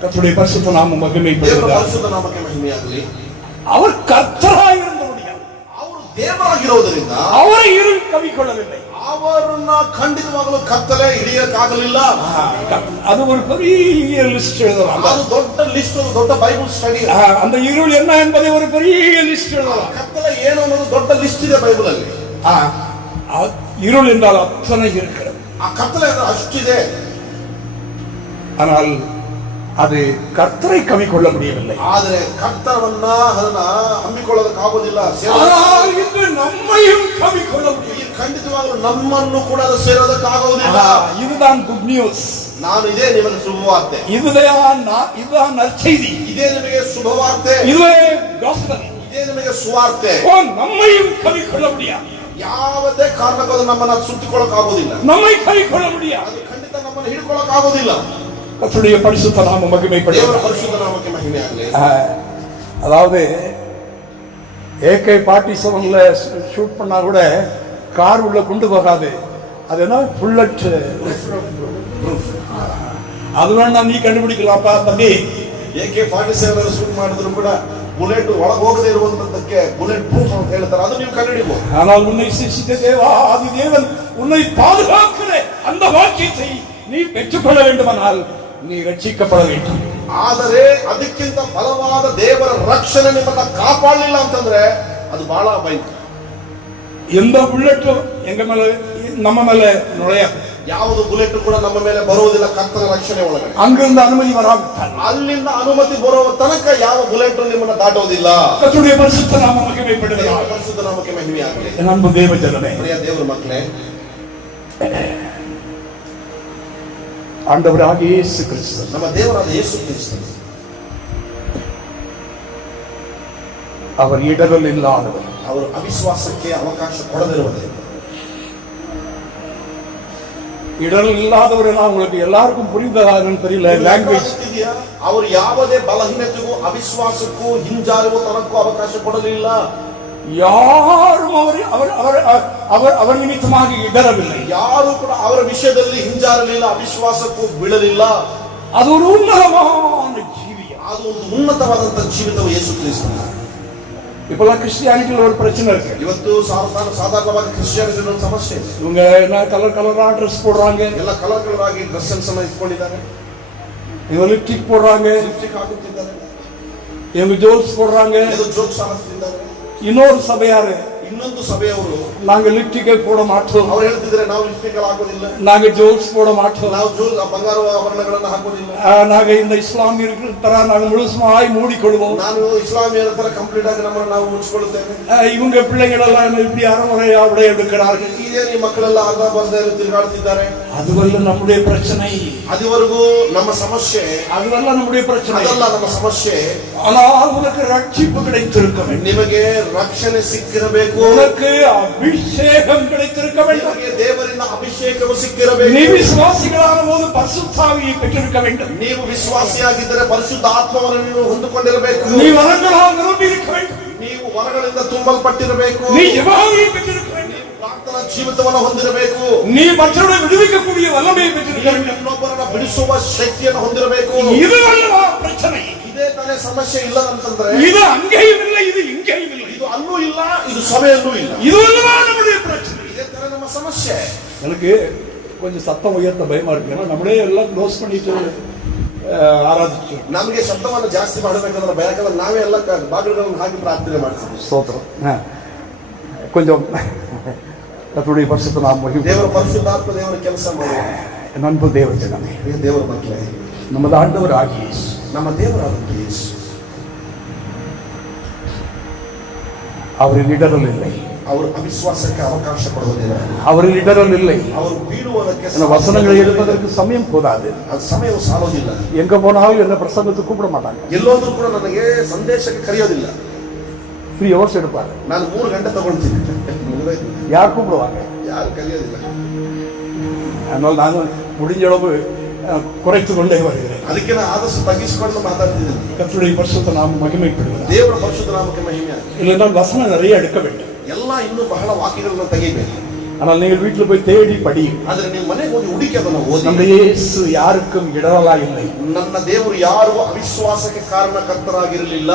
கர்த்தருடைய பரிசுத்த நாமம் ದೇವರ மகிமைப்படுவதாக. ಪರಿಶುದ್ಧ ನಾಮಕ್ಕೆ ಮಹಿಮೆ ಆಗಲಿ. அவர் கர்த்தராய் இருந்தபடியால் ಅವರು ದೇವರಾಗಿರೋದರಿಂದ அவரை இருள் கவிக்கொள்ளவில்லை. ಅವರನ್ನ ಖಂಡಿತವಾಗಲೂ ಕತ್ತಲೆ ಹಿಡಿಯಕ್ಕಾಗಲಿಲ್ಲ. அது ஒரு பெரிய லிஸ்ட் எழுதலாம். ಅದು ದೊಡ್ಡ ಲಿಸ್ಟ್, ಒಂದು ದೊಡ್ಡ ಬೈಬಲ್ ಸ್ಟಡಿ. அந்த இருள் என்ன என்பதை ஒரு பெரிய லிஸ்ட் எழுதலாம். ಕತ್ತಲೆ ಏನು ಅನ್ನೋದು ದೊಡ್ಡ ಲಿಸ್ಟ್ ಇದೆ ಬೈಬಲ್ ಅಲ್ಲಿ. இருள் என்றால் அத்தனை இருக்கிறது. ಆ ಕತ್ತಲೆ ಅಂದ್ರೆ ಅಷ್ಟಿದೆ. ஆனால் அது கர்த்தரை கவிக்கொள்ள முடியவில்லை. ಆದರೆ ಕರ್ತವನ್ನ ಅದನ್ನ ಹಮ್ಮಿಕೊಳ್ಳೋದಕ್ಕಾಗೋದಿಲ್ಲ. ஆனால் இன்று நம்மையும் கவிக்கொள்ள முடியும். ಖಂಡಿತವಾಗಲೂ ನಮ್ಮನ್ನು ಕೂಡ ಅದು ಸೇರೋದಕ್ಕಾಗೋದಿಲ್ಲ. இதுதான் குட் நியூஸ். ನಾನು ಇದೇ ನಿಮಗೆ ಶುಭವಾರ್ತೆ. இதுதான் நற்செய்தி. ಇದೇ ನಿಮಗೆ ಶುಭವಾರ್ತೆ. இதுவே gospel. ಇದೇ ನಿಮಗೆ ಸುವಾರ್ತೆ. நம்மையும் கவிக்கொள்ள முடியாது. ಯಾವುದೇ ಕಾರಣಕ್ಕೂ ನಮ್ಮನ್ನ ಸುತ್ತಿಕೊಳ್ಳೋಕ್ಕಾಗೋದಿಲ್ಲ. நம்மை கவிக்கொள்ள முடியாது. ಅದು ಖಂಡಿತ ನಮ್ಮನ್ನು ಹಿಡ್ಕೊಳ್ಳೋಕ್ಕಾಗೋದಿಲ್ಲ. கர்த்தருடைய பரிசுத்த நாமம் மகிமைப்படும். ದೇವರ ಪರಿಶುದ್ಧ ನಾಮಕ್ಕೆ ಮಹಿಮೆ ಆಗಲಿ. அதாவது AK-47ல ஷூட் பண்ணா கூட கார் உள்ள கொண்டு போகாது. அது என்ன புல்லட் அது வேணா நீ கண்டுபிடிக்கலாம்ப்பா தம்பி. AK-47 ಶೂಟ್ ಮಾಡಿದ್ರು ಕೂಡ ಬುಲೆಟ್ ಒಳಗೆ ಹೋಗದೇ ಇರುವಂತದ್ದಕ್ಕೆ ಬುಲೆಟ್ ಪ್ರೂಫ್ ಅಂತ ಹೇಳ್ತಾರೆ. ಅದು ನೀವು ಕಂಡುಹಿಡಿಯಬಹುದು. ஆனால் உன்னை சிருஷ்டித்த தேவா ஆதி தேவன் உன்னை பாதுகாக்கிற அந்த வாக்கியத்தை நீ பெற்றுக்கொள்ள வேண்டுமானால் நீ ரட்சிக்கப்பட வேண்டும். ಆದರೆ ಅದಕ್ಕಿಂತ ಬಲವಾದ ದೇವರ ರಕ್ಷಣೆ ನಿಮ್ಮನ್ನ ಕಾಪಾಡಲಿಲ್ಲ ಅಂತಂದ್ರೆ ಅದು ಬಹಳ ಭಯಂಕರ. எந்த புல்லட்டும் எங்க மேல நம்ம மேல நுழையாது. ಯಾವುದು ಬುಲೆಟ್ ಕೂಡ ನಮ್ಮ ಮೇಲೆ ಬರುವುದಿಲ್ಲ ಕರ್ತನ ರಕ್ಷಣೆ ಒಳಗಡೆ. அங்கிருந்து அனுமதி வராவிட்டால் ಅಲ್ಲಿಂದ ಅನುಮತಿ ಬರುವ ತನಕ ಯಾವ ಬುಲೆಟ್ ನಿಮ್ಮನ್ನ ದಾಟುವುದಿಲ್ಲ. கர்த்தருடைய பரிசுத்த நாமம் மகிமைப்படுவதாக. ಪರಿಶುದ್ಧ ನಾಮಕ್ಕೆ ಮಹಿಮೆ ಆಗಲಿ. என் அன்பு தேவ ஜனமே, ಪ್ರಿಯ ದೇವರ ಮಕ್ಕಳೇ, ஆண்டவராகிய இயேசு கிறிஸ்து ನಮ್ಮ ದೇವರಾದ ಯೇಸು ಕ್ರಿಸ್ತನು அவர் இடரல் இல்லாதவர். ಅವರು ಅವಿಶ್ವಾಸಕ್ಕೆ ಅವಕಾಶ ಕೊಡದಿರುವುದೇ. இடரல் இல்லாதவர் உங்களுக்கு எல்லாருக்கும் புரிந்ததான்னு தெரியல. ಲ್ಯಾಂಗ್ವೇಜ್ ಅವರು ಯಾವುದೇ ಬಲಹೀನತೆಗೂ ಅವಿಶ್ವಾಸಕ್ಕೂ ಹಿಂಜಾರುವ ತನಕ್ಕೂ ಅವಕಾಶ ಕೊಡಲಿಲ್ಲ. யாரும் அவர் நிமித்தமாக இடரவில்லை. ಯಾರು ಕೂಡ ಅವರ ವಿಷಯದಲ್ಲಿ ಹಿಂಜಾರಲಿಲ್ಲ, ಅವಿಶ್ವಾಸಕ್ಕೂ ಬೀಳಲಿಲ್ಲ. அது ஒரு உன்னதமான ஜீவியம். ಅದು ಒಂದು ಉನ್ನತವಾದಂತಹ ಜೀವಿತವು ಯೇಸು ಕ್ರಿಸ್ತನ. இப்பெல்லாம் கிறிஸ்டியானிட்டில ஒரு பிரச்சனை இருக்கு. ಇವತ್ತು ಸಾಧಾರಣವಾಗಿ ಕ್ರಿಶ್ಚಿಯಾನಿಟಿ ಒಂದು ಸಮಸ್ಯೆ ಇದೆ. இவங்க கலர் ಡ್ರೆಸ್ போடுறாங்க. ಎಲ್ಲ ಕಲರ್ ಆಗಿ ಡ್ರೆಸ್ ಅನ್ನು ಇಟ್ಕೊಂಡಿದ್ದಾರೆ. இவங்க லிப்ஸ்டிக் போடுறாங்க. ಲಿಪ್ಸ್ಟಿಕ್ ಹಾಕುತ್ತಿದ್ದಾರೆ. இவங்க ஜோல்ஸ் போடுறாங்க. ಜೋಕ್ಸ್ ಹಾಕುತ್ತಿದ್ದಾರೆ. இன்னொரு சபையாரு, ಇನ್ನೊಂದು ಸಭೆಯವರು நாங்க லிப்ஸ்டிக் போட மாட்டோம். ಅವರು ಹೇಳ್ತಿದ್ರೆ ನಾವು ಲಿಪ್ಸ್ಟಿಕ್ ಹಾಕೋದಿಲ್ಲ, நாங்க ஜோல்ஸ் போட மாட்டோம், ನಾವು ಬಂಗಾರ ಆಭರಣಗಳನ್ನು ಹಾಕೋದಿಲ್ಲ, நாங்க இந்த இஸ்லாமியர்கள் ತರ நாங்க முழுசுமாய் மூடிக்கொள்வோம். ನಾನು ಇಸ್ಲಾಮಿಯರ ತರ ಕಂಪ್ಲೀಟ್ ಆಗಿ ನಮ್ಮನ್ನು ನಾವು ಮುಚ್ಚಿಕೊಳ್ಳುತ್ತೇವೆ. இவங்க பிள்ளைகள் எல்லாம் இப்படி அறமுறையா உடை எடுக்கிறார்கள். ಇದೇ ಈ ಮಕ್ಕಳೆಲ್ಲ ಆಗ ಬಂದ ತಿರುಗಾಡುತ್ತಿದ್ದಾರೆ. அதுவல்ல நம்முடைய பிரச்சனை. ಅದುವರೆಗೂ ನಮ್ಮ ಸಮಸ್ಯೆ அதுவல்ல நம்முடைய பிரச்சனை. ಅದಲ್ಲ ನಮ್ಮ ಸಮಸ್ಯೆ. ஆனால் உனக்கு ரட்சிப்பு கிடைத்திருக்க வேண்டும். ನಿಮಗೆ ರಕ್ಷಣೆ ಸಿಕ್ಕಿರಬೇಕು. உனக்கு அபிஷேகம் கிடைத்திருக்க வேண்டும். ನಿಮಗೆ ದೇವರಿಂದ ಅಭಿಷೇಕವು ಸಿಕ್ಕಿರಬೇಕು. நீ விசுவாசிகளான போது பரிசுத்த ஆவியை பெற்றிருக்க வேண்டும். ನೀವು ವಿಶ್ವಾಸಿಯಾಗಿದ್ದರೆ ಪರಿಶುದ್ಧ ಆತ್ಮವನ್ನು ನೀವು ಹೊಂದಿಕೊಂಡಿರಬೇಕು. நீ வரங்களால் நிரம்பಿ இருக்க வேண்டும். ನೀವು ವರಗಳಿಂದ ತುಂಬಲ್ಪಟ್ಟಿರಬೇಕು. நீ ஜெபமாவியை பெற்றிருக்க வேண்டும். ಪ್ರಾರ್ಥನಾ ಜೀವಿತವನ್ನು ಹೊಂದಿರಬೇಕು. நீ மற்றவர்களை விடுவிக்கக்கூடிய வல்லமையை பெற்றிருக்க வேண்டும். ಇನ್ನೊಬ್ಬರನ್ನ ಬಿಡಿಸುವ ಶಕ್ತಿಯನ್ನು ಹೊಂದಿರಬೇಕು. இது அல்லவா பிரச்சனை. ಇದೇ ತಾನೇ ಸಮಸ್ಯೆ ಇಲ್ಲ ಅಂತಂದ್ರೆ இது அங்கேயும் இல்லை, இது இங்கேயும் இல்லை. ಇದು ಅಲ್ಲೂ ಇಲ್ಲ, ಇದು ಸಭೆಯಲ್ಲೂ ಇಲ್ಲ. இது அல்லவா நம்முடைய பிரச்சனை. ಇದೇ ತರ ನಮ್ಮ ಸಮಸ್ಯೆ. எனக்கு கொஞ்சம் சத்தம் உயர்த்த பயமா இருக்கு. ஏன்னா நம்மளே எல்லாம் க்ளோஸ் பண்ணிட்டு ஆராதிச்சு. ನಮಗೆ ಶಬ್ದವನ್ನು ಜಾಸ್ತಿ ಮಾಡಬೇಕಂದ್ರೆ ಭಯಕಂದ್ರೆ ನಾವೇ ಎಲ್ಲ ಬಾಗಿಲುಗಳನ್ನು ಹಾಕಿ ಪ್ರಾರ್ಥನೆ ಮಾಡ್ತೀವಿ. ஸ்தோத்திரம். கொஞ்சம் கர்த்தருடைய பரிசுத்த நாமம் ದೇವರ ಪರಿಶುದ್ಧಾತ್ಮ ದೇವರ ಕೆಲಸ ಮಾಡುವ நண்பு தேவ ஜனமே, ದೇವರ ಮಕ್ಕಳೇ, நமது ஆண்டவர் ஆகிய இயேசு, ನಮ್ಮ ದೇವರಾದ ಯೇಸು அவரில் இடரல் இல்லை. ಅವರು ಅವಿಶ್ವಾಸಕ್ಕೆ ಅವಕಾಶ ಕೊಡುವುದಿಲ್ಲ. அவரில் இடரல் இல்லை. ಅವರು ಬೀಳುವುದಕ್ಕೆ வசனங்களை எடுப்பதற்கு சமயம் போதாது. ಅದು ಸಮಯವು ಸಾಲೋದಿಲ್ಲ. எங்க போனாலும் என்ன பிரசங்கத்துக்கு கூப்பிட மாட்டாங்க. ಎಲ್ಲೋದ್ರೂ ಕೂಡ ನನಗೆ ಸಂದೇಶಕ್ಕೆ ಕರೆಯೋದಿಲ್ಲ. 3 hours எடுப்பாங்க. ನಾನು 3 ಗಂಟೆ ತಗೊಳ್ತೀನಿ. யார் கூப்பிடுவாங்க? ಯಾರು ಕರೆಯೋದಿಲ್ಲ. அதனால நான் முடிஞ்ச அளவு குறைத்து கொண்டே வருகிறேன். ಅದಕ್ಕೆ ನಾನು ಆದಷ್ಟು ತಗ್ಗಿಸಿಕೊಂಡು ಮಾತಾಡ್ತಿದ್ದೀನಿ. கர்த்தருடைய பரிசுத்த நாமம் மகிமைப்படுவது. ದೇವರ ಪರಿಶುದ್ಧ ನಾಮಕ್ಕೆ ಮಹಿಮೆ ಆಗಲಿ. இல்லைன்னா வசனம் நிறைய எடுக்க வேண்டும். ಎಲ್ಲ ಇನ್ನೂ ಬಹಳ ವಾಕ್ಯಗಳನ್ನು ತೆಗಿಬೇಕು. ஆனால் நீங்கள் வீட்டில் போய் தேடி படி. ಆದ್ರೆ ನೀವು ಮನೆಗೆ ಹೋಗಿ ಹುಡುಕಿ ಅದನ್ನು ಓದಿ. ನಮ್ಮ ಯೇಸು ಯಾರಕ್ಕೂ இடரலா இல்லை. ನನ್ನ ದೇವರು ಯಾರು ಅವಿಶ್ವಾಸಕ್ಕೆ ಕಾರಣಕರ್ತರಾಗಿರಲಿಲ್ಲ.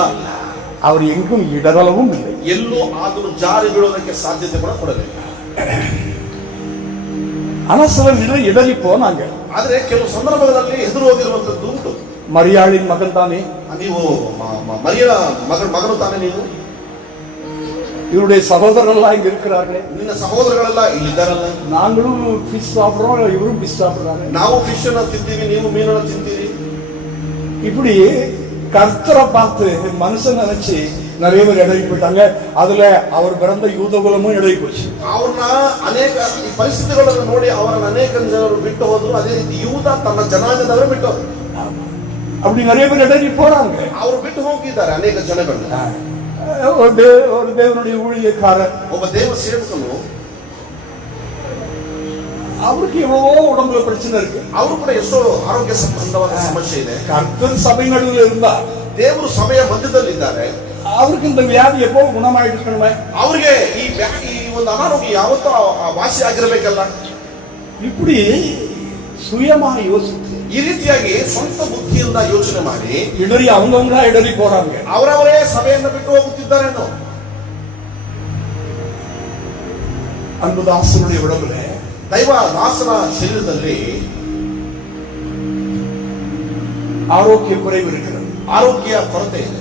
அவர் எங்கும் இடரலவும் இல்லை. ಎಲ್ಲೂ ಆದರೂ ಜಾರಿ ಬೀಳೋದಕ್ಕೆ ಸಾಧ್ಯತೆ ಕೂಡ ಕೊಡಲಿಲ್ಲ. ஆனா சிலர் இடறி போனாங்க. ಆದ್ರೆ ಕೆಲವು ಸಂದರ್ಭಗಳಲ್ಲಿ ಎದುರು ಹೋಗಿರುವಂತದ್ದು ಉಂಟು. மரியாளின் மகன் தானே ನೀವು ಮರಿಯ ಮಗನು ತಾನೇ ನೀವು. இவருடைய சகோதரர்கள்லாம் இங்க இருக்கிறார்களே, ನಿನ್ನ ಸಹೋದರಗಳೆಲ್ಲ ಇಲ್ಲಿದ್ದಾರಲ್ಲ. நாங்களும் ஃபிஷ் சாப்பிடுறோம், இவரும் ஃபிஷ் சாப்பிடுறாங்க. ನಾವು ಫಿಶ್ ಅನ್ನ ತಿಂತೀವಿ, ನೀವು ಮೀನನ್ನ ತಿಂತೀರಿ. இப்படி கர்த்தரை பார்த்து மனுஷன் நினைச்சு நிறைய பேர் இடறி போயிட்டாங்க. அதுல அவர் பிறந்த யூதகுலமும் இடறி போச்சு. ಅವ್ರನ್ನ ಅನೇಕ ಈ ಪರಿಸ್ಥಿತಿಗಳನ್ನು ನೋಡಿ ಅವರನ್ನ ಅನೇಕ ಜನರು ಬಿಟ್ಟು ಹೋದ್ರು. ಅದೇ ರೀತಿ ಯೂದ ತನ್ನ ಜನಾಂಗದವರು ಬಿಟ್ಟು ಹೋದ್ರು. அப்படி நிறைய பேர் இடறி போறாங்க. ಅವರು ಬಿಟ್ಟು ಹೋಗಿದ್ದಾರೆ ಅನೇಕ ಜನಗಳು. ஒரு தேவனுடைய ஊழியக்காரர், ಒಬ್ಬ ದೇವ ಸೇವಕನು, அவருக்கு எவ்வளவோ உடம்புல பிரச்சனை இருக்கு. ಅವರು ಕೂಡ ಎಷ್ಟೋ ಆರೋಗ್ಯ ಸಂಬಂಧವಾದ ಸಮಸ್ಯೆ ಇದೆ. கர்த்தர் சபை நடுவில் இருந்தா, ದೇವರು ಸಭೆಯ ಮಧ್ಯದಲ್ಲಿದ್ದಾರೆ. அவருக்கு இந்த வியாதி எப்போ குணமாயிட்டு ಅವ್ರಿಗೆ ಈ ಒಂದು ಅನಾರೋಗ್ಯ ಯಾವತ್ತೂ ವಾಸಿ ಆಗಿರಬೇಕಲ್ಲ. இப்படி சுயமா யோசித்து ಈ ರೀತಿಯಾಗಿ ಸ್ವಂತ ಬುದ್ಧಿಯಿಂದ ಯೋಚನೆ ಮಾಡಿ இடறி அவங்கவங்களா இடறி போறாங்க. ಅವರವರೇ ಸಭೆಯನ್ನು ಬಿಟ್ಟು ಹೋಗುತ್ತಿದ್ದಾರೇನೋ. அன்புதாசனுடைய உடம்புல ದೈವ ದಾಸನ ಶರೀರದಲ್ಲಿ ஆரோக்கிய குறைவு இருக்கிறது, ಆರೋಗ್ಯ ಕೊರತೆ ಇದೆ.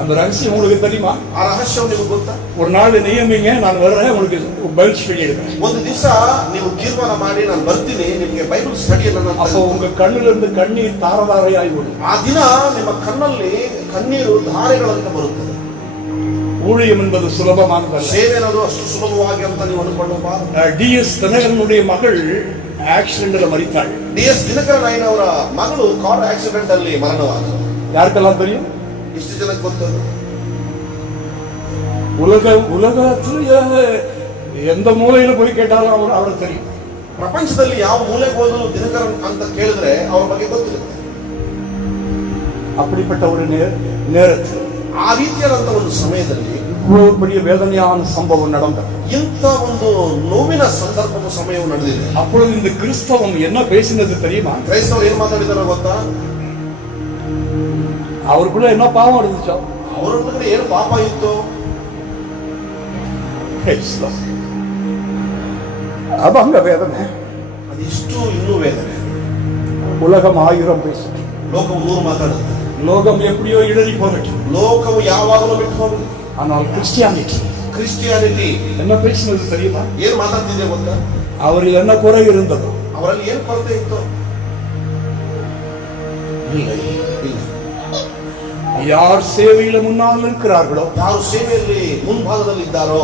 அந்த ரகசியம் உங்களுக்கு தெரியுமா? ಆ ರಹಸ್ಯವು ನಿಮಗೆ ಗೊತ್ತಾ? ஒரு நாள் நியமிங்க, நான் வர்றேன், உங்களுக்கு பைபிள் ஸ்டடி எடுக்கிறேன். ಒಂದು ದಿವಸ ನೀವು ತೀರ್ಮಾನ ಮಾಡಿ ನಾನು ಬರ್ತೀನಿ, ನಿಮಗೆ ಬೈಬಲ್ ಸ್ಟಡಿಯನ್ನು அப்போ உங்க கண்ணுல இருந்து கண்ணீர் தாரதாரையாய் ஓடும். ಆ ದಿನ ನಿಮ್ಮ ಕಣ್ಣಲ್ಲಿ ಕಣ್ಣೀರು ಧಾರೆಗಳಂತ ಬರುತ್ತದೆ. ஊழியம் என்பது சுலபமானதல்ல. ಸೇವೆ ಅನ್ನೋದು ಅಷ್ಟು ಸುಲಭವಾಗಿ ಅಂತ ನೀವು ಅನ್ಕೊಳ್ಳಬಾರದು. DS தினகரனுடைய மகள் ஆக்சிடென்ட்ல மரித்தாள். DS ದಿನಕರ ನಾಯನವರ ಮಗಳು ಕಾರ್ ಆಕ್ಸಿಡೆಂಟ್ ಅಲ್ಲಿ ಮರಣವಾದರು. யாருக்கெல்லாம் தெரியும்? ಇಷ್ಟು ಜನಕ್ಕೆ ಗೊತ್ತದು. உலகத்துல எந்த மூலையில போய் கேட்டாலும் அவருக்கு தெரியும். ಪ್ರಪಂಚದಲ್ಲಿ ಯಾವ ಮೂಲೆಗೆ ಹೋದ್ರು ದಿನಕರನ್ ಅಂತ ಕೇಳಿದ್ರೆ ಅವರ ಬಗ್ಗೆ ಗೊತ್ತಿರುತ್ತೆ. அப்படிப்பட்ட ஒரு நேரத்தில், ಆ ರೀತಿಯಾದಂತ ಒಂದು ಸಮಯದಲ್ಲಿ இவ்வளவு பெரிய வேதனையான சம்பவம் நடந்தது. ಇಂಥ ಒಂದು ನೋವಿನ ಸಂದರ್ಭದ ಸಮಯವು ನಡೆದಿದೆ. அப்பொழுது இந்த கிறிஸ்தவம் என்ன பேசினது தெரியுமா? ಕ್ರೈಸ್ತವರು ಏನ್ ಮಾತಾಡಿದಾರೋ ಗೊತ್ತಾ? அவருக்குள்ள என்ன பாவம் இருந்துச்சோ, ಅವರ ಕಡೆ ಏನು ಪಾಪ ಇತ್ತು, அங்க வேதனை. ಅದಿಷ್ಟು ಇನ್ನೂ ವೇದನೆ. உலகம் 1000 பேசும், ಲೋಕವು 100 ಮಾತಾಡುತ್ತೆ. லோகம் எப்படியோ இடறி போகட்டும், ಲೋಕವು ಯಾವಾಗಲೂ ಬಿಟ್ಟು ಹೋಗುದು. ஆனால் ಕ್ರಿಸ್ಟಿಯಾನಿಟಿ என்ன பேசினது தெரியுமா? ಏನ್ ಮಾತಾಡ್ತಿದೆ ಗೊತ್ತಾ? அவரில் என்ன குறை இருந்ததோ, ಅವರಲ್ಲಿ ಏನ್ ಕೊರತೆ ಇತ್ತು? இல்லை. ಇಲ್ಲ. யார் சேவையில முன்னால் இருக்கிறார்களோ, ಯಾರು ಸೇವೆಯಲ್ಲಿ ಮುಂಭಾಗದಲ್ಲಿ ಇದ್ದಾರೋ,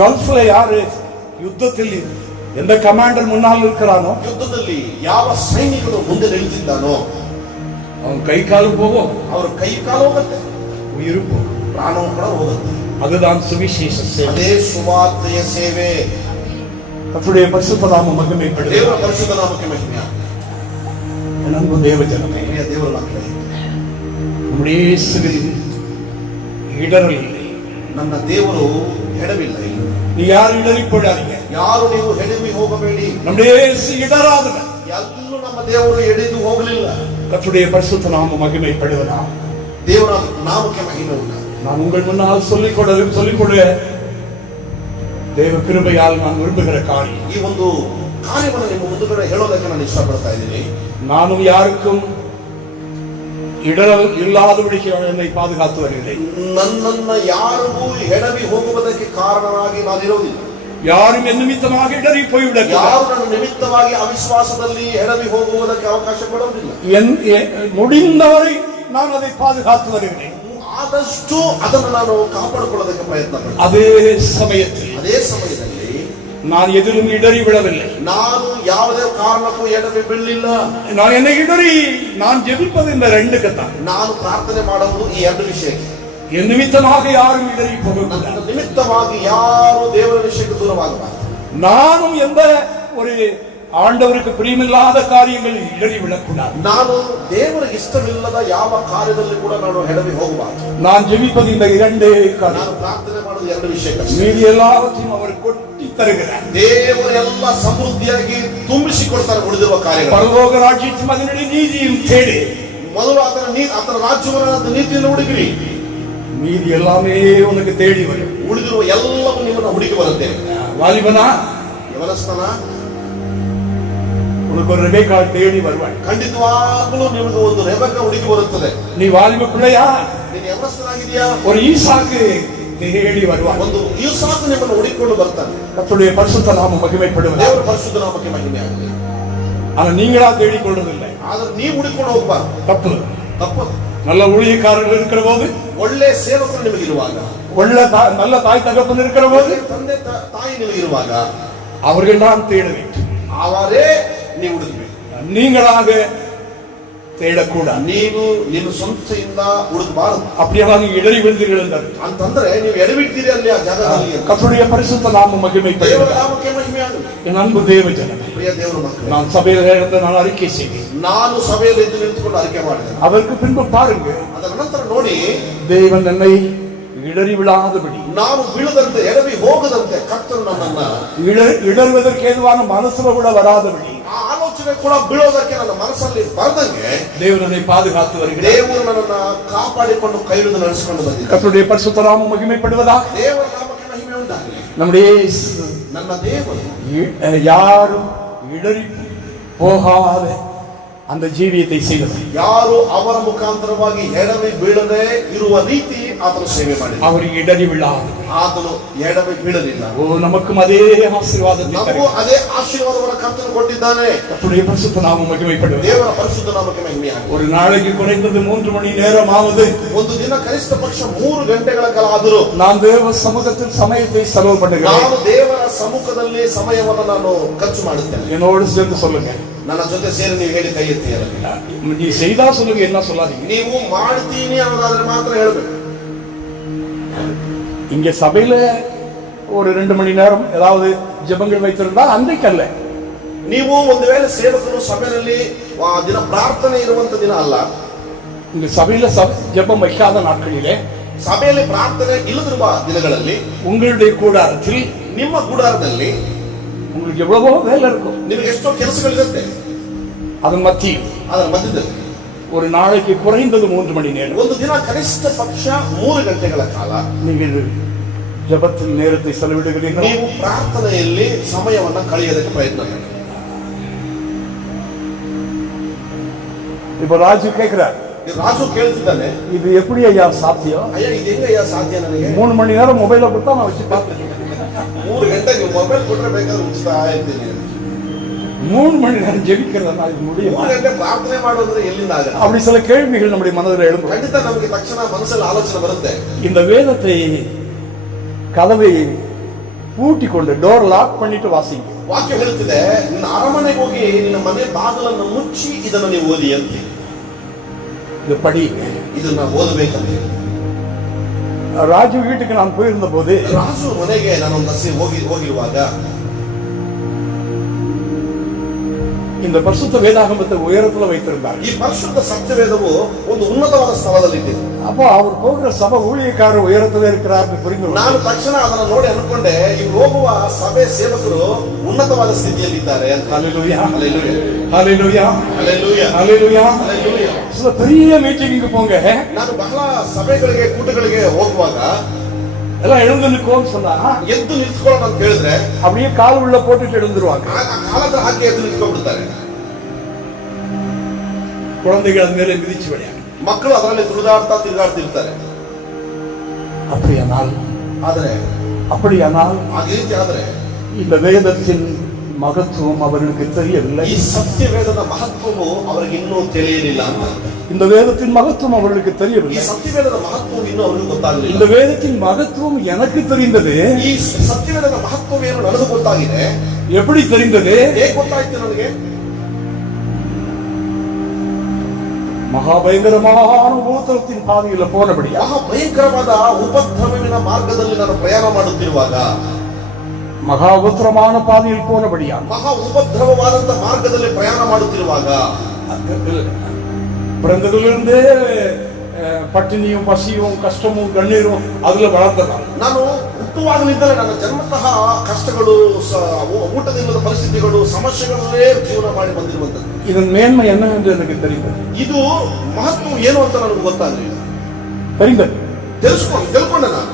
ಗಲ್ಫ್ல ಯಾರು ಯುದ್ಧದಲ್ಲಿ எந்த கமாண்டர் முன்னால் இருக்கிறானோ, ಯುದ್ಧದಲ್ಲಿ ಯಾವ ಸೈನಿಕನು ಮುಂದೆ ನಿಲ್ತಿದ್ದಾನೋ அவன் கை காலும் போகும், ಅವರ ಕೈ ಕಾಲು ಹೋಗುತ್ತೆ, உயிரும் போகும். ಪ್ರಾಣವೂ ಕೂಡ ಹೋಗುತ್ತೆ. அதுதான் சுவிசேஷ சேவை. ಅದೇ ಸುವಾರ್ತೆಯ ಸೇವೆ. கர்த்தருடைய பரிசுத்த நாமம் மகிமைப்படுகிறது. ದೇವರ ಪರಿಶುದ್ಧ ನಾಮಕ್ಕೆ ಮಹಿಮೆ. அன்பு தேவ ஜனமே, ಪ್ರಿಯ ದೇವರ ಮಕ್ಕಳೇ, நம்முடைய இயேசுவில் இடரல் இல்லை. ನನ್ನ ದೇವರು ಎಡವಿಲ್ಲ. நீ யாரும் இடறி போடாதீங்க. ಯಾರು ನೀವು ಎಡವಿ ಹೋಗಬೇಡಿ. நம்முடைய இயேசு இடராதவர். ಎಲ್ಲೂ ನಮ್ಮ ದೇವರು ಎಡೆದು ಹೋಗಲಿಲ್ಲ. கர்த்தருடைய பரிசுத்த நாமம் மகிமைப்படுவதா. ದೇವರ ನಾಮಕ್ಕೆ ಮಹಿಮೆ ಉಂಟು. நான் உங்கள் முன்னால் சொல்லிக்கொள்ள தேவ கிருபையால் நான் விரும்புகிற காரியம். ಈ ಒಂದು ಕಾರ್ಯವನ್ನು ನಿಮ್ಮ ಮುಂದುಗಡೆ ಹೇಳೋದಕ್ಕೆ ನಾನು ಇಷ್ಟಪಡ್ತಾ ಇದ್ದೀನಿ. நானும் யாருக்கும் இடரல் இல்லாதபடிக்கு என்னை பாதுகாத்து வருகிறேன். ನನ್ನನ್ನ ಯಾರಿಗೂ ಎಡವಿ ಹೋಗುವುದಕ್ಕೆ ಕಾರಣವಾಗಿ ನಾನಿರೋದಿಲ್ಲ. யாரும் என் நிமித்தமாக இடறி போய்விடக்கூடாது. ಯಾರು ನನ್ನ ನಿಮಿತ್ತವಾಗಿ ಅವಿಶ್ವಾಸದಲ್ಲಿ ಎಡವಿ ಹೋಗುವುದಕ್ಕೆ ಅವಕಾಶ ಕೊಡುವುದಿಲ್ಲ. முடிந்தவரை நான் அதை பாதுகாத்து வருகிறேன். ಆದಷ್ಟು ಅದನ್ನು ನಾನು ಕಾಪಾಡಿಕೊಳ್ಳೋದಕ್ಕೆ ಪ್ರಯತ್ನ ಪಡ್ತೀನಿ. அதே ಸಮಯದಲ್ಲಿ நான் எதிலும் இடறி விடவில்லை. ನಾನು ಯಾವುದೇ ಕಾರಣಕ್ಕೂ ಎಡವಿ ಬೀಳಲಿಲ್ಲ. நான் என்னை இடறி நான் ஜெபிப்பது இந்த ரெண்டுக்குத்தான். ನಾನು ಪ್ರಾರ್ಥನೆ ಮಾಡುವುದು ಈ ಎರಡು ವಿಷಯಕ್ಕೆ. என் நிமித்தமாக யாரும் இடறி போகக்கூடாது. ನನ್ನ ನಿಮಿತ್ತವಾಗಿ ಯಾರು ದೇವರ ವಿಷಯಕ್ಕೆ ದೂರವಾಗಬಾರದು. நானும் எந்த ஒரு ஆண்டவருக்கு பிரியமில்லாத காரியங்களில் இடறி விடக்கூடாது. ನಾನು ದೇವರಿಗೆ ಇಷ್ಟವಿಲ್ಲದ ಯಾವ ಕಾರ್ಯದಲ್ಲಿ ಕೂಡ ನಾನು ಎಡವಿ ಹೋಗಬಾರದು. நான் ஜெபிப்பது இந்த இரண்டே காரியம். ನಾನು ಪ್ರಾರ್ಥನೆ ಮಾಡುವುದು ಎರಡು ವಿಷಯಕ್ಕೆ. மீதி எல்லாவற்றையும் அவர் கொட்டி தருகிறார். ದೇವರೆಲ್ಲ ಸಮೃದ್ಧಿಯಾಗಿ ತುಂಬಿಸಿಕೊಡ್ತಾರೆ ಉಳಿದಿರುವ ಕಾರ್ಯಗಳು. பரலோக ராஜ்யத்தையும் அதனுடைய நீதியும் தேடி ಮೊದಲು ಆತನ ರಾಜ್ಯವನ್ನು ನೀತಿಯನ್ನು ಹುಡುಕಿರಿ. மீதி எல்லாமே உனக்கு தேடி வரும். ಉಳಿದಿರುವ ಎಲ್ಲವೂ ನಿಮ್ಮನ್ನು ಹುಡುಕಿ ಬರುತ್ತೆ. வாலிபனா, ಯವನಸ್ಥನ, உனக்கு ஒரு ரெபேக்காள் தேடி வருவாள். ಖಂಡಿತವಾಗಲೂ ನಿಮಗೆ ಒಂದು ರೆಬೆಕ್ಕ ಹುಡುಕಿ ಬರುತ್ತದೆ. நீ வாலிப பிள்ளையா, ನೀನು ಯವನಸ್ಥನಾಗಿದೆಯಾ, ஒரு ஈசாக்கு தேடி வருவார். ಒಂದು ಯೂಸಾಕು ನಿಮ್ಮನ್ನು ಹುಡುಕಿಕೊಂಡು ಬರ್ತಾನೆ. கர்த்தருடைய பரிசுத்த நாமம் மகிமைப்படுவதாக. ದೇವರ ಪರಿಶುದ್ಧ ನಾಮಕ್ಕೆ ಮಹಿಮೆ ಆಗಲಿ. ஆனா நீங்களா தேடிக்கொள்வதில்லை. ಆದ್ರೆ ನೀವು ಹುಡುಕಿಕೊಂಡು ಹೋಗ್ಬಾರ್ದು. தப்பு. ತಪ್ಪು. நல்ல ஊழியக்காரர்கள் இருக்கிற போது, ಒಳ್ಳೆ ಸೇವಕರು ನಿಮಗಿರುವಾಗ, நல்ல தாய் தகப்பன் இருக்கிற போது, ತಂದೆ ತಾಯಿ ನಿಮಗಿರುವಾಗ அவர்கள் தான் தேட வேண்டும். ಅವರೇ ನೀವು ಹುಡುಕಬೇಕು. நீங்களாக தேடக்கூடாது. ನೀವು ನಿಮ್ಮ ಸ್ವಂತದಿಂದ ಹುಡುಕಬಾರದು. அப்படியெல்லாம் நீங்க இடறி விழுந்தீர்கள் என்றார். ಅಂತಂದ್ರೆ ನೀವು ಎಡವಿಡ್ತೀರಿ ಅಲ್ಲಿ ಆ ಜಾಗದಲ್ಲಿ. கர்த்தருடைய பரிசுத்த நாமம் மகிமைப்படுவதாக. ದೇವರ ನಾಮಕ್ಕೆ ಮಹಿಮೆ ಆಗಲಿ. என் அன்பு தேவ ஜனமே, ಪ್ರಿಯ ದೇವರ ಮಕ್ಕಳೇ, நான் சபையில் இருந்து நான் அறிக்கை செய்வேன். ನಾನು ಸಭೆಯಲ್ಲಿ ಎದ್ದು ನಿಂತುಕೊಂಡು ಅರಿಕೆ ಮಾಡಿದೆ. அதற்கு பின்பு பாருங்க, ಅದರ ನಂತರ ನೋಡಿ, தேவன் என்னை இடறி விழாதபடி, ನಾನು ಬೀಳದಂತೆ ಎಡವಿ ಹೋಗದಂತೆ ಕರ್ತನು ನನ್ನನ್ನ இடறுவதற்கு ஏதுவான மனசுல கூட வராதபடி, ಆ ಆಲೋಚನೆ ಕೂಡ ಬೀಳೋದಕ್ಕೆ ನನ್ನ ಮನಸ್ಸಲ್ಲಿ ಬರದಂಗೆ தேவனை பாதுகாத்து வருகிறார். ದೇವರು ನನ್ನನ್ನ ಕಾಪಾಡಿಕೊಂಡು ಕೈ ಹಿಡಿದು ನಡೆಸಿಕೊಂಡು ಬಂದಿದ್ದಾರೆ. கர்த்தருடைய பரிசுத்த நாமம் மகிமைப்படுவதாக. ದೇವರ ನಾಮಕ್ಕೆ ಮಹಿಮೆ ಉಂಟಾಗಲಿ. நம்முடைய ನನ್ನ ದೇವರು யாரும் இடறி போகாத அந்த ஜீவியத்தை செய்தவர். ಯಾರು ಅವರ ಮುಖಾಂತರವಾಗಿ ಎಡವಿ ಬೀಳದೆ ಇರುವ ರೀತಿ ಆತನು ಸೇವೆ ಮಾಡಿದ. அவர் இடறி விழாத, ಆತನು ಎಡವಿ ಬೀಳಲಿಲ್ಲ. ஓ நமக்கும் அதே ஆசீர்வாதத்தை ನಮಗೂ தருகிறார். ಅದೇ ಆಶೀರ್ವಾದವನ್ನು ಕರ್ತನು ಕೊಟ್ಟಿದ್ದಾನೆ. கர்த்தருடைய பரிசுத்த நாமம் மகிமைப்படுவதாக. ದೇವರ ಪರಿಶುದ್ಧ ನಾಮಕ್ಕೆ ಮಹಿಮೆ ಆಗಲಿ. ஒரு நாளைக்கு குறைந்தது 3 மணி நேரமாவது ಒಂದು ದಿನ ಕನಿಷ್ಠ ಪಕ್ಷ 3 ಗಂಟೆಗಳ ಕಾಲ ಆದರೂ நான் தேவ சமூகத்தில் சமயத்தை செலவு பண்ணுகிறேன். ನಾನು ದೇವರ ಸಮ್ಮುಖದಲ್ಲಿ ಸಮಯವನ್ನು ನಾನು ಖರ್ಚು ಮಾಡುತ್ತೇನೆ. என்னோடு சேர்ந்து சொல்லுங்க. ನನ್ನ ಜೊತೆ ಸೇರಿ ನೀವು ಹೇಳಿ ಕೈ ಎತ್ತಿ ಹೇಳಲಿ. நீ செய்தா சொல்லுங்க, என்ன சொல்லாதீங்க. ನೀವು ಮಾಡ್ತೀನಿ ಅನ್ನೋದಾದ್ರೆ ಮಾತ್ರ ಹೇಳ್ಬೇಕು. இங்க சபையில ஒரு 2 மணி நேரம் ஏதாவது ஜெபங்கள் வைத்திருந்தா அன்றைக்கு அல்ல. ನೀವು ಒಂದು ವೇಳೆ ಸೇವಕರು ಸಭೆಯಲ್ಲಿ ದಿನ ಪ್ರಾರ್ಥನೆ ಇರುವಂತ ದಿನ ಅಲ್ಲ. இந்த சபையில ஜெபம் வைக்காத நாட்களிலே, ಸಭೆಯಲ್ಲಿ ಪ್ರಾರ್ಥನೆ ಇಲ್ಲದಿರುವ ದಿನಗಳಲ್ಲಿ உங்களுடைய கூடாரத்தில், ನಿಮ್ಮ ಗುಡಾರದಲ್ಲಿ உங்களுக்கு எவ்வளவோ வேலை இருக்கும். ನಿಮಗೆ ಎಷ್ಟೋ ಕೆಲಸಗಳಿರುತ್ತೆ. அதன் மத்தியில் ಅದರ ಮಧ್ಯದಲ್ಲಿ ஒரு நாளைக்கு குறைந்தது 3 மணி நேரம் ಒಂದು ದಿನ ಕನಿಷ್ಠ ಪಕ್ಷ 3 ಗಂಟೆಗಳ ಕಾಲ நீங்கள் ஜெபத்தில் நேரத்தை செலவிடுகிறீர்கள். ನೀವು ಪ್ರಾರ್ಥನೆಯಲ್ಲಿ ಸಮಯವನ್ನ ಕಳೆಯೋದಕ್ಕೆ ಪ್ರಯತ್ನ ಮಾಡಿ. இப்ப ராஜு கேட்கிறார், ರಾಜು ಕೇಳ್ತಿದ್ದಾನೆ, இது எப்படி ஐயா சாத்தியம்? ಅಯ್ಯ ಇದು ಹೆಂಗಯ್ಯ ಸಾಧ್ಯ ನನಗೆ? 3 மணி நேரம் மொபைல கொடுத்தா நான் வச்சு பார்த்துட்டேன். 3 ಗಂಟೆ ನೀವು ಮೊಬೈಲ್ ಕೊಟ್ರೆ ಬೇಕಾದ್ರೆ ಉಚಿತ ಇರ್ತೀನಿ. 3 மணி நேரம் ஜெபிக்கிறதா இது முடியும்? 3 ಗಂಟೆ ಪ್ರಾರ್ಥನೆ ಮಾಡೋದ್ರೆ ಎಲ್ಲಿಂದ ಆಗಲ್ಲ? அப்படி சில கேள்விகள் நம்முடைய மனதில் எழும்பும். ಖಂಡಿತ ನಮಗೆ ತಕ್ಷಣ ಮನಸ್ಸಲ್ಲಿ ಆಲೋಚನೆ ಬರುತ್ತೆ. இந்த வேதத்தை கதவை பூட்டி கொண்டு, டோர் லாக் பண்ணிட்டு வாசிங்க. ವಾಕ್ಯ ಹೇಳುತ್ತಿದೆ, ನಿನ್ನ ಅರಮನೆಗೆ ಹೋಗಿ ನಿನ್ನ ಮನೆ ಬಾಗಿಲನ್ನು ಮುಚ್ಚಿ ಇದನ್ನು ನೀವು ಓದಿ ಅಂತ. இது படி. ಇದನ್ನ ಓದಬೇಕಂತ. ராஜு வீட்டுக்கு நான் போயிருந்த போது, ರಾಜು ಮನೆಗೆ ನಾನೊಂದು ಹೋಗಿರುವಾಗ இந்த பரிசுத்த வேதாகமத்தை உயரத்துல வைத்திருந்தார். ಈ ಪರಿಶುದ್ಧ ಸತ್ಯವೇದವು ಒಂದು ಉನ್ನತವಾದ ಸ್ಥಳದಲ್ಲಿ ಇಟ್ಟಿದೆ. அப்போ அவர் போகிற சபை ஊழியக்காரர் உயரத்துல இருக்கிறார்னு புரிந்து ನಾನು ತಕ್ಷಣ ಅದನ್ನ ನೋಡಿ ಅನ್ಕೊಂಡೆ, ಇವ್ರು ಹೋಗುವ ಸಭೆ ಸೇವಕರು ಉನ್ನತವಾದ ಸ್ಥಿತಿಯಲ್ಲಿ ಇದ್ದಾರೆ ಅಂತ. ஹல்லேலூயா, ಹಲ್ಲೆಲೂಯಾ, ஹல்லேலூயா, ಹಲ್ಲೆಲೂಯಾ, ஹல்லேலூயா. ಹಲ್ಲೆಲೂಯಾ. சில பெரிய மீட்டிங்க்கு போங்க, ನಾನು ಬಹಳ ಸಭೆಗಳಿಗೆ ಕೂಟಗಳಿಗೆ ಹೋಗುವಾಗ எல்லாம் எழுந்து நிற்கும்னு சொன்னா ಎದ್ದು ನಿಂತ್ಕೊಳ್ಳೋಣ ಅಂತ ಹೇಳಿದ್ರೆ அப்படியே கால் உள்ள போட்டுட்டு எழுந்துருவாங்க. ಕಾಲದ ಹಾಕಿ ಎದ್ದು ನಿಂತ್ಕೊಂಡ್ಬಿಡ್ತಾರೆ. குழந்தைகள் அது மேலே மிதிச்சு விளையாடு. ಮಕ್ಕಳು ಅದರಲ್ಲಿ ತಿರುಗಾಡ್ತಿರ್ತಾರೆ. அப்படியானால் ಆ ರೀತಿ ಆದ್ರೆ இந்த வேதத்தின் மகத்துவம் அவர்களுக்கு தெரியவில்லை. ಈ ಸತ್ಯವೇದದ ಮಹತ್ವವು ಅವರಿಗೆ ಇನ್ನೂ ತಿಳಿಯಲಿಲ್ಲ ಅಂತ. இந்த வேதத்தின் மகத்துவம் அவர்களுக்கு ಈ தெரியவில்லை. ಸತ್ಯವೇದದ ಮಹತ್ವವು ಇನ್ನೂ ಅವರಿಗೆ ಗೊತ್ತಾಗಲಿಲ್ಲ. இந்த வேதத்தின் மகத்துவம் எனக்கு தெரிந்தது. ಈ ಸತ್ಯವೇದದ ಮಹತ್ವವೇನು ನನಗೆ ಗೊತ್ತಾಗಿದೆ. எப்படி தெரிந்தது? ಹೇಗೆ ಗೊತ್ತಾಯ್ತು ನನಗೆ? மகாபயங்கரமான உபத்திரத்தின் பாதையில போனபடியா, ಮಹಾ ಭಯಂಕರವಾದ ಉಪದ್ರವವಿನ ಮಾರ್ಗದಲ್ಲಿ ನಾನು ಪ್ರಯಾಣ ಮಾಡುತ್ತಿರುವಾಗ, மகா உபத்திரமான பாதையில் போனபடியா, ಮಹಾ ಉಪದ್ರವವಾದಂತ ಮಾರ್ಗದಲ್ಲಿ ಪ್ರಯಾಣ ಮಾಡುತ್ತಿರುವಾಗ, பிறந்ததிலிருந்தே பட்டினியும் பசியும் கஷ்டமும் கண்ணீரும் அதுல வளர்ந்ததான். ನಾನು ಹುಟ್ಟುವಾಗಲಿಂದಲೇ ನನ್ನ ಜನ್ಮತಃ ಕಷ್ಟಗಳು, ಊಟದಿಲ್ಲದ ಪರಿಸ್ಥಿತಿಗಳು, ಸಮಸ್ಯೆಗಳಲ್ಲೇ ಜೀವನ ಮಾಡಿ ಬಂದಿರುವಂತದ್ದು. இதன் மேன்மை என்ன என்று எனக்கு தெரிந்தது. ಇದು ಮಹತ್ವ ಏನು ಅಂತ ನನಗೆ ಗೊತ್ತಾಗಲಿಲ್ಲ. ತಿಳ್ಕೊಂಡೆ ನಾನು.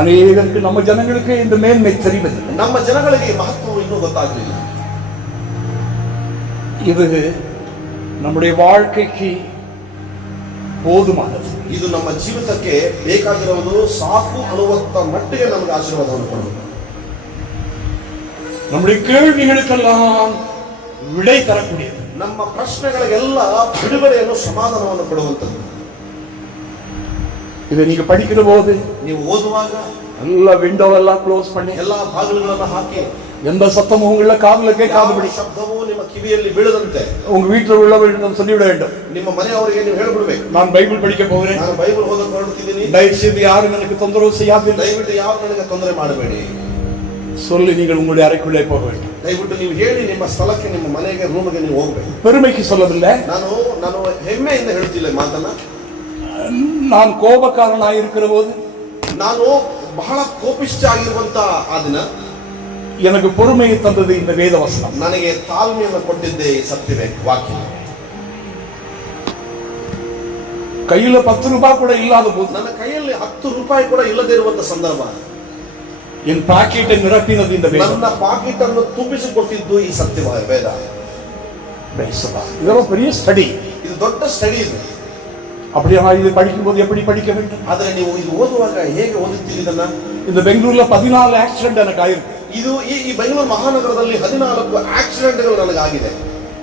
அநேகருக்கு நம்ம ஜனங்களுக்கு இந்த மேன்மை தெரிவதில்லை. ನಮ್ಮ ಜನಗಳಿಗೆ ಮಹತ್ವ ಇನ್ನೂ ಗೊತ್ತಾಗಲಿಲ್ಲ. இது நம்முடைய வாழ்க்கைக்கு போதுமானது. ಇದು ನಮ್ಮ ಜೀವಿತಕ್ಕೆ ಬೇಕಾಗಿರುವುದು ಸಾಕು ಅನ್ನುವಂತ ಮಟ್ಟಿಗೆ ನಮಗೆ ಆಶೀರ್ವಾದವನ್ನು ಕೊಡುವುದು. நம்முடைய கேள்விகளுக்கெல்லாம் விடை தரக்கூடியது. ನಮ್ಮ ಪ್ರಶ್ನೆಗಳಿಗೆಲ್ಲ ಬಿಡುಗಡೆಯನ್ನು ಸಮಾಧಾನವನ್ನು ಕೊಡುವಂಥದ್ದು. இதை நீங்க படிக்கிற போது ನೀವು ಓದುವಾಗ ಎಲ್ಲ ವಿಂಡೋ ಎಲ್ಲ ಕ್ಲೋಸ್ பண்ணி ಎಲ್ಲಾ ಬಾಗಿಲುಗಳನ್ನು ಹಾಕಿ எந்த சத்தமும் உங்கள காதுல கேட்காதபடி ಶಬ್ದವೂ ನಿಮ್ಮ ಕಿವಿಯಲ್ಲಿ ಬೀಳದಂತೆ உங்க வீட்டுல உள்ளவர்களிடம் சொல்லிவிட வேண்டும். ನಿಮ್ಮ ಮನೆಯವರಿಗೆ ನೀವು ಹೇಳಿಬಿಡ್ಬೇಕು, நான் பைபிள் படிக்க போகிறேன், ನಾನು ಬೈಬಲ್ ಓದಕ್ಕೆ ಹೊರಡ್ತಿದ್ದೀನಿ, தயவுசெய்து யாரும் எனக்கு தொந்தரவு செய்யாதீர்கள், ದಯವಿಟ್ಟು ಯಾರು ನನಗೆ ತೊಂದರೆ ಮಾಡಬೇಡಿ சொல்லி நீங்கள் உங்களுடைய அறைக்குள்ளே போக வேண்டும். ದಯವಿಟ್ಟು ನೀವು ಹೇಳಿ ನಿಮ್ಮ ಸ್ಥಳಕ್ಕೆ, ನಿಮ್ಮ ಮನೆಗೆ, ರೂಮ್ಗೆ ನೀವು ಹೋಗ್ಬೇಕು. பெருமைக்கு சொல்லவில்லை, ನಾನು ಹೆಮ್ಮೆಯಿಂದ ಹೇಳ್ತಿಲ್ಲ ಮಾತನ್ನ. நான் கோபக்காரனாயிருக்கிற போது, ನಾನು ಬಹಳ ಕೋಪಿಷ್ಠ ಆಗಿರುವಂತ ಆ ದಿನ எனக்கு பொறுமையை தந்தது இந்த வேத வசனம். ನನಗೆ ತಾಳ್ಮೆಯನ್ನು ಕೊಟ್ಟಿದ್ದೆ ಈ ಸತ್ಯವೇ ವಾಕ್ಯ. கையில 10 ரூபாய் கூட இல்லாத போது, ನನ್ನ ಕೈಯಲ್ಲಿ 10 ರೂಪಾಯಿ ಕೂಡ ಇಲ್ಲದೇ ಇರುವಂತ ಸಂದರ್ಭ, என் பாக்கெட்டை நிரப்பினது இந்த வேதம். ನನ್ನ ಪಾಕೆಟ್ ಅನ್ನು ತುಂಬಿಸಿಕೊಟ್ಟಿದ್ದು ಈ ಸತ್ಯವಾದ ವೇದ. இதெல்லாம் பெரிய ஸ்டடி. ಇದು ದೊಡ್ಡ ಸ್ಟಡಿ ಇದು. அப்படியா இது படிக்கும் போது எப்படி படிக்க வேண்டும்? ಆದರೆ ನೀವು ಇದು ಓದುವಾಗ ಹೇಗೆ ಓದುತ್ತೀರಿ ಇದನ್ನ? இந்த பெங்களூர்ல 14 ஆக்சிடென்ட் எனக்கு ஆயிருக்கு. ಇದು ಈ ಬೆಂಗಳೂರು ಮಹಾನಗರದಲ್ಲಿ 14 ಆಕ್ಸಿಡೆಂಟ್ಗಳು ನನಗಾಗಿದೆ.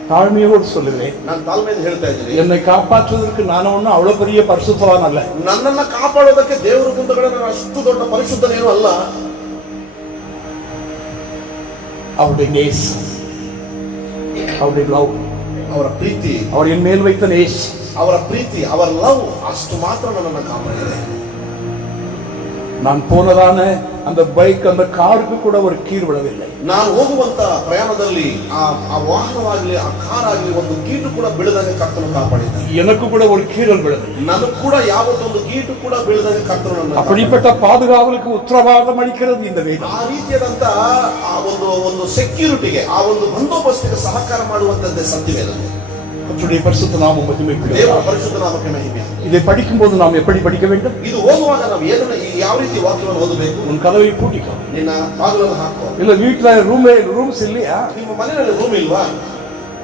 தாழ்மையோடு சொல்லுகிறேன், ನಾನು ತಾಳ್ಮೆಯಿಂದ ಹೇಳ್ತಾ ಇದ್ದೀನಿ, என்னை காப்பாற்றுவதற்கு நான் ஒன்னும் அவ்வளவு பெரிய பரிசுத்தவான் அல்ல. ನನ್ನನ್ನ ಕಾಪಾಡೋದಕ್ಕೆ ದೇವರ ಮುಂದಗಡೆ ನಾನು ಅಷ್ಟು ದೊಡ್ಡ ಪರಿಶುದ್ಧನೇನು ಅಲ್ಲ. அவருடைய நேசம், அவருடைய லவ், ಅವರ ಪ್ರೀತಿ, அவர் என் மேல் வைத்த நேஸ், ಅವರ ಪ್ರೀತಿ, ಅವರ ಲವ್ ಅಷ್ಟು ಮಾತ್ರ ನನ್ನನ್ನು ಕಾಪಾಡಿದೆ. நான் போனதான அந்த பைக், அந்த காருக்கு கூட ஒரு கீர் விழவில்லை. ನಾನು ಹೋಗುವಂತ ಪ್ರಯಾಣದಲ್ಲಿ ಆ ವಾಹನವಾಗಲಿ, ಆ ಕಾರ್ ಆಗಲಿ, ಒಂದು ಗೀಟು ಕೂಡ ಬೀಳದಂಗೆ ಕರ್ತನು ಕಾಪಾಡಿದ. எனக்கு கூட ஒரு கீறல் விழவில்லை. ನನಗೂ ಕೂಡ ಯಾವುದೊಂದು ಗೀಟು ಕೂಡ ಬೀಳದಂಗೆ ಕರ್ತನು ನನ್ನ அப்படிப்பட்ட பாதுகாவலுக்கு உத்தரவாதம் அளிக்கிறது இந்த வேதம். ಆ ರೀತಿಯಾದಂತ ಆ ಒಂದು ಸೆಕ್ಯೂರಿಟಿಗೆ, ಆ ಒಂದು ಬಂದೋಬಸ್ತಿಗೆ ಸಹಕಾರ ಮಾಡುವಂತದ್ದೇ ಸತ್ಯವೇದ. கர்த்தருடைய பரிசுத்த நாமம் மகிமைப்படுவதாக. ದೇವರ ಪರಿಶುದ್ಧ ನಾಮಕ್ಕೆ ಮಹಿಮೆ. இதை படிக்கும்போது நாம் எப்படி படிக்க வேண்டும்? ಇದು ಓದುವಾಗ ನಾವು ಏನನ್ನ ಯಾವ ರೀತಿ ವಾಕ್ಯವನ್ನು ಓದಬೇಕು? உன் கதவை பூட்டிக்கோ, ನಿನ್ನ ಬಾಗಿಲನ್ನು ಹಾಕೋ. இல்ல வீட்டுல ரூம்ஸ் இல்லையா? ನಿಮ್ಮ ಮನೆಯಲ್ಲಿ ರೂಮ್ ಇಲ್ವಾ?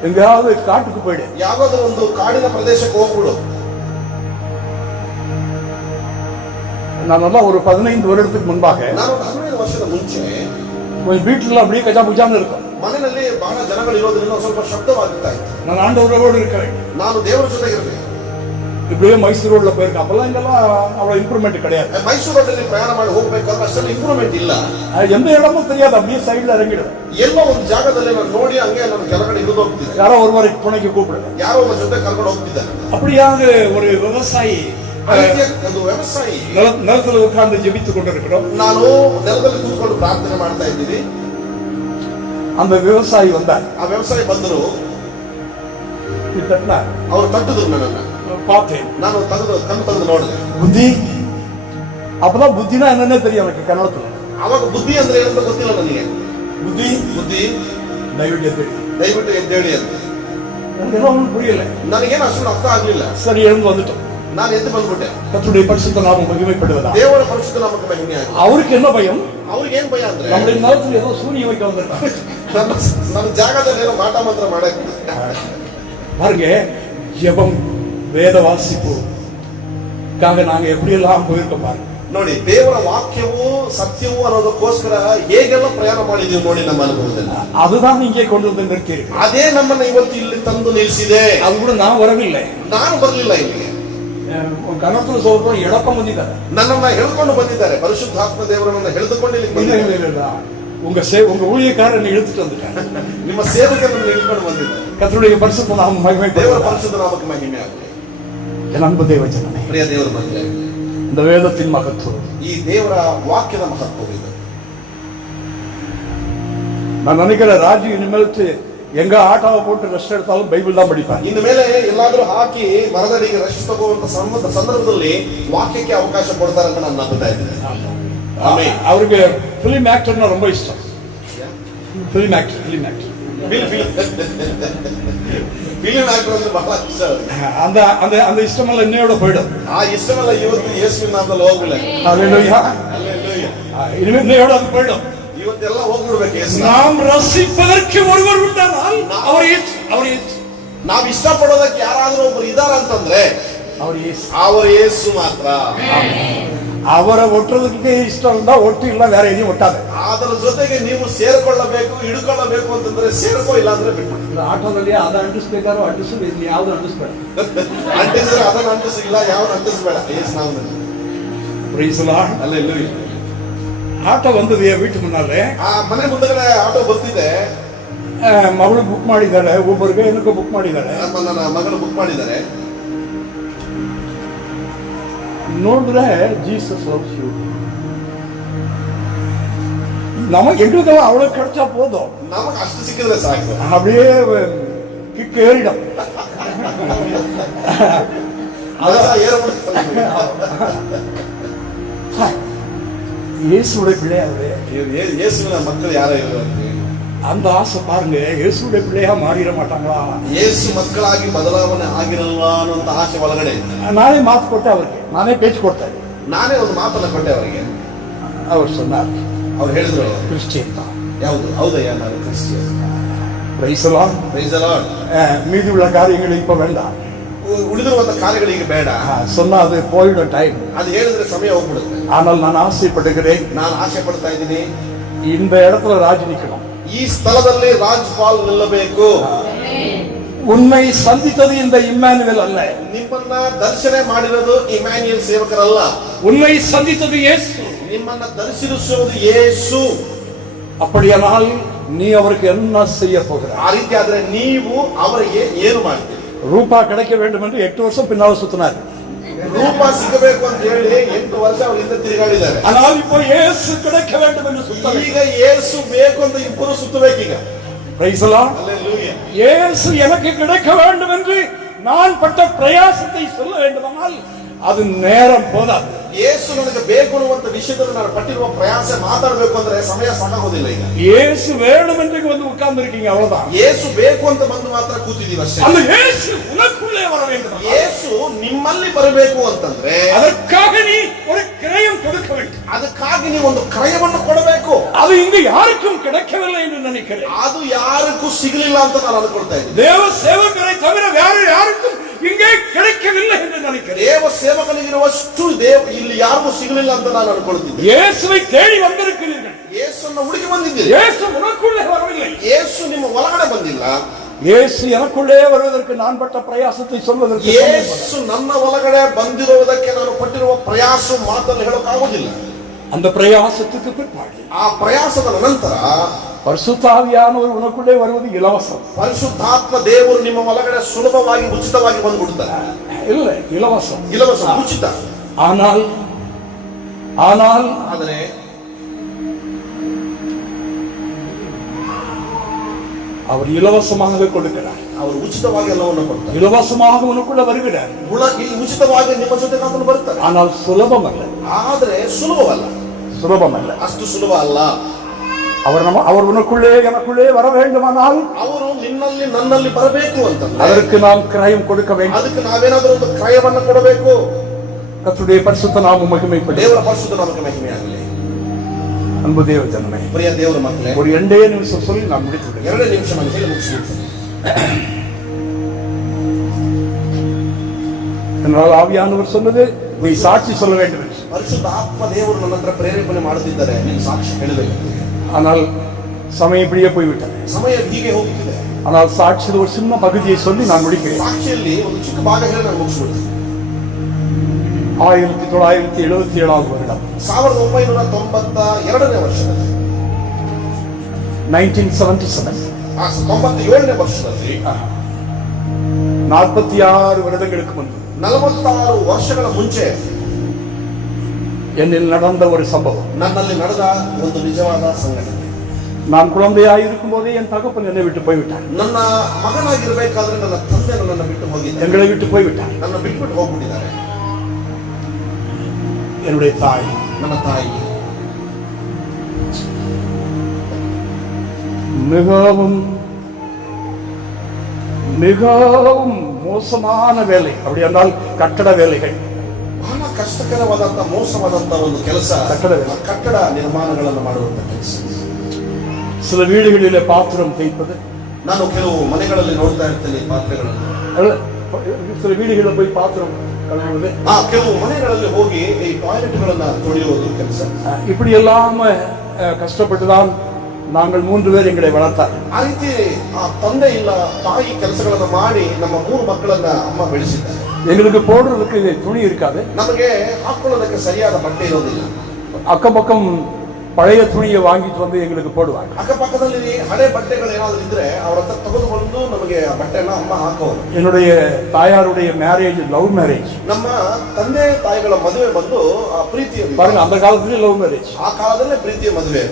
எங்கேயாவது காட்டுக்கு போயிடு, ಯಾವ್ದಾದ್ರು ಒಂದು ಕಾಡಿನ ಪ್ರದೇಶಕ್ಕೆ ಹೋಗ್ಬಿಡು. நான் ஒரு 15 வருடத்துக்கு முன்பாக ನಾನು 15 ವರ್ಷದ ಮುಂಚೆ கொஞ்சம் வீட்டுல அப்படியே கஜா புஜான்னு இருக்கும். ಮನೆಯಲ್ಲಿ ಬಹಳ ಜನಗಳು ಇರೋದ್ರಿಂದ ಸ್ವಲ್ಪ ಶಬ್ದವಾಗುತ್ತಾ ಇತ್ತು. நான் ஆண்டவரோடு இருக்க வேண்டும், ನಾನು ದೇವರ ಜೊತೆಗೆ ಇರಬೇಕು. இப்படியே மைசூர் ரோட்ல போயிருக்கேன். அப்பெல்லாம் இங்கெல்லாம் அவ்வளவு இம்ப்ரூவ்மெண்ட் கிடையாது. ಮೈಸೂರು ರೋಡಲ್ಲಿ ಪ್ರಯಾಣ ಮಾಡಿ ಹೋಗ್ಬೇಕಾದ್ರೆ ಅಷ್ಟೆಲ್ಲ ಇಂಪ್ರೂವ್ಮೆಂಟ್ ಇಲ್ಲ. எந்த இடமும் தெரியாது, அப்படியே சைಡ್ல இறங்கிடுவேன். ಎಲ್ಲೋ ಒಂದು ಜಾಗದಲ್ಲಿ ನಾನು ನೋಡಿ ಹಂಗೆ ನಾನು ಕೆಳಗಡೆ ಇಳಿದು ಹೋಗ್ತಿದ್ದೆ. யாரோ ஒருவரை துணைக்கு கூப்பிடுவேன். ಯಾರೋ ಒಬ್ಬ ಜೊತೆ ಕರ್ಕೊಂಡು ಹೋಗ್ತಿದ್ದಾನೆ. அப்படியாக ஒரு விவசாயி ಒಂದು ವ್ಯವಸಾಯಿ நிலத்துல உட்கார்ந்து ஜெபித்துக் கொண்டிருக்கிறோம். ನಾನು ನೆಲದಲ್ಲಿ ಕೂತ್ಕೊಂಡು ಪ್ರಾರ್ಥನೆ ಮಾಡ್ತಾ ಇದ್ದೀವಿ. அந்த விவசாயி வந்தார். ಆ ವ್ಯವಸಾಯಿ ಬಂದರು, ಅವರು ತಟ್ಟಿದ್ರು ನನ್ನನ್ನ. பார்த்தேன், ನಾನು ಕಣ್ಣು ತೆಗೆದು ನೋಡಿದೆ. புத்தி, அப்பதான் புத்தினா என்னன்னே தெரியும் எனக்கு கன்னடத்துல. ಅವಾಗ ಬುದ್ಧಿ ಅಂದ್ರೆ ಏನಂತ ಗೊತ್ತಿಲ್ಲ ನನಗೆ. புத்தி ಬುದ್ಧಿ ದಯವಿಟ್ಟು ಎದ್ದೇಳಿ ಅಂತ. ನನಗೇನೋ ஒன்றும் புரியல. ನನಗೇನು ಅಷ್ಟು ಅರ್ಥ ಆಗ್ಲಿಲ್ಲ. சரி, எழுந்து வந்துட்டோம். ನಾನು ಎದ್ದು ಬಂದ್ಬಿಟ್ಟೆ. கர்த்தருடைய பரிசுத்த நாமம் மகிமைப்படுவதாக. ದೇವರ ಪರಿಶುದ್ಧ ನಾಮಕ್ಕೆ ಮಹಿಮೆ ಆಗಲಿ. அவருக்கு என்ன பயம்? ಅವ್ರಿಗೆ ಏನ್ ಭಯ ಅಂದ್ರೆ நம்முடைய நிலத்துல ஏதோ சூனியம் வைக்க வந்திருக்காங்க. ನನ್ನ ಜಾಗದಲ್ಲಿ ಏನೋ ಮಾಟ ಮಂತ್ರ ಮಾಡಕ್. பாருங்க, ஜெபம், வேத வாசிப்புக்காக நாங்க எப்படி எல்லாம் போயிருக்கோம் பாருங்க. ನೋಡಿ, ದೇವರ ವಾಕ್ಯವು ಸತ್ಯವು ಅನ್ನೋದಕ್ಕೋಸ್ಕರ ಹೇಗೆಲ್ಲ ಪ್ರಯಾಣ ಮಾಡಿದೀವಿ ನೋಡಿ ನಮ್ಮ ಅನುಭವದಲ್ಲಿ. அதுதான் இங்கே கொண்டு வந்து நிறுத்தியிருக்கு. ಅದೇ ನಮ್ಮನ್ನ ಇವತ್ತು ಇಲ್ಲಿ ತಂದು ನಿಲ್ಲಿಸಿದೆ. அது கூட நான் வரவில்லை, ನಾನು ಬರಲಿಲ್ಲ ಇಲ್ಲಿಗೆ. ಕನ್ನಡದಲ್ಲಿ ಸೋದರ ಎಳಕೊಂಡು ಬಂದಿದ್ದಾರೆ, ನನ್ನನ್ನ ಹೇಳ್ಕೊಂಡು ಬಂದಿದ್ದಾರೆ. ಪರಿಶುದ್ಧಾತ್ಮ ದೇವರನ್ನ ಎಳೆದುಕೊಂಡು ಇಲ್ಲಿ ಬಂದಿದ್ದಾರೆ. உங்க ஊழியக்காரன் இழுத்துட்டு வந்துட்டாங்க. ನಿಮ್ಮ ಸೇವಕರನ್ನು ಇಳ್ಕೊಂಡು ಬಂದಿದ್ದಾರೆ. கர்த்தருடைய பரிசுத்த நாமம் ದೇವರ மகிமைப்படுவதாக. ಪರಿಶುದ್ಧ ನಾಮಕ್ಕೆ ಮಹಿಮೆ ಆಗಲಿ. என் அன்பு தேவ ஜனமே, ಪ್ರಿಯ ದೇವರ ಮಕ್ಕಳೇ, இந்த வேதத்தின் மகத்துவம், ಈ ದೇವರ ವಾಕ್ಯದ ಮಹತ್ವವಿದೆ. நான் நினைக்கிறேன் ராஜு இனிமேல் எங்க ஆட்டாவை போட்டு ரெஸ்ட் எடுத்தாலும் பைபிள் தான் படிப்பாங்க. ಇನ್ನು ಮೇಲೆ ಎಲ್ಲಾದ್ರೂ ಹಾಕಿ ಮರದಡಿಗೆ ರೆಸ್ಟ್ ತಗೋವಂತ ಸಂದರ್ಭದಲ್ಲಿ ವಾಕ್ಯಕ್ಕೆ ಅವಕಾಶ ಕೊಡ್ತಾರೆ ಅಂತ ನಾನು ನಂಬುತ್ತಾ ಇದ್ದೇನೆ. அவருக்கு பிலிம் ஆக்டர்னா ரொம்ப இஷ்டம். பிலிம் ஆக்டர் ಫಿಲ್ಮ್ ಆಕ್ಟರ್ ಅಂದ್ರೆ ಬಹಳ ಇಷ್ಟ ಅವ್ರಿಗೆ. அந்த அந்த அந்த இஷ்டமெல்லாம் என்னையோட போயிடும். ಆ ಇಷ್ಟವೆಲ್ಲ ಇವತ್ತು ಯೇಸುವಿನ ನಾಮದಲ್ಲಿ ಹೋಗ್ಬಿಲ್ಲ. ஹalleluya. இனிமே என்னையோட அது போயிடும். ಇವತ್ತೆಲ್ಲ ಹೋಗ್ಬಿಡ್ಬೇಕು ಯೇಸು. நாம் ரசிப்பதற்கு ஒருவர் உண்டானால் அவர் அவர் ನಾವ್ ಇಷ್ಟಪಡೋದಕ್ಕೆ ಯಾರಾದ್ರೂ ಒಬ್ರು ಇದಾರ ಅಂತಂದ್ರೆ ಅವ್ರು ಯೇಸು. அவர் இயேசு ಮಾತ್ರ. ಅವರ ಒಟ್ಟೋದಕ್ಕೆ ಇಷ್ಟ ಇಲ್ಲ, ಒಟ್ಟು ಇಲ್ಲ, ಬೇರೆ ಏನು ಒಟ್ಟಾದೆ. ಅದರ ಜೊತೆಗೆ ನೀವು ಸೇರ್ಕೊಳ್ಳಬೇಕು, ಹಿಡ್ಕೊಳ್ಳಬೇಕು ಅಂತಂದ್ರೆ ಸೇರ್ಕೋ, ಇಲ್ಲ ಅಂದ್ರೆ ಬಿಟ್ಬಿಡಿ. ಆಟೋದಲ್ಲಿ ಅದ ಅಂಟಿಸ್ಬೇಕಾದ್ರೂ ಅಂಟಿಸು, ಯಾವ್ದು ಅಂಟಿಸ್ಬೇಡ. ಅಂಟಿಸಿದ್ರೆ ಅದನ್ನ ಅಂಟಿಸಿಲ್ಲ, ಯಾವ್ದು ಅಂಟಿಸ್ಬೇಡ. ಯೇಸು ನಾಮದಲ್ಲಿ ಪ್ರೈಸ್ ದಿ ಲಾರ್ಡ್. அல்லேலூயா. ಆಟೋ ಬಂದಿದೆ ವೀಟ್ ಮುನ್ನಾಲೆ. ಆ ಮನೆ ಮುಂದಗಡೆ ಆಟೋ ಬರ್ತಿದೆ. ಮಗಳು ಬುಕ್ ಮಾಡಿದ್ದಾಳೆ, ಒಬ್ಬರಿಗೆ ಏನಕ್ಕೋ ಬುಕ್ ಮಾಡಿದ್ದಾಳೆ. ನನ್ನ ಮಗಳು ಬುಕ್ ಮಾಡಿದ್ದಾರೆ. ನೋಡಿದ್ರೆ ಜೀಸಸ್ ಲವ್ಸ್ ಯು. ನಮಗೆ ಹೆಂಗದವ ಅವಳ ಖರ್ಚ போதோ, நமக்கு ಅಷ್ಟು ಸಿಕ್ಕಿದ್ರೆ ಸಾಕು. அப்படியே கிக் ஏறிடும். அதான் ஏற இயேசுடைய பிள்ளை அவரு. இயேசுவின மக்கள் யாரோ இருக்கு. அந்த ஆசை பாருங்க, இயேசுடைய பிள்ளையா மாறிட மாட்டாங்களா? ಯೇಸು ಮಕ್ಕಳಾಗಿ ಬದಲಾವಣೆ ಆಗಿರಲ್ವಾ ಅನ್ನುವಂತ ಆಸೆ ಒಳಗಡೆ. ನಾನೇ ಮಾತು ಕೊಟ್ಟೆ ಅವರಿಗೆ, ನಾನೇ ಪೇಚ್ ಕೊಡ್ತಾ ಇದ್ದೆ. ನಾನೇ ಒಂದು ಮಾತನ್ನ ಕೊಟ್ಟೆ ಅವರಿಗೆ. ಅವ್ರು ಸೊನ್ನಾರ್, ಅವ್ರು ಹೇಳಿದ್ರು ಕ್ರಿಶ್ಚಿಯನ್. ಯಾವುದು? ಹೌದಯ್ಯ, ನಾನು Christian. Praise the Lord. Praise the Lord. மீதி உள்ள காரியங்கள் இப்ப வேண்டாம். ಉಳಿದಿರುವಂತ ಕಾರ್ಯಗಳಿಗೆ ಬೇಡ. சொன்னா அது போயிடும் டைம். ಅದು ಹೇಳಿದ್ರೆ ಸಮಯ ಹೋಗ್ಬಿಡುತ್ತೆ. ஆனால் நான் ஆசைப்படுகிறேன், ನಾನು ಆಸೆ ಪಡ್ತಾ ಇದ್ದೀನಿ, இந்த இடத்துல ராஜ் நிக்கணும். ಈ ಸ್ಥಳದಲ್ಲಿ ರಾಜ್ಪಾಲ್ ನಿಲ್ಲಬೇಕು. உன்னை சந்தித்தது இந்த இம்மானுவேல் அல்ல, ನಿಮ್ಮನ್ನ ದರ್ಶನ ಮಾಡಿರೋದು ಇಮ್ಯಾನ್ಯುಯಲ್ ಸೇವಕರಲ್ಲ. உன்னை சந்தித்தது இயேசு. ನಿಮ್ಮನ್ನ ದರ್ಶಿಸುವುದು ಯೇಸು. அப்படியானால் நீ அவருக்கு என்ன செய்ய போகிறாய்? ಆ ರೀತಿ ಆದ್ರೆ ನೀವು ಅವರಿಗೆ ಏನು ಮಾಡ್ತೀರಿ? ரூபா கிடைக்க வேண்டும் என்று 8 வருஷம் பின்னால் சுத்தினார். ರೂಪ ಸಿಗಬೇಕು ಅಂತ ಹೇಳಿ 8 ವರ್ಷ ಅವರಿಂದ ತಿರುಗಾಡಿದ್ದಾರೆ. ஆனால் இப்போ இயேசு கிடைக்க வேண்டும் என்று சுத்தம். ಈಗ ಯೇಸು ಬೇಕು ಅಂತ ಇಬ್ಬರು ಸುತ್ತಬೇಕೀಗ. Praise the Lord. அல்லேலூயா. இயேசு எனக்கு கிடைக்க வேண்டும் என்று நான் பட்ட பிரயாசத்தை சொல்ல வேண்டுமானால் அது நேரம் போதாது. ಯೇಸು ನನಗೆ ಬೇಕು ಅನ್ನುವಂತ ವಿಷಯದಲ್ಲಿ ನಾನು ಪಟ್ಟಿರುವ ಪ್ರಯಾಸ ಮಾತಾಡಬೇಕು ಅಂದ್ರೆ ಸಮಯ ಸಾಕಾಗೋದಿಲ್ಲ. ಈಗ இயேசு வேணும் என்று வந்து உட்கார்ந்து இருக்கீங்க, அவ்வளவுதான். ಯೇಸು ಬೇಕು ಅಂತ ಬಂದು ಮಾತ್ರ ಕೂತಿದ್ದೀವಿ ಅಷ್ಟೇ. அந்த இயேசு உனக்குள்ளே வர வேண்டும். ಯೇಸು ನಿಮ್ಮಲ್ಲಿ ಬರಬೇಕು ಅಂತಂದ್ರೆ அதற்காக நீ ஒரு கிரயம் கொடுக்க வேண்டும். ಅದಕ್ಕಾಗಿ ನೀವು ಒಂದು ಕ್ರಯವನ್ನು ಕೊಡಬೇಕು. அது இங்கு யாருக்கும் கிடைக்கவில்லை என்று நினைக்கிறேன். ಅದು ಯಾರಿಗೂ ಸಿಗಲಿಲ್ಲ ಅಂತ ನಾನು ಅನ್ಕೊಳ್ತಾ ಇದ್ದೀನಿ. தேவ சேவகரை தவிர வேற யாருக்கும் இங்கே கிடைக்கவில்லை என்று நினைக்கிறேன். ದೇವ ಸೇವಕನಿಗಿರುವಷ್ಟು ಇಲ್ಲಿ ಯಾರಿಗೂ ಸಿಗಲಿಲ್ಲ ಅಂತ ನಾನು ಅನ್ಕೊಳ್ತೀನಿ. இயேசுவை தேடி வந்திருக்கிறீர்கள். ಯೇಸುವನ್ನು ಹುಡುಕಿ ಬಂದಿದ್ದೀರಿ. இயேசு உனக்குள்ளே வரவில்லை. ಯೇಸು ನಿಮ್ಮ ಒಳಗಡೆ ಬಂದಿಲ್ಲ. இயேசு எனக்குள்ளே வருவதற்கு நான் பட்ட பிரயாசத்தை சொல்வதற்கு ಯೇಸು ನನ್ನ ಒಳಗಡೆ ಬಂದಿರುವುದಕ್ಕೆ ನಾನು ಪಟ್ಟಿರುವ ಪ್ರಯಾಸ ಮಾತನ್ನು ಹೇಳೋಕ್ಕಾಗುವುದಿಲ್ಲ. அந்த பிரயாசத்துக்கு பிற்பாடு, ಆ ಪ್ರಯಾಸದ ನಂತರ பரிசுத்த ஆவியானவர் உனக்குள்ளே வருவது இலவசம். ಪರಿಶುದ್ಧಾತ್ಮ ದೇವರು ನಿಮ್ಮ ಒಳಗಡೆ ಸುಲಭವಾಗಿ ಉಚಿತವಾಗಿ ಬಂದ್ಬಿಡ್ತಾರೆ. இல்ல, இலவசம். ಇಲವಸ ಉಚಿತ. ஆனால் ಆದರೆ அவர் இலவசமாகவே கொடுக்கிறார். ಅವರು ಉಚಿತವಾಗಿ ಎಲ್ಲವನ್ನು ಕೊಡ್ತಾರೆ. இலவசமாக உனக்குள்ள வருகிறார். ಇಲ್ಲಿ ಉಚಿತವಾಗಿ ನಿಮ್ಮ ಜೊತೆ ಕಾತಲು ಬರ್ತಾರೆ. ஆனால் சுலபம் அல்ல. ಆದರೆ ಸುಲಭವಲ್ಲ. சுலபம் அல்ல. ಅಷ್ಟು ಸುಲಭ ಅಲ್ಲ. அவர் உனக்குள்ளே எனக்குள்ளே வர வேண்டுமானால் ಅವರು ನಿನ್ನಲ್ಲಿ ನನ್ನಲ್ಲಿ ಬರಬೇಕು ಅಂತಂದ್ರೆ அதற்கு நாம் கிரயம் கொடுக்க வேண்டும். ಅದಕ್ಕೆ ನಾವೇನಾದರೂ ಒಂದು ಕ್ರಯವನ್ನು ಕೊಡಬೇಕು. கர்த்தருடைய பரிசுத்த நாமம் மகிமைப்படும். ದೇವರ ಪರಿಶುದ್ಧ ನಾಮಕ್ಕೆ ಮಹಿಮೆಯಾಗಲಿ. அன்பு தேவ ஜனமே, ಪ್ರಿಯ ದೇವರ ಮಕ್ಕಳೇ, ஒரு 2 நிமிஷம் சொல்லி நான் முடித்துவிடுகிறேன். 2 ನಿಮಿಷ ನಾನು ಹೇಳಿ ಮುಗಿಸ್ಬಿಡ್ತೇನೆ. என்றால் ஆவியானவர் சொன்னது நீ சாட்சி சொல்ல வேண்டும் என்று. ಪರಿಶುದ್ಧ ಆತ್ಮ ದೇವರು ನನ್ನ ಹತ್ರ ಪ್ರೇರೇಪಣೆ ಮಾಡುತ್ತಿದ್ದಾರೆ, ನೀನು ಸಾಕ್ಷಿ ಹೇಳಬೇಕು. ஆனால் சமயம் இப்படியே போய்விட்டது. ಸಮಯ ಹೀಗೆ ಹೋಗುತ್ತಿದೆ. ஆனால் சாட்சியில் ஒரு சின்ன பகுதியை சொல்லி நான் முடிக்கிறேன். ಸಾಕ್ಷಿಯಲ್ಲಿ ಒಂದು ಚಿಕ್ಕ ಭಾಗ ಹೇಳಿ ನಾನು ಮುಗಿಸ್ಬಿಡ್ತೇನೆ. 1977 வருடம், 1992ನೇ ವರ್ಷದಲ್ಲಿ 1977 97ನೇ ವರ್ಷದಲ್ಲಿ 46 வருடங்களுக்கு முன்பு 46 ವರ್ಷಗಳ ಮುಂಚೆ என்னில் நடந்த ஒரு சம்பவம். ನನ್ನಲ್ಲಿ ನಡೆದ ಒಂದು ನಿಜವಾದ ಸಂಘಟನೆ. நான் குழந்தையாய் இருக்கும் போதே என் தகப்பன் என்னை விட்டு போய்விட்டார். ನನ್ನ ಮಗನಾಗಿರ್ಬೇಕಾದ್ರೆ ನನ್ನ ತಂದೆ ನನ್ನನ್ನು ಬಿಟ್ಟು ಹೋಗಿದ್ದಾರೆ. எங்களை விட்டு போய்விட்டார். ನನ್ನ ಬಿಟ್ಬಿಟ್ಟು ಹೋಗ್ಬಿಟ್ಟಿದ್ದಾರೆ. என்னுடைய தாய், ನನ್ನ ತಾಯಿ மிகவும் மிகவும் மோசமான வேலை. அப்படி என்றால் கட்டட வேலைகள், ಬಹಳ ಕಷ್ಟಕರವಾದಂತ ಮೋಸವಾದಂತ ಒಂದು ಕೆಲಸ, ಕಟ್ಟಡ ನಿರ್ಮಾಣಗಳನ್ನು ಮಾಡುವಂತ ಕೆಲಸ. சில வீடுகளிலே பாத்திரம் தேய்ப்பது. ನಾನು ಕೆಲವು ಮನೆಗಳಲ್ಲಿ ನೋಡ್ತಾ ಇರ್ತೇನೆ ಪಾತ್ರೆಗಳನ್ನು. சில வீடுகளில் போய் பாத்திரம் கழுவுவது. ಕೆಲವು ಮನೆಗಳಲ್ಲಿ ಹೋಗಿ ಈ ಟಾಯ್ಲೆಟ್ಗಳನ್ನ ತೊಳೆಯುವುದು ಕೆಲಸ. இப்படி எல்லாம் கஷ்டப்பட்டு தான் நாங்கள் 3 பேர் எங்களை வளர்த்தார். ಆ ರೀತಿ ತಂದೆ ಇಲ್ಲ ತಾಯಿ ಕೆಲಸಗಳನ್ನ ಮಾಡಿ ನಮ್ಮ 3 ಮಕ್ಕಳನ್ನ ಅಮ್ಮ ಬೆಳೆಸಿದ್ದಾರೆ. எங்களுக்கு போடுறதுக்கு துணி இருக்காது, ನಮಗೆ ಹಾಕೊಳ್ಳೋದಕ್ಕೆ ಸರಿಯಾದ ಬಟ್ಟೆ ಇರೋದಿಲ್ಲ. அக்கம் பக்கம் பழைய துணியை வாங்கிட்டு வந்து எங்களுக்கு போடுவாங்க. ಅಕ್ಕಪಕ್ಕದಲ್ಲಿ ಹಳೆ ಬಟ್ಟೆಗಳು ಏನಾದ್ರು ಇದ್ರೆ ಅವ್ರ ಹತ್ರ ತೆಗೆದುಕೊಂಡು ನಮಗೆ ಆ ಬಟ್ಟೆನ ಅಮ್ಮ ಹಾಕೋರು. என்னுடைய தாயாருடைய மேரேஜ் லவ் மேரேஜ். ನಮ್ಮ ತಂದೆ ತಾಯಿಗಳ ಮದುವೆ ಬಂದು ಪ್ರೀತಿಯ பாருங்க, அந்த காலத்துல லவ் மேரேஜ். ಆ ಕಾಲದಲ್ಲೇ ಪ್ರೀತಿಯ ಮದುವೆ.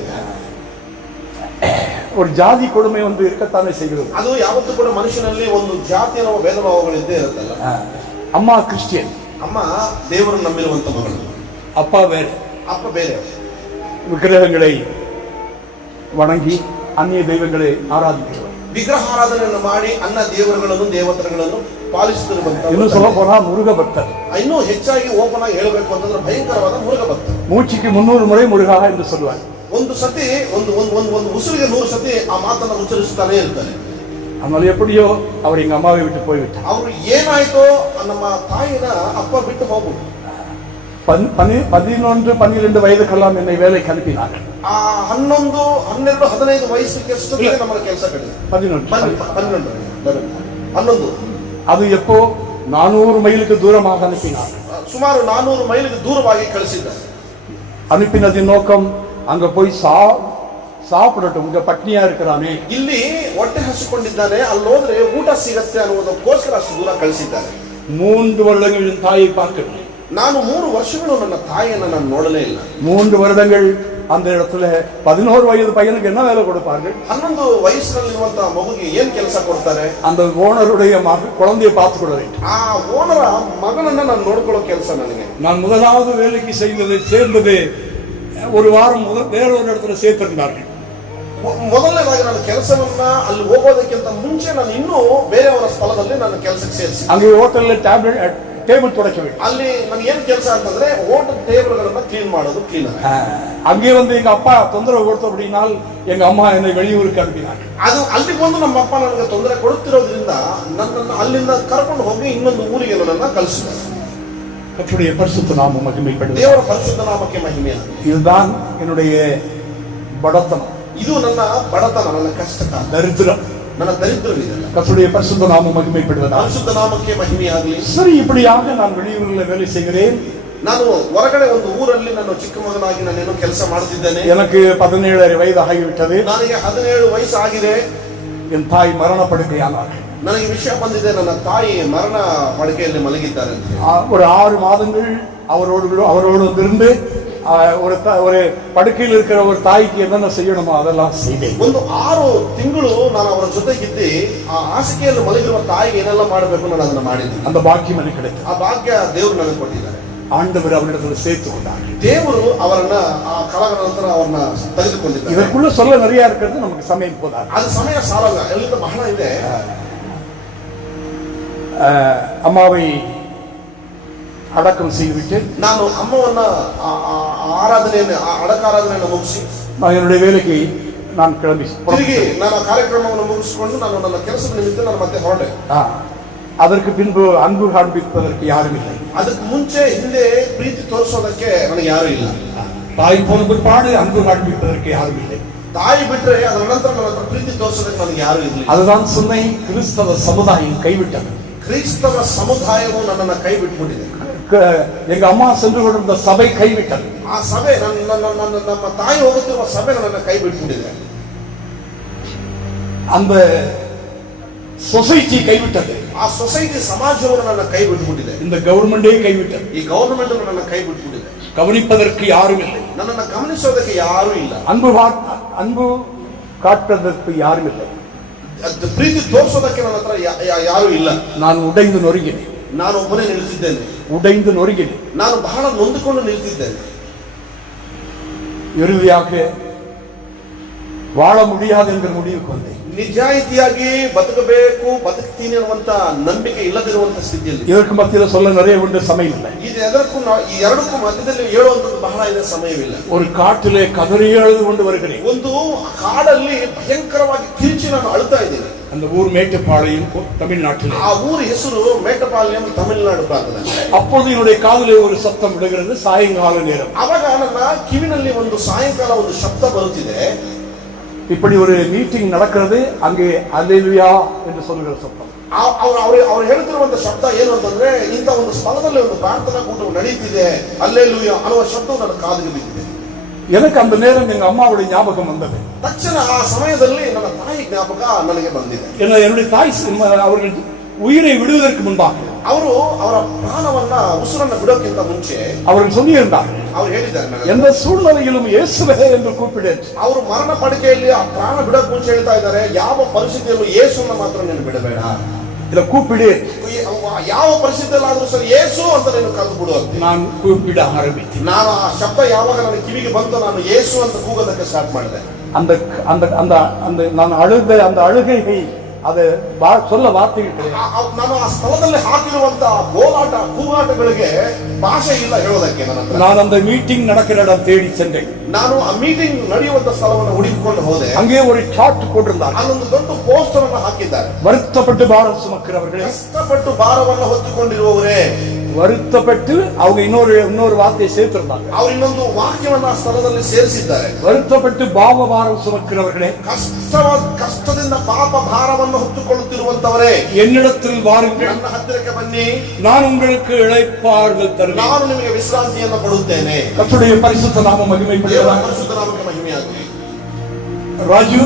ஒரு ஜாதி கொடுமை வந்து இருக்கத்தானே செய்கிறது. ಅದು ಯಾವತ್ತೂ ಕೂಡ ಮನುಷ್ಯನಲ್ಲಿ ಒಂದು ಜಾತಿಯ ಭೇದ ಭಾವಗಳಿದ್ದೇ ಇರುತ್ತಲ್ಲ. அம்மா கிறிஸ்டியன், ಅಮ್ಮ ದೇವರನ್ನು ನಂಬಿರುವಂತ ಮಗಳು, அப்பா வேறு. ಅಪ್ಪ ಬೇರೆ. விக்கிரகங்களை வணங்கி அந்நிய தெய்வங்களை ஆராதிக்கிறவர். ವಿಗ್ರಹಾರಾಧನೆಯನ್ನು ಮಾಡಿ ಅನ್ನ ದೇವರುಗಳನ್ನು ದೇವತೆಗಳನ್ನು ಪಾಲಿಸುತ್ತಿರುವಂತ. இன்னும் சொல்ல போனா முருக பக்தர். ಇನ್ನೂ ಹೆಚ್ಚಾಗಿ ಓಪನ್ ಆಗಿ ಹೇಳಬೇಕು ಅಂತಂದ್ರೆ ಭಯಂಕರವಾದ ಮುರುಘ ಭಕ್ತ. மூச்சுக்கு 300 முறை முருகா என்று சொல்வார். ಒಂದು ಸತಿ ಒಂದು ಉಸಿರಿಗೆ 100 ಸತಿ ಆ ಮಾತನ್ನ ಉಚ್ಚರಿಸುತ್ತಾನೆ ಇರ್ತಾನೆ. அதனால எப்படியோ அவர் எங்க அம்மாவை விட்டு போய்விட்டார். ಅವರು ಏನಾಯ್ತೋ ನಮ್ಮ ತಾಯಿನ ಅಪ್ಪ ಬಿಟ್ಟು ಹೋಗ್ಬಿಟ್ಟು 11, 12 வயதுக்கெல்லாம் என்னை வேலைக்கு அனுப்பினார்கள். 11, 12, 15 ವಯಸ್ಸಿಗೆ ನಮ್ಮ ಕೆಲಸ ಕಡಿಮೆ. 11. அது எப்போ 400 மைலுக்கு தூரமாக அனுப்பினார். ಸುಮಾರು 400 ಮೈಲಿಗೆ ದೂರವಾಗಿ ಕಳಿಸಿದ್ದಾರೆ. அனுப்பினதின் நோக்கம் அங்க போய் சாப்பிடட்டும், இங்க பட்னியா இருக்கிறானே. ಇಲ್ಲಿ ಹೊಟ್ಟೆ ಹಸಿಕೊಂಡಿದ್ದಾನೆ, ಅಲ್ಲಿ ಹೋದ್ರೆ ಊಟ ಸಿಗತ್ತೆ ಅನ್ನೋದಕ್ಕೋಸ್ಕರ ಅಷ್ಟು ದೂರ ಕಳಿಸಿದ್ದಾರೆ. 3 வருடங்கள் என் தாயை பார்க்கவில்லை. ನಾನು 3 ವರ್ಷಗಳು ನನ್ನ ತಾಯಿಯನ್ನು ನಾನು ನೋಡಲೇ ಇಲ್ಲ. 3 வருடங்கள் அந்த இடத்துல 11 வயது பையனுக்கு என்ன வேலை கொடுப்பார்கள்? 11 ವಯಸ್ಸಿನಲ್ಲಿರುವಂತಹ ಮಗುಗೆ ಏನ್ ಕೆಲಸ ಕೊಡ್ತಾರೆ? அந்த ஓனருடைய குழந்தையை பார்த்து கொள்ள வேண்டும். ಆ ಓನರ ಮಗನನ್ನ ನಾನು ನೋಡ್ಕೊಳ್ಳೋ ಕೆಲಸ ನನಗೆ. நான் முதலாவது வேலைக்கு சேர்ந்தது ஒரு வாரம் வேற ஒரு இடத்துல சேர்த்திருந்தார்கள். ಮೊದಲನೇದಾಗಿ ನಾನು ಕೆಲಸವನ್ನ ಅಲ್ಲಿ ಹೋಗೋದಕ್ಕಿಂತ ಮುಂಚೆ ನಾನು ಇನ್ನೂ ಬೇರೆಯವರ ಸ್ಥಳದಲ್ಲಿ ನಾನು ಕೆಲಸಕ್ಕೆ ಸೇರಿಸಿ. அங்கே ஹோட்டல்ல டேபிள் துடைக்க வேண்டும். ಅಲ್ಲಿ ನನಗೆ ಏನ್ ಕೆಲಸ ಅಂತಂದ್ರೆ ಹೋಟೆಲ್ ಟೇಬಲ್ಗಳನ್ನ ಕ್ಲೀನ್ ಮಾಡೋದು, ಕ್ಲೀನರ್. அங்கே வந்து எங்க அப்பா தொந்தரவு கொடுத்தபடினால் எங்க அம்மா என்னை வெளியூருக்கு அனுப்பினார்கள். ಅದು ಅಲ್ಲಿಗೆ ಬಂದು ನಮ್ಮ ಅಪ್ಪ ನನಗೆ ತೊಂದರೆ ಕೊಡುತ್ತಿರೋದ್ರಿಂದ ನನ್ನನ್ನು ಅಲ್ಲಿಂದ ಕರ್ಕೊಂಡು ಹೋಗಿ ಇನ್ನೊಂದು ಊರಿಗೆ ನನ್ನ ಕಳಿಸಿದ್ದಾರೆ. கர்த்தருடைய பரிசுத்த நாமம் மகிமைப்படுவது. ದೇವರ ಪರಿಶುದ್ಧ ನಾಮಕ್ಕೆ ಮಹಿಮೆಯಾಗಲಿ. இதுதான் என்னுடைய படத்தனம். ಇದು ನನ್ನ ಬಡತನ, ನನ್ನ ಕಷ್ಟಕ, தரித்திரம், ನನ್ನ ದರಿದ್ರವಿದೆಲ್ಲ. கர்த்தருடைய பரிசுத்த நாமம் மகிமைப்படுவது. ಪರಿಶುದ್ಧ ನಾಮಕ್ಕೆ ಮಹಿಮೆಯಾಗಲಿ. சரி, இப்படியாக நான் வெளியூரில் வேலை செய்கிறேன். ನಾನು ಹೊರಗಡೆ ಒಂದು ಊರಲ್ಲಿ ನಾನು ಚಿಕ್ಕ ಮಗನಾಗಿ ನಾನೇನೋ ಕೆಲಸ ಮಾಡ್ತಿದ್ದೇನೆ. எனக்கு 17 வயது ஆகிவிட்டது. ನನಗೆ 17 ವಯಸ್ಸು ಆಗಿದೆ. என் தாய் மரண படுக்கையானார்கள். ನನಗೆ ವಿಷಯ ಬಂದಿದೆ, ನನ್ನ ತಾಯಿ ಮರಣ ಪடுக்கைಯಲ್ಲಿ ಮಲಗಿದ್ದಾರೆ ಅಂತ. ஒரு 6 மாதங்கள் அவரோடு இருந்து ஒரு படுக்கையில் இருக்கிற ஒரு தாய்க்கு என்னென்ன செய்யணுமோ அதெல்லாம் செய்தேன். ಒಂದು 6 ತಿಂಗಳು ನಾನು ಅವರ ಜೊತೆಗಿದ್ದು ಆ ಹಾಸಿಗೆಯಲ್ಲಿ ಮಲಗಿರುವ ತಾಯಿಗೆ ಏನೆಲ್ಲ ಮಾಡಬೇಕು ನಾನು ಅದನ್ನ ಮಾಡಿದ್ದೀನಿ. அந்த பாக்கியம் எனக்கு கிடைத்தது. ಆ ಭಾಗ್ಯ ದೇವರು ನನಗೆ ಕೊಟ್ಟಿದ್ದಾರೆ. ஆண்டவர் அவரிடத்தில் சேர்த்து கொண்டார். ದೇವರು ಅವರನ್ನ ಆ ಕಾಲದ ನಂತರ ಅವರನ್ನ ತೆಗೆದುಕೊಂಡಿದ್ದಾರೆ. இதற்குள்ள சொல்ல நிறைய இருக்கிறது, நமக்கு ಸಮಯ போதாது. ಅದು ಸಮಯ ಸಾಲಲ್ಲ, ಎಲ್ಲಿಂದ ಬಹಳ ಇದೆ. அம்மாவை அடக்கம் செய்துவிட்டு ನಾನು ಅಮ್ಮವನ್ನ ಆರಾಧನೆಯನ್ನು ಅಡಕಾರಾಧನೆಯನ್ನು ಮುಗಿಸಿ நான் என்னுடைய வேலைக்கு நான் கிளம்பி ತಿರುಗಿ ನಾನು ಕಾರ್ಯಕ್ರಮವನ್ನು ಮುಗಿಸಿಕೊಂಡು ನಾನು ನನ್ನ ಕೆಲಸದ ನಿಮಿತ್ತ ನಾನು ಮತ್ತೆ ಹೊರಟೆ. அதற்கு பின்பு அன்பு காண்பிப்பதற்கு யாரும் இல்லை. ಅದಕ್ಕೆ ಮುಂಚೆ ಹಿಂದೆ ಪ್ರೀತಿ ತೋರಿಸೋದಕ್ಕೆ ನನಗೆ ಯಾರು ಇಲ್ಲ. தாய் போன பிற்பாடு அன்பு காண்பிப்பதற்கு யாரும் இல்லை. ತಾಯಿ ಬಿಟ್ರೆ ಅದರ ನಂತರ ನನ್ನ ಪ್ರೀತಿ ತೋರಿಸೋದಕ್ಕೆ ನನಗೆ ಯಾರು ಇರಲಿಲ್ಲ. அதுதான் சொன்னை கிறிஸ்தவ சமுதாயம் கைவிட்டது. ಕ್ರೈಸ್ತವ ಸಮುದಾಯವು ನನ್ನನ್ನು ಕೈ ಬಿಟ್ಬಿಟ್ಟಿದೆ. எங்க அம்மா சென்று கொண்டிருந்த சபை கைவிட்டது. ಆ ಸಭೆ ನಮ್ಮ ತಾಯಿ ಹೋಗುತ್ತಿರುವ ಸಭೆ ನನ್ನನ್ನು ಕೈ ಬಿಟ್ಬಿಟ್ಟಿದೆ. அந்த சொசைட்டி கைவிட்டது. ಆ ಸೊಸೈಟಿ ಸಮಾಜವನ್ನು ನನ್ನ ಕೈ ಬಿಟ್ಬಿಟ್ಟಿದೆ. இந்த கவர்மெண்டே கைவிட்டது. ಈ ಗವರ್ನಮೆಂಟ್ ನನ್ನ ಕೈ ಬಿಟ್ಬಿಟ್ಟಿದೆ. கவனிப்பதற்கு யாரும் இல்லை. ನನ್ನನ್ನು ಗಮನಿಸೋದಕ್ಕೆ ಯಾರೂ ಇಲ್ಲ. அன்பு காட்டுவதற்கு யாரும் இல்லை. ಪ್ರೀತಿ ತೋರಿಸೋದಕ್ಕೆ ನನ್ನ ಹತ್ರ ಯಾರೂ ಇಲ್ಲ. நான் உடைந்து நொறுங்கினேன். ನಾನು ಒಬ್ಬನೇ ನಿಲ್ತಿದ್ದೇನೆ. உடைந்து நொறுங்கினேன். ನಾನು ಬಹಳ ನೊಂದುಕೊಂಡು ನಿಲ್ತಿದ್ದೇನೆ. இறுதியாக வாழ முடியாது என்கிற முடிவுக்கு வந்தேன். ನಿಜಾಯಿತಿಯಾಗಿ ಬದುಕಬೇಕು, ಬದುಕ್ತೀನಿ ಅನ್ನುವಂತ ನಂಬಿಕೆ ಇಲ್ಲದಿರುವಂತ ಸ್ಥಿತಿಯಲ್ಲಿ. இதற்கு மத்தியில் சொல்ல நிறைய உண்டு, சமயம் இல்லை. ಇದು ಎದಕ್ಕೂ ಈ ಎರಡಕ್ಕೂ ಮಧ್ಯದಲ್ಲಿ ಹೇಳುವಂತದ್ದು ಬಹಳ ಇದೆ, ಸಮಯವಿಲ್ಲ. ஒரு காட்டிலே கதறி அழுது கொண்டு வருகிறேன். ಒಂದು ಕಾಡಲ್ಲಿ ಭಯಂಕರವಾಗಿ ಕಿರುಚಿ ನಾನು ಅಳ್ತಾ ಇದ್ದೀನಿ. அந்த ஊர் மேட்டுப்பாளையம் தமிழ்நாட்டில். ಆ ಊರ ಹೆಸರು ಮೇಟಪಾಳ್ಯಂ ತಮಿಳುನಾಡು ಪ್ರಾಂತದಲ್ಲಿ. அப்போது என்னுடைய காதிலே ஒரு சத்தம் விடுகிறது, சாயங்கால நேரம். ಅವಾಗ ನನ್ನ ಕಿವಿನಲ್ಲಿ ಒಂದು ಸಾಯಂಕಾಲ ಒಂದು ಶಬ್ದ ಬರುತ್ತಿದೆ. இப்படி ஒரு மீட்டிங் நடக்கிறது, அங்கே அல்லேலூயா என்று சொல்லுகிற சத்தம். ಅವ್ರು ಹೇಳ್ತಿರುವಂತ ಶಬ್ದ ಏನು ಅಂತಂದ್ರೆ, ಇಂಥ ಒಂದು ಸ್ಥಳದಲ್ಲಿ ಒಂದು ಪ್ರಾರ್ಥನಾ ಕೂಟವು ನಡೀತಿದೆ, ಅಲ್ಲೇಲೂಯಾ ಅನ್ನುವ ಶಬ್ದವು ನನ್ನ ಕಾದಿಗೆ ಬಿದ್ದಿದೆ. எனக்கு அந்த நேரம் எங்க அம்மாவுடைய ஞாபகம் வந்தது. ತಕ್ಷಣ ಆ ಸಮಯದಲ್ಲಿ ನನ್ನ ತಾಯಿ ಜ್ಞಾಪಕ ನನಗೆ ಬಂದಿದೆ. என்னுடைய தாய் அவர்கள் உயிரை விடுவதற்கு முன்பாக ಅವರು ಅವರ ಪ್ರಾಣವನ್ನ ಉಸಿರನ್ನ ಬಿಡೋಕ್ಕಿಂತ ಮುಂಚೆ அவர்கள் சொல்லியிருந்தார், ಅವ್ರು ಹೇಳಿದ್ದಾರೆ ನನಗೆ, எந்த சூழ்நிலையிலும் இயேசுவே என்று கூப்பிடு. ಅವರು ಮರಣ ಪಡಿಕೆಯಲ್ಲಿ ಆ ಪ್ರಾಣ ಬಿಡೋಕ್ ಮುಂಚೆ ಹೇಳ್ತಾ ಇದ್ದಾರೆ, ಯಾವ ಪರಿಸ್ಥಿತಿಯಲ್ಲೂ ಯೇಸುವನ್ನ ಮಾತ್ರ ನೀನು ಬಿಡಬೇಡ, இத கூப்பிடு. ಯಾವ ಪರಿಸ್ಥಿತಿಯಲ್ಲಾದ್ರೂ ಸರಿ ಯೇಸು ಅಂತ ನೀನು ಕರೆದು ಬಿಡು ಅಂತ. நான் கூப்பிட ஆரம்பித்தேன். ನಾನು ಆ ಶಬ್ದ ಯಾವಾಗ ನನ್ನ ಕಿವಿಗೆ ಬಂತು, ನಾನು ಯೇಸು ಅಂತ ಕೂಗೋದಕ್ಕೆ ಸ್ಟಾರ್ಟ್ ಮಾಡಿದೆ. அந்த அந்த அந்த அந்த நான் அழுத அந்த அழுகையை அதை சொல்ல வார்த்தைகள். ನಾನು ಆ ಸ್ಥಳದಲ್ಲಿ ಹಾಕಿರುವಂತ ಗೋಲಾಟ ಕೂಗಾಟಗಳಿಗೆ ಭಾಷೆ ಇಲ್ಲ ಹೇಳೋದಕ್ಕೆ ನನ್ನ ಹತ್ರ. நான் அந்த மீட்டிங் நடக்கிற இடம் தேடி சென்றேன். ನಾನು ಆ ಮೀಟಿಂಗ್ ನಡೆಯುವಂತ ಸ್ಥಳವನ್ನು ಹುಡುಕಿಕೊಂಡು ಹೋದೆ. அங்கே ஒரு சார்ட் போட்டிருந்தார், ಅಲ್ಲೊಂದು ದೊಡ್ಡ ಪೋಸ್ಟರ್ ಅನ್ನು ಹಾಕಿದ್ದಾರೆ. வருத்தப்பட்டு பாரம் சுமக்கிறவர்களே, ಕಷ್ಟಪಟ್ಟು ಭಾರವನ್ನು ಹೊತ್ತುಕೊಂಡಿರುವವರೇ. வருத்தப்பட்டு அவங்க இன்னொரு வார்த்தையை சேர்த்திருந்தாங்க. ಅವರು ಇನ್ನೊಂದು ವಾಕ್ಯವನ್ನ ಆ ಸ್ಥಳದಲ್ಲಿ ಸೇರಿಸಿದ್ದಾರೆ. வருத்தப்பட்டு பாரம் சுமக்கிறவர்களே, ಕಷ್ಟದಿಂದ ಪಾಪ ಭಾರವನ್ನು ಹೊತ್ತುಕೊಳ್ಳುತ್ತಿರುವಂತವರೇ, என்னிடத்தில் வாருங்கள், ನನ್ನ ಹತ್ತಿರಕ್ಕೆ ಬನ್ನಿ, நான் உங்களுக்கு இளைப்பாறுதல் தருவேன், ನಾನು ನಿಮಗೆ ವಿಶ್ರಾಂತಿಯನ್ನು ಕೊಡುತ್ತೇನೆ. கர்த்தருடைய பரிசுத்த நாமம் ದೇವರ மகிமைப்படுவதாக. ಪರಿಶುದ್ಧ ನಾಮಕ್ಕೆ ಮಹಿಮೆಯಾಗಲಿ. ராஜு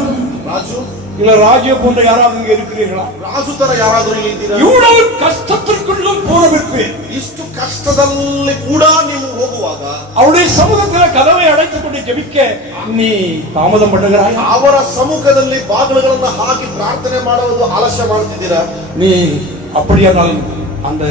ರಾಜು இல்ல ராஜு போன்ற யாராவது இங்க இருக்கிறீர்களா? ರಾಜು ತರ ಯಾರಾದ್ರೂ ಇಲ್ಲಿ ಇದ್ದೀರಾ? இவ்வளவு கஷ்டத்திற்குள்ளும் போறதற்கு ಇಷ್ಟು ಕಷ್ಟದಲ್ಲಿ ಕೂಡ ನೀವು ಹೋಗುವಾಗ அவருடைய சமூகத்தில் கதவை அடைத்துக் கொண்டு ஜெபிக்க நீ தாமதம் பண்ணுகிறாய். ಅವರ ಸಮ್ಮುಖದಲ್ಲಿ ಬಾಗಿಲುಗಳನ್ನು ಹಾಕಿ ಪ್ರಾರ್ಥನೆ ಮಾಡುವುದು ಆಲಸ್ಯ ಮಾಡುತ್ತಿದ್ದೀರಾ? நீ அப்படியானால் அந்த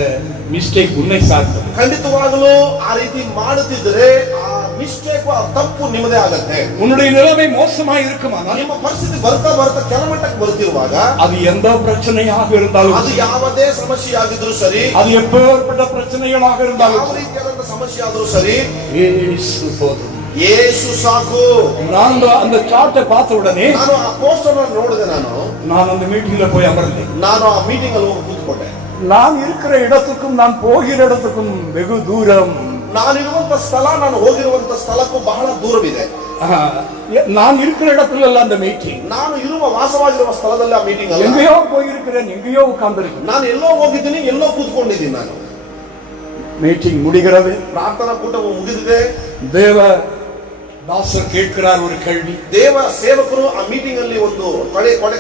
மிஸ்டேக் உன்னை சார்ந்தது. ಖಂಡಿತವಾಗಲೂ ಆ ರೀತಿ ಮಾಡುತ್ತಿದ್ದರೆ ಆ ಮಿಸ್ಟೇಕ್, ಆ ತಪ್ಪು ನಿಮ್ಮದೇ ಆಗತ್ತೆ. உன்னுடைய நிலைமை மோசமாக இருக்குமானால், ನಿಮ್ಮ ಪರಿಸ್ಥಿತಿ ಬರ್ತಾ ಕೆಳಮಟ್ಟಕ್ಕೆ ಬರುತ್ತಿರುವಾಗ, அது எந்த பிரச்சனையாக இருந்தாலும், ಅದು ಯಾವುದೇ ಸಮಸ್ಯೆ ಆಗಿದ್ರು ಸರಿ, அது எப்பேற்பட்ட பிரச்சனைகளாக இருந்தாலும், ಯಾವ ರೀತಿಯಾದಂತ ಸಮಸ್ಯೆ ಆದ್ರೂ ಸರಿ, இயேசு போதும். ಯೇಸು ಸಾಕು. நான் அந்த சார்ட்டை பார்த்த உடனே ನಾನು ಆ ಪೋಸ್ಟರ್ ನೋಡಿದೆ. நான் அந்த மீட்டிங்ல போய் அமர்ந்தேன். ನಾನು ಆ ಮೀಟಿಂಗ್ ಅಲ್ಲಿ ಹೋಗಿ ಕೂತ್ಕೊಂಡೆ. நான் இருக்கிற இடத்துக்கும் நான் போகிற இடத்துக்கும் வெகு தூரம். ನಾನಿರುವಂತ ಸ್ಥಳ, ನಾನು ಹೋಗಿರುವಂತ ಸ್ಥಳಕ್ಕೂ ಬಹಳ ದೂರವಿದೆ. நான் இருக்கிற இடத்துல எல்லாம் அந்த மீட்டிங், ನಾನು ಇರುವ ವಾಸವಾಗಿರುವ ಸ್ಥಳದಲ್ಲಿ ಆ ಮೀಟಿಂಗ್ ಅಲ್ಲ. எங்கேயோ போயிருக்கிறேன், எங்கேயோ உட்கார்ந்திருக்கிறேன். ನಾನು ಎಲ್ಲೋ ಹೋಗಿದ್ದೀನಿ, ಎಲ್ಲೋ ಕೂತ್ಕೊಂಡಿದ್ದೀನಿ. ನಾನು மீட்டிங் முடிகிறது, ಪ್ರಾರ್ಥನಾ ಕೂಟವು ಮುಗಿದಿದೆ. தேவ தாசர் கேட்கிறார் ஒரு கேள்வி. ದೇವ ಸೇವಕರು ಆ ಮೀಟಿಂಗ್ ಅಲ್ಲಿ ಒಂದು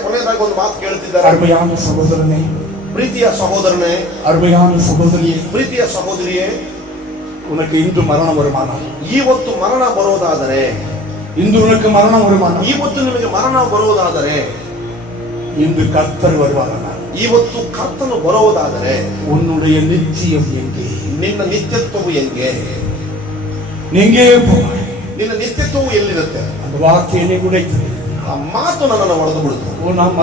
ಕೊನೆಯದಾಗಿ ಒಂದು ಮಾತು ಕೇಳುತ್ತಿದ್ದಾರೆ. அருமையான சகோதரனே, ಪ್ರೀತಿಯ ಸಹೋದರನೇ, அருமையான சகோதரியே, ಪ್ರೀತಿಯ ಸಹೋದರಿಯೇ, உனக்கு இன்று மரணம் வருமானால், ಇವತ್ತು ಮರಣ ಬರುವುದಾದರೆ, இன்று உனக்கு மரணம் வருமானால், ಇವತ್ತು ನಿಮಗೆ ಮರಣ ಬರುವುದಾದರೆ, இன்று கர்த்தர் வருவாரானால், ಇವತ್ತು ಕರ್ತನು ಬರುವುದಾದರೆ, உன்னுடைய நிச்சயம் எங்கே? ನಿನ್ನ ನಿತ್ಯತ್ವವು ಹೆಂಗೆ? எங்கே போவாய்? ನಿನ್ನ ನಿತ್ಯತ್ವವು ಎಲ್ಲಿರುತ್ತೆ? அந்த வார்த்தை என்னை உடைத்தது. ಆ ಮಾತು ನನ್ನನ್ನು ಹೊಡೆದು ಬಿಡುತ್ತೆ. நாம்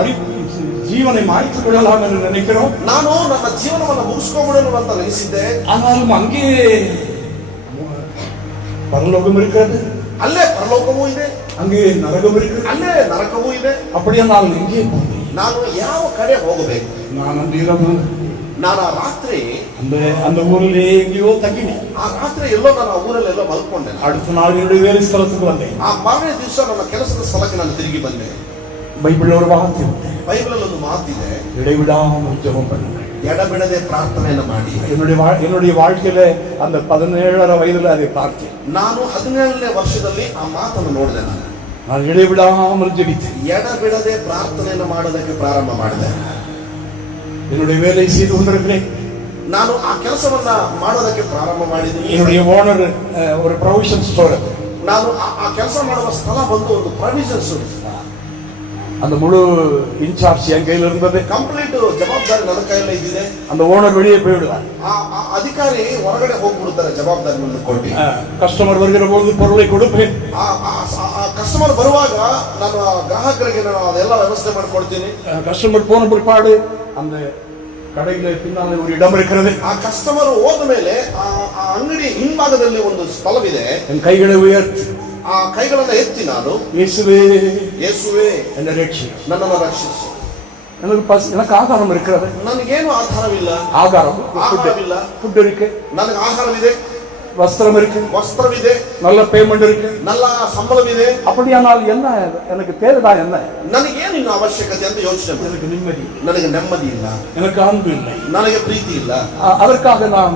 ஜீவனை மாய்த்துக் கொள்ளலாம் என்று நினைக்கிறோம். ನಾನು ನನ್ನ ಜೀವನವನ್ನು ಮುಗಿಸ್ಕೊಂಡ್ಬಿಡೋಣ ಅಂತ ನೆನೆಸಿದ್ದೆ. ஆனாலும் அங்கே பரலோகம் இருக்கிறது, ಅಲ್ಲೇ ಪರಲೋಕವೂ ಇದೆ, அங்கே நரகம் இருக்கிறது, ಅಲ್ಲೇ ನರಕವೂ ಇದೆ. அப்படியே நான் எங்கே போவேன்? ನಾನು ಯಾವ ಕಡೆ ಹೋಗಬೇಕು? நான் அந்த இரவு ನಾನು ಆ ರಾತ್ರಿ அந்த ஊரிலே எங்கேயோ தங்கினேன். ಆ ರಾತ್ರಿ ಎಲ್ಲೋ ನಾನು ಆ ಊರಲ್ಲಿ ಎಲ್ಲೋ ಮಲ್ಕೊಂಡೆ. அடுத்த நாள் என்னுடைய வேலை ஸ்தலத்துக்கு வந்தேன். ಆ ಮಾರನೇ ದಿವಸ ನನ್ನ ಕೆಲಸದ ಸ್ಥಳಕ್ಕೆ ನಾನು ತಿರುಗಿ ಬಂದೆ. பைபிள்ல ஒரு வார்த்தை உண்டு, ಬೈಬಲ್ ಒಂದು ಮಾತಿದೆ, இடைவிடாமல் ஜெபம் பண்ணுங்கள், ಎಡಬಿಡದೆ ಪ್ರಾರ್ಥನೆಯನ್ನು ಮಾಡಿ. என்னுடைய வாழ்க்கையில அந்த 17 வயதுல அதை பார்த்தேன். ನಾನು 17ನೇ ವರ್ಷದಲ್ಲಿ ಆ ಮಾತನ್ನು ನೋಡಿದೆ. நான் இடைவிடாமல் ஜெபித்தேன், ಎಡಬಿಡದೆ ಪ್ರಾರ್ಥನೆಯನ್ನು ಮಾಡೋದಕ್ಕೆ ಪ್ರಾರಂಭ ಮಾಡಿದೆ. என்னுடைய வேலை செய்து கொண்டிருக்கிறேன். ನಾನು ಆ ಕೆಲಸವನ್ನ ಮಾಡೋದಕ್ಕೆ ಪ್ರಾರಂಭ ಮಾಡಿದ್ದೀನಿ. என்னுடைய ஓனர் ஒரு ப்ரொவிஷன் ஸ்டோர். ನಾನು ಆ ಕೆಲಸ ಮಾಡುವ ಸ್ಥಳ ಬಂದು ಒಂದು ಪ್ರಾವಿಷನ್ಸ್. அந்த முழு இன்சார்ஜ் என் கையில் இருந்தது. ಕಂಪ್ಲೀಟ್ ಜವಾಬ್ದಾರಿ ನನ್ನ ಕೈಯಲ್ಲಿ ಇದ್ದಿದೆ. அந்த ஓனர் வெளியே போய்விடுவார். ಆ ಅಧಿಕಾರಿ ಹೊರಗಡೆ ಹೋಗ್ಬಿಡ್ತಾರೆ ಜವಾಬ್ದಾರಿಯನ್ನು ಕೊಟ್ಟು. கஸ்டமர் வருகிற பொழுது பொருளை கொடுப்பேன். ಆ ಕಸ್ಟಮರ್ ಬರುವಾಗ ನಾನು ಗ್ರಾಹಕರಿಗೆ ನಾನು ಅದೆಲ್ಲ ವ್ಯವಸ್ಥೆ ಮಾಡಿಕೊಡ್ತೀನಿ. கஸ்டமர் போன பிற்பாடு அந்த கடையில பின்னாலே ஒரு இடம் இருக்கிறது. ಆ ಕಸ್ಟಮರ್ ಹೋದ ಮೇಲೆ ಆ ಅಂಗಡಿ ಹಿಂಭಾಗದಲ್ಲಿ ಒಂದು ಸ್ಥಳವಿದೆ. என் கைகளை உயர்த்தி ಆ ಕೈಗಳನ್ನು ಎತ್ತಿ ನಾನು, இயேசுவே ಯೇಸುವೇ என்னை ரட்சி, ನನ್ನನ್ನು ರಕ್ಷಿಸು. எனக்கு ஆகாரம் இருக்கிறது. ನನಗೇನು ಆಧಾರವಿಲ್ಲ. ஆகாரம் ஃபுட் இருக்கு, ನನಗೆ ಆಹಾರವಿದೆ, வஸ்திரம் இருக்கு, ವಸ್ತ್ರವಿದೆ, நல்ல பேமெண்ட் இருக்கு, நல்ல சம்பளವಿದೆ. அப்படியானால் என்ன எனக்கு தேவைதான் என்ன? ನನಗೇನು ಇನ್ನು ಅವಶ್ಯಕತೆ ಅಂತ ಯೋಚನೆ ಮಾಡಿ. எனக்கு நிம்மதி, ನನಗೆ ನೆಮ್ಮದಿ ಇಲ್ಲ, எனக்கு அன்பு இல்லை, ನನಗೆ ಪ್ರೀತಿ ಇಲ್ಲ. அதற்காக நான்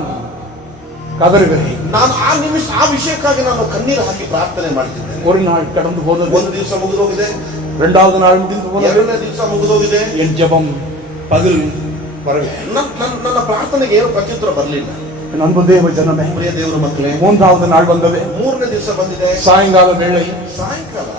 கதறுகிறேன். ನಾನು ಆ ವಿಷಯಕ್ಕಾಗಿ ನಾನು ಕಣ್ಣೀರು ಹಾಕಿ ಪ್ರಾರ್ಥನೆ ಮಾಡ್ತಿದ್ದೇನೆ. ஒரு நாள் கடந்து போனது, ಒಂದು ದಿವಸ ಮುಗಿದೋಗಿದೆ, இரண்டாவது நாள் முடிந்து போனது, ಎರಡನೇ ದಿವಸ ಮುಗಿದೋಗಿದೆ. என் ஜெபம் பதில் வரவில்லை. ನನ್ನ ಪ್ರಾರ್ಥನೆಗೆ ಏನು ಪ್ರತ್ಯುತ್ತರ ಬರಲಿಲ್ಲ. அன்பு தேவ ஜனமே, ಪ್ರಿಯ ದೇವರ ಮಕ್ಕಳೇ, மூன்றாவது நாள் வந்தது. ಮೂರನೇ ದಿವಸ ಬಂದಿದೆ. சாயங்கால வேளை ಸಾಯಂಕಾಲ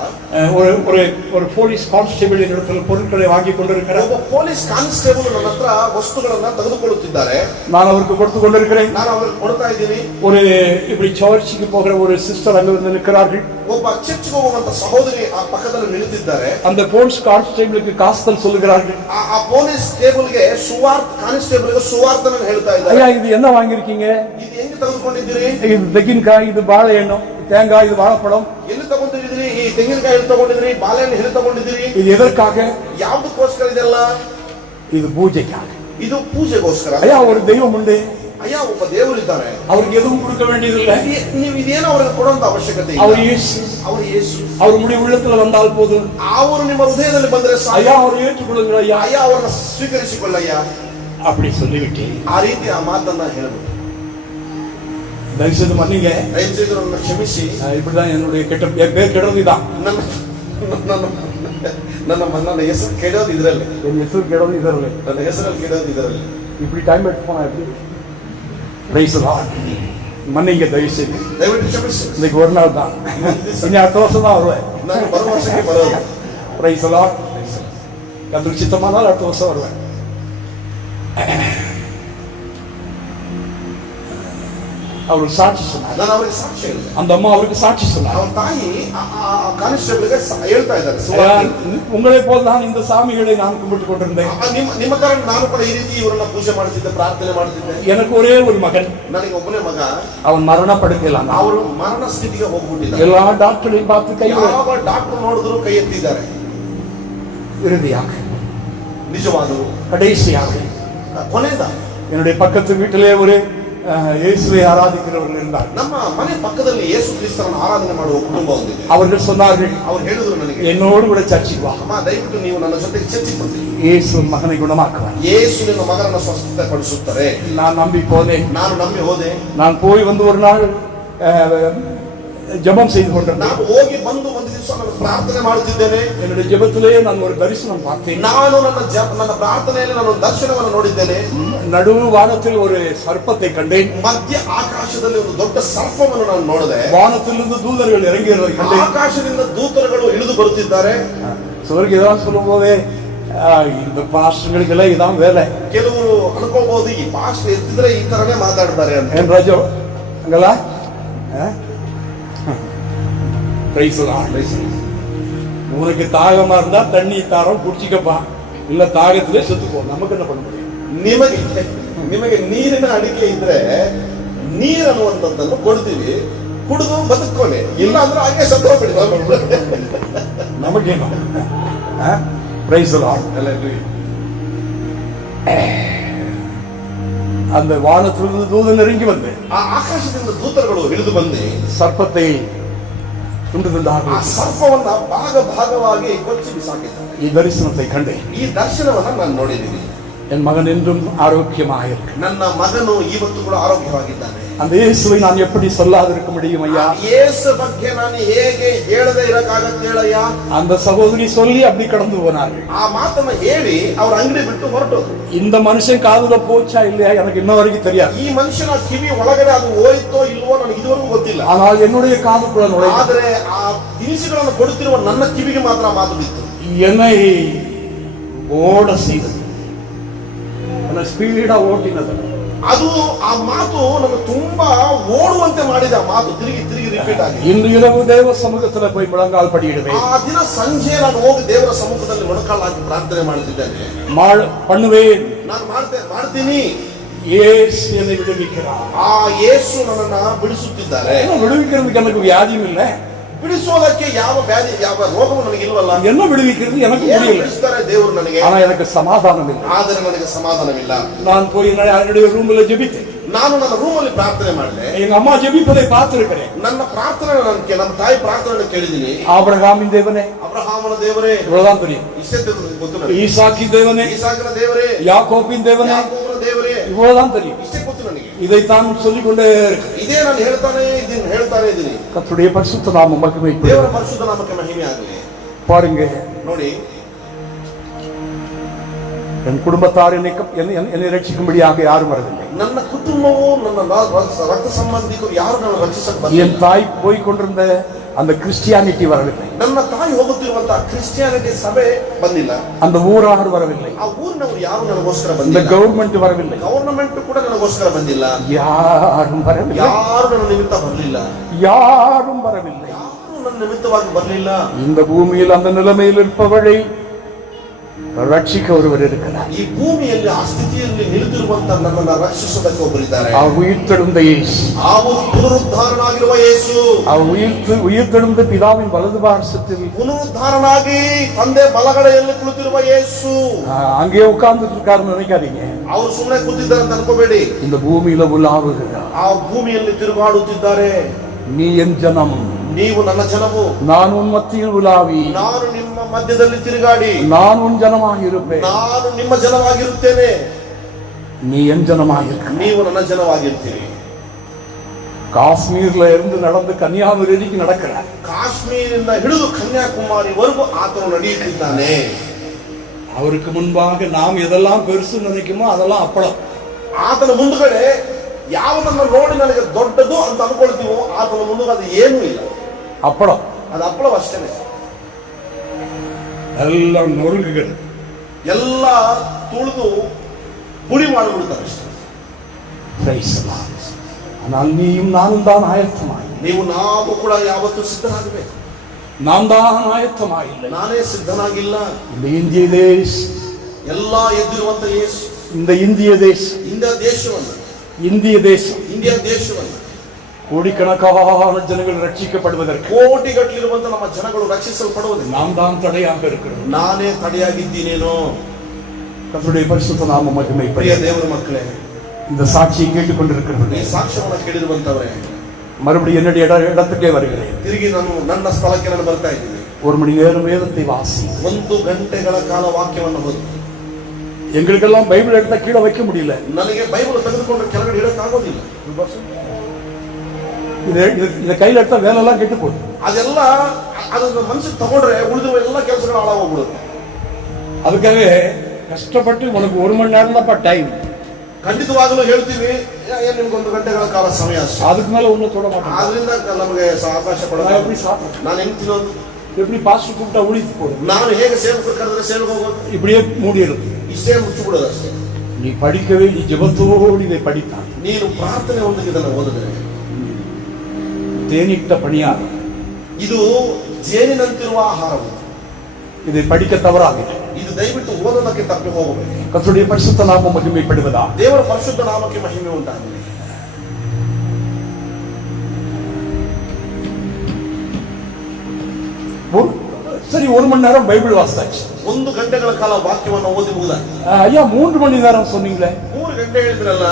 ஒரு போலீஸ் கான்ஸ்டேபிள் இடத்துல பொருட்களை வாங்கி கொண்டிருக்கிறார். ಒಬ್ಬ ಪೊಲೀಸ್ ಕಾನ್ಸ್ಟೇಬಲ್ ನನ್ನ ಹತ್ರ ವಸ್ತುಗಳನ್ನ ತೆಗೆದುಕೊಳ್ಳುತ್ತಿದ್ದಾರೆ. நான் அவருக்கு கொடுத்து கொண்டிருக்கிறேன். ನಾನು ಅವರಿಗೆ ಕೊಡ್ತಾ ಇದ್ದೀನಿ. ஒரு இப்படி சர்ச்சுக்கு போகிற ஒரு சிஸ்டர் அங்க வந்து நிற்கிறார்கள். ಒಬ್ಬ ಚರ್ಚ್ಗೆ ಹೋಗುವಂತ ಸಹೋದರಿ ಆ ಪಕ್ಕದಲ್ಲಿ ನಿಂತಿದ್ದಾರೆ. அந்த போலீஸ் கான்ஸ்டேபிளுக்கு காஸ்தல் சொல்லுகிறார்கள். ಆ ಪೊಲೀಸ್ ಟೇಬಲ್ಗೆ ಕಾನ್ಸ್ಟೇಬಲ್ಗೆ ಸುವಾರ್ತನ ಹೇಳ್ತಾ ಇದ್ದಾರೆ. ஐயா, இது என்ன வாங்கியிருக்கீங்க? ಇದು ಹೆಂಗೆ ತೆಗೆದುಕೊಂಡಿದ್ದೀರಿ? இது ತೆಂಗಿನಕಾಯಿ, இது ಬಾಳೆಹಣ್ಣು, தேங்காய், இது வாழைப்பழம். ಎಲ್ಲಿ ತಗೊಂಡಿದ್ದೀರಿ? ಈ ತೆಂಗಿನಕಾಯಿ ಎಲ್ಲಿ ತಗೊಂಡಿದ್ದೀರಿ? ಬಾಳೆಹಣ್ಣು ಎಲ್ಲಿ ತಗೊಂಡಿದ್ದೀರಿ? இது எதற்காக? ಯಾವುದಕ್ಕೋಸ್ಕರ ಇದೆಲ್ಲ? இது பூஜைக்காக. ಇದು ಪೂಜೆಗೋಸ್ಕರ. ஐயா, ஒரு தெய்வம் உண்டு. ಅಯ್ಯ, ಒಬ್ಬ ದೇವರಿದ್ದಾರೆ. அவருக்கு எதுவும் கொடுக்க வேண்டியதில்லை. ನೀವು ಇದೇನೋ ಅವರಿಗೆ ಕೊಡುವಂತ ಅವಶ್ಯಕತೆ ಇಲ್ಲ. அவர் இயேசு. ಅವರು ಯೇಸು. அவர் முடிவு உள்ளத்துல வந்தால் போதும். ಅವರು ನಿಮ್ಮ ಹೃದಯದಲ್ಲಿ ಬಂದರೆ ಸಾಕು. ஐயா, அவர் ஏற்றுக்கொள்ளுங்கள் ஐயா. ಅಯ್ಯ, ಅವರನ್ನ ಸ್ವೀಕರಿಸಿಕೊಳ್ಳಯ್ಯ. அப்படி சொல்லிவிட்டு ಆ ರೀತಿ ಆ ಮಾತನ್ನ ಹೇಳ್ಬಿಟ್ಟು, தயவுசெய்து மன்னிங்க, ದಯವಿಟ್ಟು ನನ್ನ ಕ್ಷಮಿಸಿ. இப்படிதான் என்னுடைய என் பேர் கெடுறதுதான். ನನ್ನ ನನ್ನ ನನ್ನ ಹೆಸರು ಕೆಡೋದು ಇದರಲ್ಲಿ. என் ಹೆಸರು கெடுறது இதரல. ನನ್ನ ಹೆಸರಲ್ಲಿ ಕೆಡೋದು ಇದರಲ್ಲಿ. இப்படி டைம் எடுத்து போனா எப்படி? Praise Lord. மன்னிங்க தயவுசெய்து. ದಯವಿಟ್ಟು ಕ್ಷಮಿಸಿ. இன்னைக்கு ஒரு நாள் தான், இனி அடுத்த வருஷம் தான் வருவேன். ನಾನು ಬರುವ ವರ್ಷಕ್ಕೆ ಬರೋದು. Praise Lord. கர்த்தருக்கு சித்தமானால் அடுத்த வருஷம் வருவேன். அவர் சாட்சி சொன்னார். ನಾನು ಅವರಿಗೆ ಸಾಕ್ಷಿ ಹೇಳಿದೆ. அந்த அம்மா அவருக்கு சாட்சி சொன்னார். ಅವರ ತಾಯಿ ಕಾನ್ಸ್ಟೇಬಲ್ಗೆ ಹೇಳ್ತಾ ಇದ್ದಾರೆ, உங்களை போல் தான் இந்த சாமிகளை நான் கும்பிட்டு கொண்டிருந்தேன். ನಿಮ್ಮ ತರ ನಾನು ಕೂಡ ಈ ರೀತಿ ಇವರನ್ನ ಪೂಜೆ ಮಾಡ್ತಿದ್ದೆ, ಪ್ರಾರ್ಥನೆ ಮಾಡ್ತಿದ್ದೆ. எனக்கு ஒரே ஒரு மகன், ನನಗೆ ಒಬ್ಬನೇ ಮಗ. அவன் மரண படுக்கையில ಅವರು ಮರಣ ಸ್ಥಿತಿಗೆ ಹೋಗ್ಬಿಟ್ಟಿದ್ದಾರೆ. எல்லா டாக்டரையும் பார்த்து கை ಯಾವ ಡಾಕ್ಟರ್ ನೋಡಿದ್ರು ಕೈ ಎತ್ತಿದ್ದಾರೆ. இறுதியாக ನಿಜವಾದರು கடைசியாக ಕೊನೆಯದ என்னுடைய பக்கத்து வீட்டிலே ஒரு இயேசுவை ஆராதிக்கிறவர்கள் இருந்தார். ನಮ್ಮ ಮನೆ ಪಕ್ಕದಲ್ಲಿ ಯೇಸು ಕ್ರಿಸ್ತರನ್ನು ಆರಾಧನೆ ಮಾಡುವ ಕುಟುಂಬ ಹೊಂದಿದೆ. அவர்கள் சொன்னார்கள், ಅವರು ಹೇಳಿದ್ರು ನನಗೆ, என்னோடு கூட சர்ச்சுக்கு வா, ಅಮ್ಮ ದಯವಿಟ್ಟು ನೀವು ನನ್ನ ಜೊತೆಗೆ ಚರ್ಚಿಗೆ ಬನ್ನಿ, இயேசு மகனை குணமாக்குவார். ಯೇಸು ನಿನ್ನ ಮಗನನ್ನು ಸ್ವಸ್ಥಪಡಿಸುತ್ತಾರೆ. நான் நம்பி போனேன். ನಾನು ನಂಬಿ ಹೋದೆ. நான் போய் வந்து ஒரு நாள் ஜெபம் செய்து கொண்டிருந்தேன். ನಾನು ಹೋಗಿ ಬಂದು ಒಂದು ದಿವಸ ನಾನು ಪ್ರಾರ್ಥನೆ ಮಾಡುತ್ತಿದ್ದೇನೆ. என்னுடைய ஜெபத்திலே நான் ஒரு தரிசனம் பார்த்தேன். ನಾನು ನನ್ನ ಪ್ರಾರ್ಥನೆಯಲ್ಲಿ ನಾನು ಒಂದು ದರ್ಶನವನ್ನು ನೋಡಿದ್ದೇನೆ. நடு வானத்தில் ஒரு சர்ப்பத்தை கண்டேன். ಮಧ್ಯ ಆಕಾಶದಲ್ಲಿ ಒಂದು ದೊಡ್ಡ ಸರ್ಪವನ್ನು ನಾನು ನೋಡಿದೆ. வானத்திலிருந்து தூதர்கள் இறங்கி கண்டேன். ಆಕಾಶದಿಂದ ದೂತರುಗಳು ಇಳಿದು ಬರುತ್ತಿದ್ದಾರೆ. சொர்க்கு இதான் சொல்லும் போதே இந்த பாஸ்டர்களுக்கு எல்லாம் இதான் வேலை. ಕೆಲವರು ಅನ್ಕೋಬಹುದು, ಈ ಪಾಸ್ಟರ್ ಎತ್ತಿದ್ರೆ ಈ ತರನೇ ಮಾತಾಡ್ತಾರೆ ಅಂತ. ಏನ್ ರಾಜು ಹಂಗಲ್ಲ? உனக்கு தாகமா இருந்தா தண்ணி தாரம் குடிச்சிக்கப்பா, இல்ல தாகத்திலே செத்துப்போ. நமக்கு என்ன பண்ண முடியும்? ನಿಮಗೆ ನೀರಿನ ಅಡಿಕೆ ಇದ್ರೆ ನೀರು ಅನ್ನುವಂಥದ್ದನ್ನು ಕೊಡ್ತೀವಿ, ಕುಡಿದು ಬದುಕೋನೆ, ಇಲ್ಲ ಅಂದ್ರೆ ಹಾಗೆ ಸತ್ತೋಗ್ಬಿಡಿ. நமக்கேனோ பிரைஸ் தி லார்ட். அந்த வானத்திலிருந்து தூதன் இறங்கி வந்து ಆ ಆಕಾಶದಿಂದ ದೂತರುಗಳು ಇಳಿದು ಬಂದು ಸರ್ಪத்தை ತುಂಡು ತುಂಡಾಗಿ ಆ ಸರ್ಪವನ್ನ ಭಾಗ ಭಾಗವಾಗಿ ಕೊಚ್ಚಿ ಬಿಸಾಕಿದ್ದಾರೆ. ಈ ದರ್ಶನத்தை ಕಂಡೆ. ಈ ದರ್ಶನವನ್ನ ನಾನು ನೋಡಿದ್ದೀನಿ. என் மகன் என்றும் ஆரோக்கியமாக இருக்கு. ನನ್ನ ಮಗನು ಇವತ್ತು ಕೂಡ ಆರೋಗ್ಯವಾಗಿದ್ದಾನೆ. அந்த இயேசுவை நான் எப்படி சொல்லாதிருக்க முடியும் ஐயா? ಯೇಸು ಬಗ್ಗೆ ನಾನು ಹೇಗೆ ಹೇಳದೆ ಇರಕ್ಕಾಗತ್ತೆ ಹೇಳಯ್ಯ? அந்த சகோதரி சொல்லி அப்படி கடந்து போனார்கள். ಆ ಮಾತನ್ನ ಹೇಳಿ ಅವ್ರ ಅಂಗಡಿ ಬಿಟ್ಟು ಹೊರಟೋದು. இந்த மனுஷன் காதுல போச்சா இல்லையா எனக்கு இன்ன வரைக்கும் தெரியாது. ಈ ಮನುಷ್ಯನ ಕಿವಿ ಒಳಗಡೆ ಅದು ಹೋಯ್ತೋ ಇಲ್ವೋ ನನಗೆ ಇದುವರೆಗೂ ಗೊತ್ತಿಲ್ಲ. ஆனால் என்னுடைய காதுக்குள்ள நுழைந்தது. ಆದರೆ ಆ ದಿನಸಿಗಳನ್ನು ಕೊಡುತ್ತಿರುವ ನನ್ನ ಕಿವಿಗೆ ಮಾತ್ರ ಮಾತು ಬಿತ್ತು. என்னை ஓட செய்தது, ನನ್ನ ಸ್ಪೀಡಾ ಓಟಿನದು. ಅದು ಆ ಮಾತು ನನ್ನ ತುಂಬಾ ಓಡುವಂತೆ ಮಾಡಿದ ಆ ಮಾತು ತಿರುಗಿ ತಿರುಗಿ ರಿಪೀಟ್ ಆಗಿ. இன்று இரவு தேவ சமூகத்துல போய் முழங்கால் படியிடுவேன். ಆ ದಿನ ಸಂಜೆ ನಾನು ಹೋಗಿ ದೇವರ ಸಮ್ಮುಖದಲ್ಲಿ ಮೊಣಕಾಲು ಹಾಕಿ ಪ್ರಾರ್ಥನೆ ಮಾಡುತ್ತಿದ್ದೇನೆ. பண்ணுவேன், ನಾನು ಮಾಡ್ತೀನಿ. இயேசு என்னை விடுவிக்கிறார். ಆ ಯೇಸು ನನ್ನನ್ನ ಬಿಡಿಸುತ್ತಿದ್ದಾರೆ. விடுவிக்கிறதுக்கு எனக்கு வியாதியும் இல்லை, ಬಿಡಿಸೋದಕ್ಕೆ ಯಾವ ವ್ಯಾಧಿ ಯಾವ ರೋಗವು ನನಗೆ ಇಲ್ವಲ್ಲ. என்ன விடுவிக்கிறது எனக்கு ಏನು முடியல. ಬಿಡಿಸ್ತಾರೆ ದೇವರು ನನಗೆ, ஆனா எனக்கு சமாதானம் இல்லை. ಆದರೆ ನನಗೆ ಸಮಾಧಾನವಿಲ್ಲ. நான் போய் என்னுடைய ரூம்ல ஜெபித்தேன். ನಾನು ನನ್ನ ರೂಮಲ್ಲಿ ಪ್ರಾರ್ಥನೆ ಮಾಡಿದೆ. எங்க அம்மா ஜெபிப்பதை பார்த்திருக்கிறேன். ನನ್ನ ಪ್ರಾರ್ಥನೆ ನಮ್ಮ ತಾಯಿ ಪ್ರಾರ್ಥನೆ ಕೇಳಿದ್ದೀನಿ. ஆபிரகாமின் தேவனே, ಅಬ್ರಹಾಮನ ದೇವರೇ, இவ்வளவுதான் தெரியும். ಇಷ್ಟೇ ಗೊತ್ತು ನನಗೆ. ஈசாக்கின் தேவனே, ಈಸಾಕನ ದೇವರೇ, யாக்கோபின் தேவனே, ಯಾಕೋಬನ ದೇವರೇ, இவ்வளவுதான் தெரியும். ಇಷ್ಟೇ ಗೊತ್ತು ನನಗೆ. இதைத்தான் சொல்லிக்கொண்டே இருக்கிறேன். ಇದೇ ನಾನು ಹೇಳ್ತಾನೆ ಇದ್ದೀನಿ. கர்த்தருடைய பரிசுத்த நாமம் மகிமைப்படும். ದೇವರ ಪರಿಶುದ್ಧ ನಾಮಕ್ಕೆ ಮಹಿಮೆ ಆಗಲಿ. பாருங்க, ನೋಡಿ, என் குடும்பத்தார் என்னை ரட்சிக்கும்படியாக யாரும் வரவில்லை. ನನ್ನ ಕುಟುಂಬವು ನನ್ನ ರಕ್ತ ಸಂಬಂಧಿಕರು ಯಾರು ನನ್ನ ರಕ್ಷಿಸಕ್ಕೆ என் ಬಂದಿಲ್ಲ. தாய் போய் கொண்டிருந்த அந்த கிறிஸ்டியானிட்டி வரவில்லை. ನನ್ನ ತಾಯಿ ಹೋಗುತ್ತಿರುವಂತಹ ಕ್ರಿಶ್ಚಿಯಾನಿಟಿ ಸಭೆ ಬಂದಿಲ್ಲ. அந்த ஊரார் வரவில்லை. ಆ ಊರಿನವರು ಯಾರು ನನಗೋಸ್ಕರ இந்த ಬಂದಿಲ್ಲ. கவர்மெண்ட் வரவில்லை. ಗವರ್ನಮೆಂಟ್ ಕೂಡ ನನಗೋಸ್ಕರ ಬಂದಿಲ್ಲ. யாரும் வரவில்லை. ಯಾರು ನನ್ನ ನಿಮಿತ್ತ ಬರಲಿಲ್ಲ. யாரும் வரவில்லை. ಯಾರು ನನ್ನ ನಿಮಿತ್ತವಾಗಿ ಬರಲಿಲ್ಲ. இந்த பூமியில் அந்த நிலைமையில் இருப்பவளை ரட்சிக்க ஒருவர் இருக்கிறார். ಈ ಭೂಮಿಯಲ್ಲಿ ಆ ಸ್ಥಿತಿಯಲ್ಲಿ ನಿಂತಿರುವಂತ ನನ್ನನ್ನು ರಕ್ಷಿಸುವುದಕ್ಕೆ ಒಬ್ಬರಿದ್ದಾರೆ. அவர் உயிர்த்தெழுந்த இயேசு, ಅವರು ಪುನರುದ್ಧಾರನಾಗಿರುವ ಯೇಸು, அவர் உயிர்த்தெழுந்த பிதாவின் வலது பார்சத்தில் ಪುನರುದ್ಧಾರನಾಗಿ ತಂದೆ ಬಲಗಡೆಯಲ್ಲಿ ಕುಳಿತಿರುವ ಯೇಸು. அங்கே உட்கார்ந்துட்டு இருக்காருன்னு நினைக்காதீங்க. ಅವರು ಸುಮ್ಮನೆ ಕೂತಿದ್ದಾರೆ ಅಂತ ಅನ್ಕೋಬೇಡಿ. இந்த பூமியில உலாவுகிறார். ಆ ಭೂಮಿಯಲ್ಲಿ ತಿರುಗಾಡುತ್ತಿದ್ದಾರೆ. நீ என் ஜனம், ನೀವು ನನ್ನ ಜನವು, நான் உன் மத்தியில் உலாவி, ನಾನು ನಿಮ್ಮ ಮಧ್ಯದಲ್ಲಿ ತಿರುಗಾಡಿ, நான் உன் ஜனமாக இருப்பேன், ನಾನು ನಿಮ್ಮ ಜನವಾಗಿರುತ್ತೇನೆ, நீ என் ஜனமாக இருக்க. ನೀವು ನನ್ನ ಜನವಾಗಿರ್ತೀರಿ. காஷ்மீர்ல இருந்து நடந்து கன்னியாகுமரிக்கு நடக்கிறார். ಕಾಶ್ಮೀರಿಂದ ಹಿಡಿದು ಕನ್ಯಾಕುಮಾರಿವರೆಗೂ ಆತನು ನಡೆಯುತ್ತಿದ್ದಾನೆ. அவருக்கு முன்பாக நாம் எதெல்லாம் பெருசு நினைக்குமோ அதெல்லாம் அப்பளம். ಆತನ ಮುಂದುಗಡೆ ಯಾವುದನ್ನು ನೋಡಿ ನನಗೆ ದೊಡ್ಡದು ಅಂತ ಅನ್ಕೊಳ್ತೀವೋ ಆತನ ಮುಂದೆ ಅದು ಏನೂ ಇಲ್ಲ. அப்பளம் ಅದು ಹಪ್ಪಳವಷ್ಟೇನೆ. எல்லாம் நொறுங்குகள், ಎಲ್ಲ ತುಳಿದು ಪುಡಿ ಮಾಡಿಬಿಡ್ತಾರೆ ಅಷ್ಟೇ. Praise the Lord. ஆனால் நீயும் நானும் தான் ஆயத்தமாய், ನೀವು ನಾವು ಕೂಡ ಯಾವತ್ತೂ ಸಿದ್ಧರಾಗಬೇಕು. நாம் தான் ஆயத்தமாயில்லை. ನಾನೇ ಸಿದ್ಧನಾಗಿಲ್ಲ. இந்த இந்திய தேಶ, ಎಲ್ಲ ಎದ್ದಿರುವಂತ ಯೇಸು இந்த இந்திய தேசம், ಇಂಡಿಯಾ ದೇಶವನ್ನು, இந்திய தேசம் ಇಂಡಿಯಾ ದೇಶವನ್ನು கோடிக்கணக்கான ஜனங்கள் ரட்சிக்கப்படுவதற்கு ಕೋಟಿಗಟ್ಟಲಿರುವಂತ ನಮ್ಮ ಜನಗಳು ರಕ್ಷಿಸಲ್ಪಡುವುದಿಲ್ಲ. நாம் தான் தடையாக இருக்கிறோம். ನಾನೇ ತಡೆಯಾಗಿದ್ದೀನೇನೋ. கர்த்தருடைய பரிசுத்த நாம ಪ್ರಿಯ மகிமைப்படும். ದೇವರ ಮಕ್ಕಳೇ, இந்த சாட்சியை கேட்டுக்கொண்டிருக்கிறவர்களே, ಈ ಸಾಕ್ಷ್ಯವನ್ನು ಕೇಳಿರುವಂತವರೇ, மறுபடியும் என்னுடைய இடத்துக்கே வருகிறேன். ತಿರುಗಿ ನಾನು ನನ್ನ ಸ್ಥಳಕ್ಕೆ ನಾನು ಬರ್ತಾ ಇದ್ದೀನಿ. 1 மணி நேரம் வேதத்தை வாசி. 1 ಗಂಟೆಗಳ ಕಾಲ ವಾಕ್ಯವನ್ನು ಓದಿ. எங்களுக்கெல்லாம் பைபிள் எடுத்தா கீழே வைக்க முடியல. ನನಗೆ ಬೈಬಲ್ ತೆಗೆದುಕೊಂಡು ಕೆಳಗಡೆ ಇಡಕ್ಕಾಗೋದಿಲ್ಲ. இதை கையில் எடுத்தா வேலையெல்லாம் கெட்டு போகுது. ಅದೆಲ್ಲ ಅದನ್ನ ಮನಸ್ಸಿಗೆ ತಗೊಂಡ್ರೆ ಉಳಿದಿರುವ ಎಲ್ಲ ಕೆಲಸಗಳು ಹಾಳಾಗೋಗ್ಬಿಡುತ್ತೆ. அதுக்காக கஷ்டப்பட்டு உனக்கு 1 மணி நேரம் தான் டைம். ಖಂಡಿತವಾಗಲೂ ಹೇಳ್ತೀವಿ, ನಿಮ್ಗೆ 1 ಗಂಟೆಗಳ ಕಾಲ ಸಮಯ ಅಷ್ಟೇ. அதுக்கு மேல ஒன்னும் தொட மாட்டேன். ಆದ್ರಿಂದ ನಮಗೆ ಅವಕಾಶ ಕೊಡೋದು. எப்படி சாப்பிடுறேன், ನಾನು ಹೆಂಗ್ ತಿನ್ನೋದು, எப்படி பாஸ்டர் கூப்பிட்டா உಳಿத்து போடும், ನಾನು ಹೇಗೆ ಸೇವಕರು ಕರೆದ್ರೆ ಸೇವೆಗೆ ಹೋಗೋದು, இப்படியே மூடி இருக்கு. ಇಷ್ಟೇ ಮುಚ್ಚಿಬಿಡೋದು ಅಷ್ಟೇ. நீ படிக்கவே, நீ ஜெபத்தோடு இதை படித்தான், ನೀನು ಪ್ರಾರ್ಥನೆ ಒಂದಿಗೆ ಇದನ್ನು ಓದಿದ್ರೆ தேனிட்ட பணியாரம், ಇದು ಜೇನಿನಂತಿರುವ ಆಹಾರವು. இதை படிக்க தவறாಗಿದೆ. ಇದು ದಯವಿಟ್ಟು ಓದೋದಕ್ಕೆ ತಪ್ಪಿ ಹೋಗಬೇಕು. கர்த்தருடைய பரிசுத்த நாமம் மகிமைப்படுவதா. ದೇವರ ಪರಿಶುದ್ಧ ನಾಮಕ್ಕೆ ಮಹಿಮೆ ಉಂಟಾಗಲಿ. சரி, 1 மணி நேரம் பைபிள் வாசித்தாச்சு. 1 ಗಂಟೆಗಳ ಕಾಲ ವಾಕ್ಯವನ್ನು ಓದಿ ಮುಗಿದಾಗಿ. ஐயா 3 மணி நேரம் சொன்னீங்களே, 3 ಗಂಟೆ ಹೇಳಿದ್ರಲ್ಲ,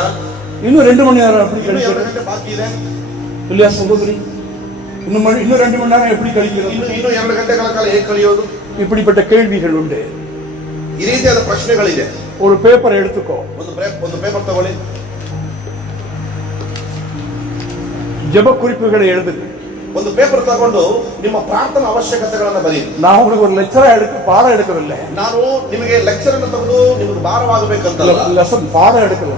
இன்னும் 2 மணி நேரம் எப்படி ಇನ್ನು 2 கழிக்கிறது ಗಂಟೆ ಬಾಕಿ ಇದೆ. இல்லையா சகோதரி? இன்னும் 2 மணி நேரம் எப்படி கழிக்கிறது? ಇನ್ನು 2 ಗಂಟೆಗಳ ಕಾಲ ಹೇಗೆ ಕಳೆಯೋದು? இப்படிப்பட்ட கேள்விகள் உண்டு. ಈ ರೀತಿಯಾದ ಪ್ರಶ್ನೆಗಳಿದೆ. ஒரு பேப்பர் எடுத்துக்கோ, ಒಂದು ಪೇಪರ್ ತಗೊಳ್ಳಿ, ஜெப குறிப்புகளை எழுதுங்க. ಒಂದು ಪೇಪರ್ ತಗೊಂಡು ನಿಮ್ಮ ಪ್ರಾರ್ಥನಾ ಅವಶ್ಯಕತೆಗಳನ್ನು ಬರೆಯಿರಿ. நான் உங்களுக்கு ஒரு லெக்சரா பாடம் எடுக்கவில்லை. ನಾನು ನಿಮಗೆ ಲೆಕ್ಚರ್ ಅನ್ನು ತಗೊಂಡು ನಿಮಗೆ ಭಾರವಾಗಬೇಕಂತಲ್ಲ, லெசன் பாடம் எடுக்கல,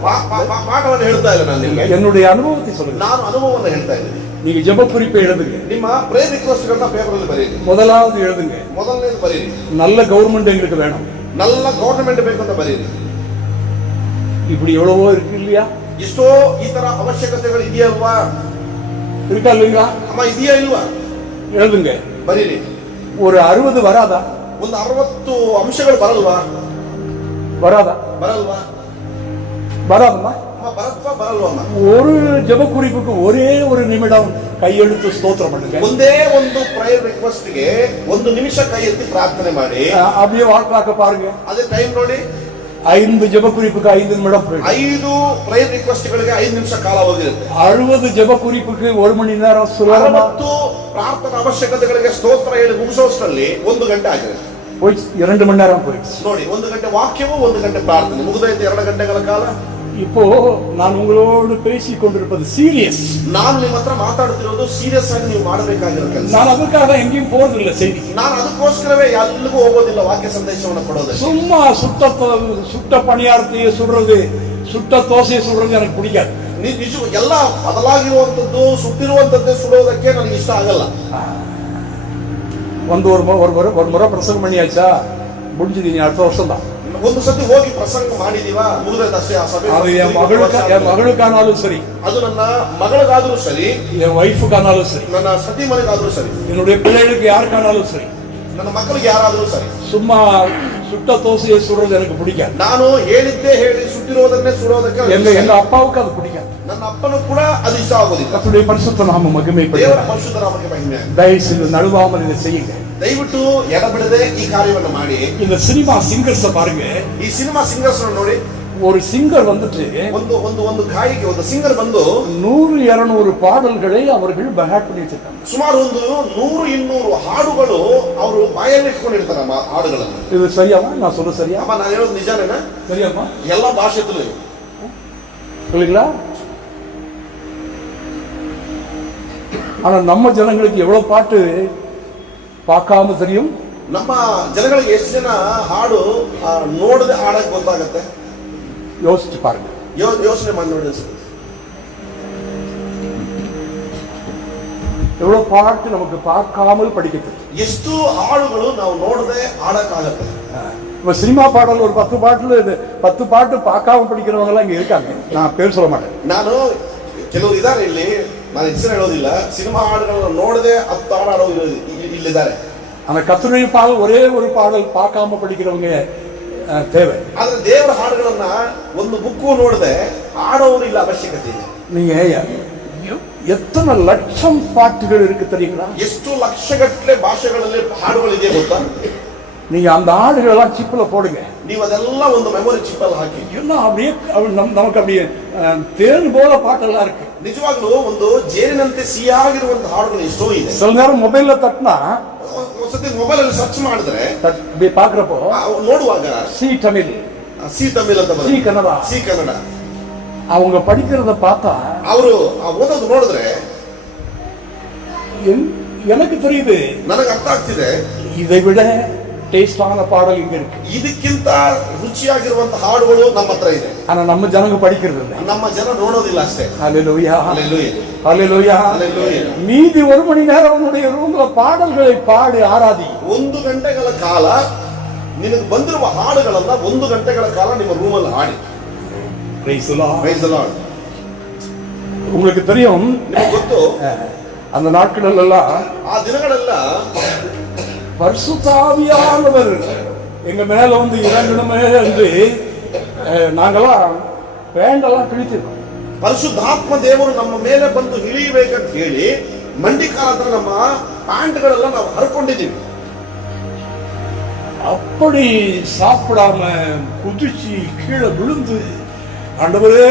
ಪಾಠವನ್ನು ಹೇಳ್ತಾ ಇಲ್ಲ ನಾನು ನಿಮಗೆ, என்னுடைய அனுபவத்தை சொல்லுங்க. ನಾನು ಅನುಭವವನ್ನು ಹೇಳ್ತಾ ಇದ್ದೀನಿ. நீங்க ஜெப குறிப்பை எழுதுங்க. ನಿಮ್ಮ ಪ್ರೇಯರ್ ರಿಕ್ವೆಸ್ಟ್ಗಳನ್ನ ಪೇಪರ್ ಅಲ್ಲಿ ಬರೆಯಿರಿ. முதலாவது எழுதுங்க, ಮೊದಲನೇದು ಬರೆಯಿರಿ, நல்ல கவர்மெண்ட் எங்களுக்கு வேணும், நல்ல ಗವರ್ನಮೆಂಟ್ ಬೇಕು ಅಂತ ಬರೆಯಿರಿ. இப்படி எவ்வளவோ இருக்கு இல்லையா? ಎಷ್ಟೋ ಈ ತರ ಅವಶ್ಯಕತೆಗಳು ಇದೆಯಲ್ವಾ? இருக்கா இல்லைங்களா? ಅಮ್ಮ ಇದೆಯಾ ಇಲ್ವಾ? எழுதுங்க. ಬರೀರಿ. ஒரு 60 வராதா? ಒಂದು 60 ಅಂಶಗಳು ಬರಲ್ವಾ? வராதா? ಬರಲ್ವಾ? வராதம்மா? ಅಮ್ಮ அம்மா பரத்வா பரல்வம்மா ஒரு ஜெப குறிப்புக்கு ஒரே ஒரு நிமிடம் கையெழுத்து ஸ்தோத்திரம் பண்ணுங்க. ಒಂದೇ ಒಂದು ಪ್ರೇಯರ್ ರಿಕ್ವೆಸ್ಟ್ ಗೆ ಒಂದು ನಿಮಿಷ ಕೈ ಎತ್ತಿ ಪ್ರಾರ್ಥನೆ ಮಾಡಿ. அப்படியே வாக்காக்க பாருங்க. ಅದೇ ಟೈಮ್ ನೋಡಿ. 5 ஜெப குறிப்புக்கு 5 நிமிடம். 5 ಪ್ರೇಯರ್ ರಿಕ್ವೆಸ್ಟ್ ಗಳಿಗೆ 5 ನಿಮಿಷ ಕಾಲ ಹೋಗಿರುತ್ತೆ. 60 ಜೆಬ ಕುರಿಪುಕ್ಕೆ 1 ಮಣಿ ನೇರ ಸುಲಭ. 60 ಪ್ರಾರ್ಥನಾ ಅವಶ್ಯಕತೆಗಳಿಗೆ ಸ್ತೋತ್ರ ಹೇಳಿ ಮುಗಿಸೋಷ್ಟರಲ್ಲಿ 1 ಗಂಟೆ ಆಗಿದೆ. போய் 2 மணி நேரம் போயிடுச்சு. ನೋಡಿ 1 ಗಂಟೆ ವಾಕ್ಯವು 1 ಗಂಟೆ ಪ್ರಾರ್ಥನೆ ಮುಗಿದೈತೆ 2 ಗಂಟೆಗಳ ಕಾಲ. இப்போ நான் உங்களோடு பேசிக் கொண்டிருப்பது சீரியஸ். ನಾನು ನಿಮ್ಮ ಹತ್ರ ಮಾತಾಡುತ್ತಿರೋದು ಸೀರಿಯಸ್ ಆಗಿ ನೀವು ಮಾಡಬೇಕಾಗಿರೋ ಕೆಲಸ. ನಾನು ಅದಕ್ಕಾக எங்கேயும் போறதில்லை செய்தி. ನಾನು ಅದಕ್ಕೋಸ್ಕರವೇ ಎಲ್ಲಿಗೂ ಹೋಗೋದಿಲ್ಲ ವಾಕ್ಯ ಸಂದೇಶವನ್ನು ಕೊಡೋದು. சும்மா சுட்ட பணியாரத்தையே சுடுறது, சுட்ட தோசையை சுடுறது எனக்கு பிடிக்காது. ನಿಜ ಎಲ್ಲ ಬದಲಾಗಿರುವಂತದ್ದು ಸುಟ್ಟಿರುವಂತದ್ದೇ ಸುಡೋದಕ್ಕೆ ನನಗೆ ಇಷ್ಟ ಆಗಲ್ಲ. ஒரு முறை பிரசங்கம் பண்ணியாச்சா முடிஞ்சது, நீ அடுத்த வருஷம் தான். ಒಂದು ಸತಿ ಹೋಗಿ ಪ್ರಸಂಗ ಮಾಡಿದೀವ ಮುಗಿದಷ್ಟೇ ಆ ಸಭೆ. அது என் மகளுக்கானாலும் சரி, ಅದು ನನ್ನ ಮಗಳಿಗಾದ್ರೂ ಸರಿ, என் ವೈಫ್ಗಾனாலும் ಸರಿ, ನನ್ನ ಸತಿ ಮನೆಗಾದ್ರೂ ಸರಿ, என்னுடைய பிள்ளைகளுக்கு யாருக்கானாலும் சரி, ನನ್ನ ಮಕ್ಕಳಿಗೆ ಯಾರಾದ್ರೂ ಸರಿ, சும்மா சுட்ட தோசையை சுடுறது எனக்கு பிடிக்காது. ನಾನು ಹೇಳಿದ್ದೇ ಹೇಳಿ ಸುಟ್ಟಿರೋದನ್ನೇ ಸುಡೋದಕ್ಕೆ எங்க ಅಪ್ಪಾவுக்கு ಅದು பிடிக்காது. ನನ್ನ ಅಪ್ಪನೂ ಕೂಡ ಅದು ಇಷ್ಟ ಆಗೋದಿಲ್ಲ. கர்த்தருடைய பரிசுத்த நாமம் ದೇವರ மகிமைப்படுகிறது. ಪರಿಶುದ್ಧ ನಾಮಕ್ಕೆ ಮಹಿಮೆ. தயவுசெய்து நழுவாமல் இதை செய்யுங்க. ದಯವಿಟ್ಟು ಎಡಬಿಡದೆ ಈ ಕಾರ್ಯವನ್ನು ಮಾಡಿ. இந்த சினிமா சிங்கர்ஸ் பாருங்க. ಈ ಸಿನಿಮಾ ಸಿಂಗರ್ಸ್ ನೋಡಿ. ஒரு சிங்கர் வந்துட்டு ಒಂದು ಗಾಯಕಿ ಒಂದು ಸಿಂಗರ್ ಬಂದು 100-200 பாடல்களை அவர்கள் பஹாட் பண்ணி வச்சிருக்காங்க. ಸುಮಾರು ಒಂದು 100-200 ಹಾಡುಗಳು ಅವರು ಬಾಯಲ್ಲಿ ಇಟ್ಕೊಂಡಿರ್ತಾರೆ ಹಾಡುಗಳನ್ನು. இது சரியாமா? நான் சொல்றது சரியா? ಅಮ್ಮ ನಾನು ಹೇಳೋದು ನಿಜಾನೇನಾ? சரியாமா? ಎಲ್ಲ ಭಾಷೆದಲ್ಲೂ இல்லைங்களா? ஆனா நம்ம ஜனங்களுக்கு எவ்வளவு பாட்டு பார்க்காம தெரியும். ನಮ್ಮ ಜನಗಳಿಗೆ ಎಷ್ಟು ಜನ ಹಾಡು ನೋಡದೆ ಹಾಡಕ್ಕೆ ಗೊತ್ತಾಗತ್ತೆ? யோசிச்சு பாருங்க. ಯೋಚನೆ ಮಾಡಿ ನೋಡಿ. எவ்வளவு பாட்டு நமக்கு பார்க்காமல் படிக்கிறது. ಎಷ್ಟು ಹಾಡುಗಳು ನಾವು ನೋಡದೆ ಹಾಡಕ್ಕಾಗತ್ತೆ. இப்ப சினிமா பாடல் ஒரு 10 பாட்டு பார்க்காம படிக்கிறவங்க எல்லாம் இங்க இருக்காங்க. நான் பேர் சொல்ல மாட்டேன். ನಾನು ಕೆಲವರು ಇದ್ದಾರೆ ಇಲ್ಲಿ, ನಾನು ಹೆಸರು ಹೇಳೋದಿಲ್ಲ. ಸಿನಿಮಾ ಹಾಡುಗಳನ್ನ ನೋಡದೆ 10 ಹಾಡು ಇಲ್ಲಿದ್ದಾರೆ. ஆனா கர்த்தருடைய பாடல் ஒரே ஒரு பாடல் பார்க்காம படிக்கிறவங்க தேவை. ಆದ್ರೆ ದೇವರ ಹಾಡುಗಳನ್ನ ಒಂದು ಬುಕ್ಕು ನೋಡದೆ ಹಾಡೋರು ಇಲ್ಲ ಅವಶ್ಯಕತೆ ಇದೆ. நீங்க எத்தனை லட்சம் பாட்டுகள் இருக்கு தெரியுங்களா? ಎಷ್ಟು ಲಕ್ಷಗಟ್ಟಲೆ ಭಾಷೆಗಳಲ್ಲಿ ಹಾಡುಗಳಿದೆ ಗೊತ್ತಾ? நீங்க அந்த ஆடுகள் எல்லாம் சிப்ல போடுங்க. ನೀವು ಅದೆಲ್ಲ ಒಂದು ಮೆಮೊರಿ ಚಿಪ್ ಅಲ್ಲಿ ಹಾಕಿ. எல்லாம் அப்படியே நமக்கு அப்படியே தேன் போல பாட்டெல்லாம் இருக்கு. ನಿಜವಾಗ್ಲೂ ಒಂದು ಜೇನಿನಂತೆ ಸಿಹಿಯಾಗಿರುವಂತಹ ಹಾಡುಗಳು ಎಷ್ಟೋ ಇದೆ. சில நேரம் ಮೊಬೈಲ್ தட்டினா ಒಂದ್ಸತಿ ಮೊಬೈಲ್ ಅಲ್ಲಿ ಸರ್ಚ್ ಮಾಡಿದ್ರೆ அப்படியே பாக்குறப்போ ನೋಡುವಾಗ சி தமிழ், ಸಿ ತಮಿಳ್ ಅಂತ சி கன்னடா, ಸಿ ಕನ್ನಡ அவங்க படிக்கிறத பார்த்தா ಅವರು ಓದೋದು ನೋಡಿದ್ರೆ எனக்கு தெரியுது, ನನಗೆ ಅರ್ಥ ಆಗ್ತಿದೆ இதை விட டேஸ்டான பாடல் இங்க இருக்கு. ಇದಕ್ಕಿಂತ ರುಚಿಯಾಗಿರುವಂತಹ ಹಾಡುಗಳು ನಮ್ಮ ಹತ್ರ ಇದೆ. ஆனா நம்ம ஜனங்க படிக்கிறது இல்ல. ನಮ್ಮ ಜನ ನೋಡೋದಿಲ್ಲ ಅಷ್ಟೇ. ஹல்லேலூயா, ஹல்லேலூயா, ஹல்லேலூயா, ஹல்லேலூயா. மீதி 1 மணி நேரம் உன்னுடைய ரூம்ல பாடல்களை பாடி ஆராதி. 1 ಗಂಟೆಗಳ ಕಾಲ ನಿನಗೆ ಬಂದಿರುವ ಹಾಡುಗಳನ್ನ 1 ಗಂಟೆಗಳ ಕಾಲ ನಿಮ್ಮ ರೂಮಲ್ಲಿ ಹಾಡಿ. Praise the Lord. Praise the Lord. உங்களுக்கு தெரியும், ನಿಮಗೆ ಗೊತ್ತು அந்த நாட்கள் எல்லாம் ಆ ದಿನಗಳೆಲ್ಲ பரிசுத்த ஆவியானவர் எங்க மேல வந்து இறங்கணுமே என்று நாங்கெல்லாம் பேண்டெல்லாம் கிழிச்சிருக்கோம். ಪರಿಶುದ್ಧಾತ್ಮ ದೇವರು ನಮ್ಮ ಮೇಲೆ ಬಂದು ಇಳಿಯಬೇಕಂತ ಹೇಳಿ ಮಂಡಿಕಾಲ ಹತ್ರ ನಮ್ಮ ಪ್ಯಾಂಟ್ಗಳೆಲ್ಲ ನಾವು ಹರ್ಕೊಂಡಿದ್ದೀವಿ. அப்படி சாப்பிடாம குதிச்சு கீழே விழுந்து, ஆண்டவரே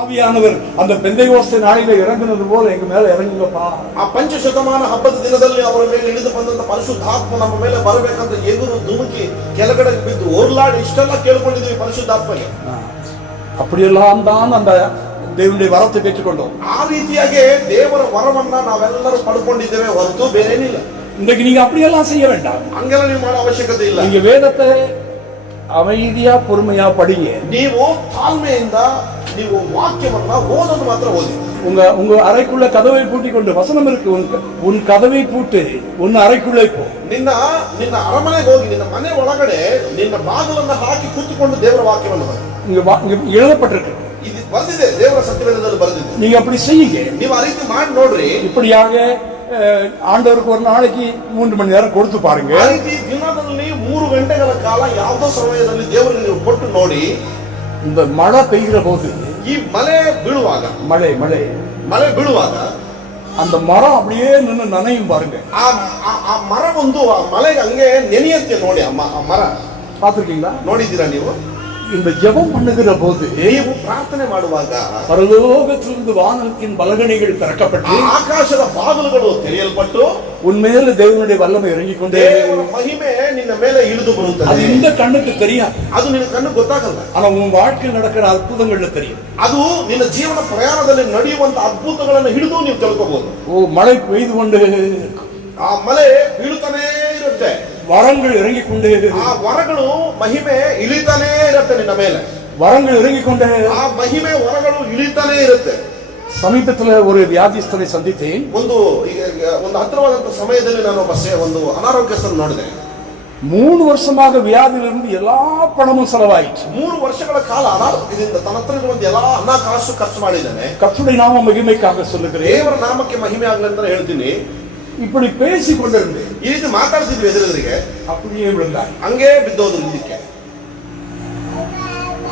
ஆவியானவர் அந்த பெந்தைகோஸ்தே நாளில இறங்குனது போல எங்க மேல இறங்குங்கப்பா. ಆ ಪಂಚಶತಮಾನ ಹಬ್ಬದ ದಿನದಲ್ಲಿ ಅವರ ಮೇಲೆ ಇಳಿದು ಬಂದಂತ ಪರಿಶುದ್ಧಾತ್ಮ ನಮ್ಮ ಮೇಲೆ ಬರಬೇಕಂತ ಎದುರು ಧುಮುಕಿ ಕೆಳಗಡೆ ಬಿದ್ದು ಓರ್ಲಾಡಿ ಇಷ್ಟೆಲ್ಲ ಕೇಳ್ಕೊಂಡಿದ್ವಿ ಪರಿಶುದ್ಧಾತ್ಮಗೆ. அப்படியெல்லாம் தான் அந்த தேவனுடைய வரத்தை பெற்றுக்கொண்டோம். ಆ ರೀತಿಯಾಗಿ ದೇವರ ವರವನ್ನ ನಾವೆಲ್ಲರೂ ಪಡ್ಕೊಂಡಿದ್ದೇವೆ ಹೊರತು ಬೇರೆ ಏನಿಲ್ಲ. இன்னைக்கு நீங்க அப்படியெல்லாம் செய்ய வேண்டாம். ಹಂಗೆಲ್ಲ ನೀವು ಮಾಡೋ ಅವಶ್ಯಕತೆ ಇಲ್ಲ. நீங்க வேதத்தை அமைதியா பொறுமையா படிங்க. ನೀವು ತಾಳ್ಮೆಯಿಂದ ನೀವು ವಾಕ್ಯವನ್ನ ಓದೋದು ಮಾತ್ರ ಓದಿ. உங்க அறைக்குள்ள கதவை பூட்டி கொண்டு வசனம் இருக்கு. உன் கதவை பூட்டு, உன் அறைக்குள்ளே போ. ನಿನ್ನ ಅರಮನೆಗೆ ಹೋಗಿ ನಿನ್ನ ಮನೆ ಒಳಗಡೆ ನಿನ್ನ ಬಾಗಿಲನ್ನ ಹಾಕಿ ಕೂತ್ಕೊಂಡು ದೇವರ ವಾಕ್ಯವನ್ನು ಓದಿ. இங்க எழுதப்பட்டிருக்கு, ಇದು ಬಂದಿದೆ, ದೇವರ ಸತ್ಯವೇದದಲ್ಲಿ ಬರೆದಿದೆ. நீங்க அப்படி செய்யுங்க. ನೀವು ಆ ರೀತಿ ಮಾಡಿ ನೋಡ್ರಿ. இப்படியாக ஆண்டவருக்கு ஒரு நாளைக்கு 3 மணி நேரம் கொடுத்து பாருங்க. ಆ ರೀತಿ ದಿನದಲ್ಲಿ 3 ಗಂಟೆಗಳ ಕಾಲ ಯಾವುದೋ ಸಮಯದಲ್ಲಿ ದೇವರಿಗೆ ನೀವು ಕೊಟ್ಟು ನೋಡಿ. இந்த மழை பெய்கிற போது, ಈ ಮಳೆ ಬೀಳುವಾಗ ಮಳೆ ಬೀಳುವಾಗ அந்த மரம் அப்படியே நின்று நனையும் பாருங்க. ಆ ಮರ ಒಂದು ಆ ಮಳೆಗೆ ಹಂಗೆ ನೆನೆಯುತ್ತೆ ನೋಡಿ. ಆ ಮರ பார்த்திருக்கீங்களா? ನೋಡಿದ್ದೀರಾ ನೀವು? இந்த ஜெபம் பண்ணுகிற போது, ನೀವು ಪ್ರಾರ್ಥನೆ ಮಾಡುವಾಗ பரலோகத்திலிருந்து வானத்தின் பலகணிகள் திறக்கப்பட்டு, ಆಕಾಶದ ಬಾಗಿಲುಗಳು ತೆರೆಯಲ್ಪಟ್ಟು, உண்மையில தேவனுடைய வல்லமை இறங்கிக் கொண்டே, ದೇವರ ಮಹಿಮೆ ನಿನ್ನ ಮೇಲೆ ಇಳಿದು அது ಬರುತ್ತದೆ. இந்த கண்ணுக்கு தெரியாது, ಅದು ನಿನ್ನ ಕಣ್ಣು ಗೊತ್ತಾಗಲ್ಲ. ஆனா உன் வாழ்க்கையில் நடக்கிற அற்புதங்கள்ல தெரியும். ಅದು ನಿನ್ನ ಜೀವನ ಪ್ರಯಾಣದಲ್ಲಿ ನಡೆಯುವಂತ ಅದ್ಭುತಗಳನ್ನು ಹಿಡಿದು ನೀವು ತಿಳ್ಕೋಬಹುದು. ஓ, மழை பெய்து கொண்டே இருக்கும், ಆ ಮಳೆ ಬೀಳುತ್ತಾನೇ ಇರುತ್ತೆ, வரங்கள் இறங்கிக் கொண்டே, ಆ ವರಗಳು ಮಹಿಮೆ ಇಳಿತಾನೇ ಇರುತ್ತೆ ನಿನ್ನ ಮೇಲೆ. வரங்கள் இறங்கிக் கொண்டே. ಆ ಮಹಿಮೆ ವರಗಳು ಇಳಿತಾನೇ ಇರುತ್ತೆ. சமீபத்துல ஒரு வியாதிஸ்தனை சந்தித்தேன். ಒಂದು ಹತ್ತಿರವಾದಂತ ಸಮಯದಲ್ಲಿ ನಾನು ಒಂದು ಅನಾರೋಗ್ಯಸ್ಥನ್ನು ನೋಡಿದೆ. 3 வருஷமாக வியாதியிலிருந்து எல்லா பணமும் செலவாயிடுச்சு. 3 ವರ್ಷಗಳ ಕಾಲ ಅನಾರೋಗ್ಯದಿಂದ ತನ್ನ ಹತ್ರ ಇರುವಂತ ಎಲ್ಲಾ ಹಣ ಕಾಸು ಖರ್ಚು ಮಾಡಿದ್ದಾನೆ. கர்த்தருடைய நாம மகிமைக்காக சொல்லுகிறேன். ದೇವರ ನಾಮಕ್ಕೆ ಮಹಿಮೆ ಆಗಲಿ ಅಂತ ಹೇಳ್ತೀನಿ. இப்படி பேசி கொண்டிருந்தேன், ಈ ರೀತಿ ಮಾತಾಡ್ತಿದ್ವಿ ಎದುರಿಗೆ, அப்படியே விழுந்தார். ಹಂಗೆ ಬಿದ್ದೋದ್ರು ಇದಕ್ಕೆ.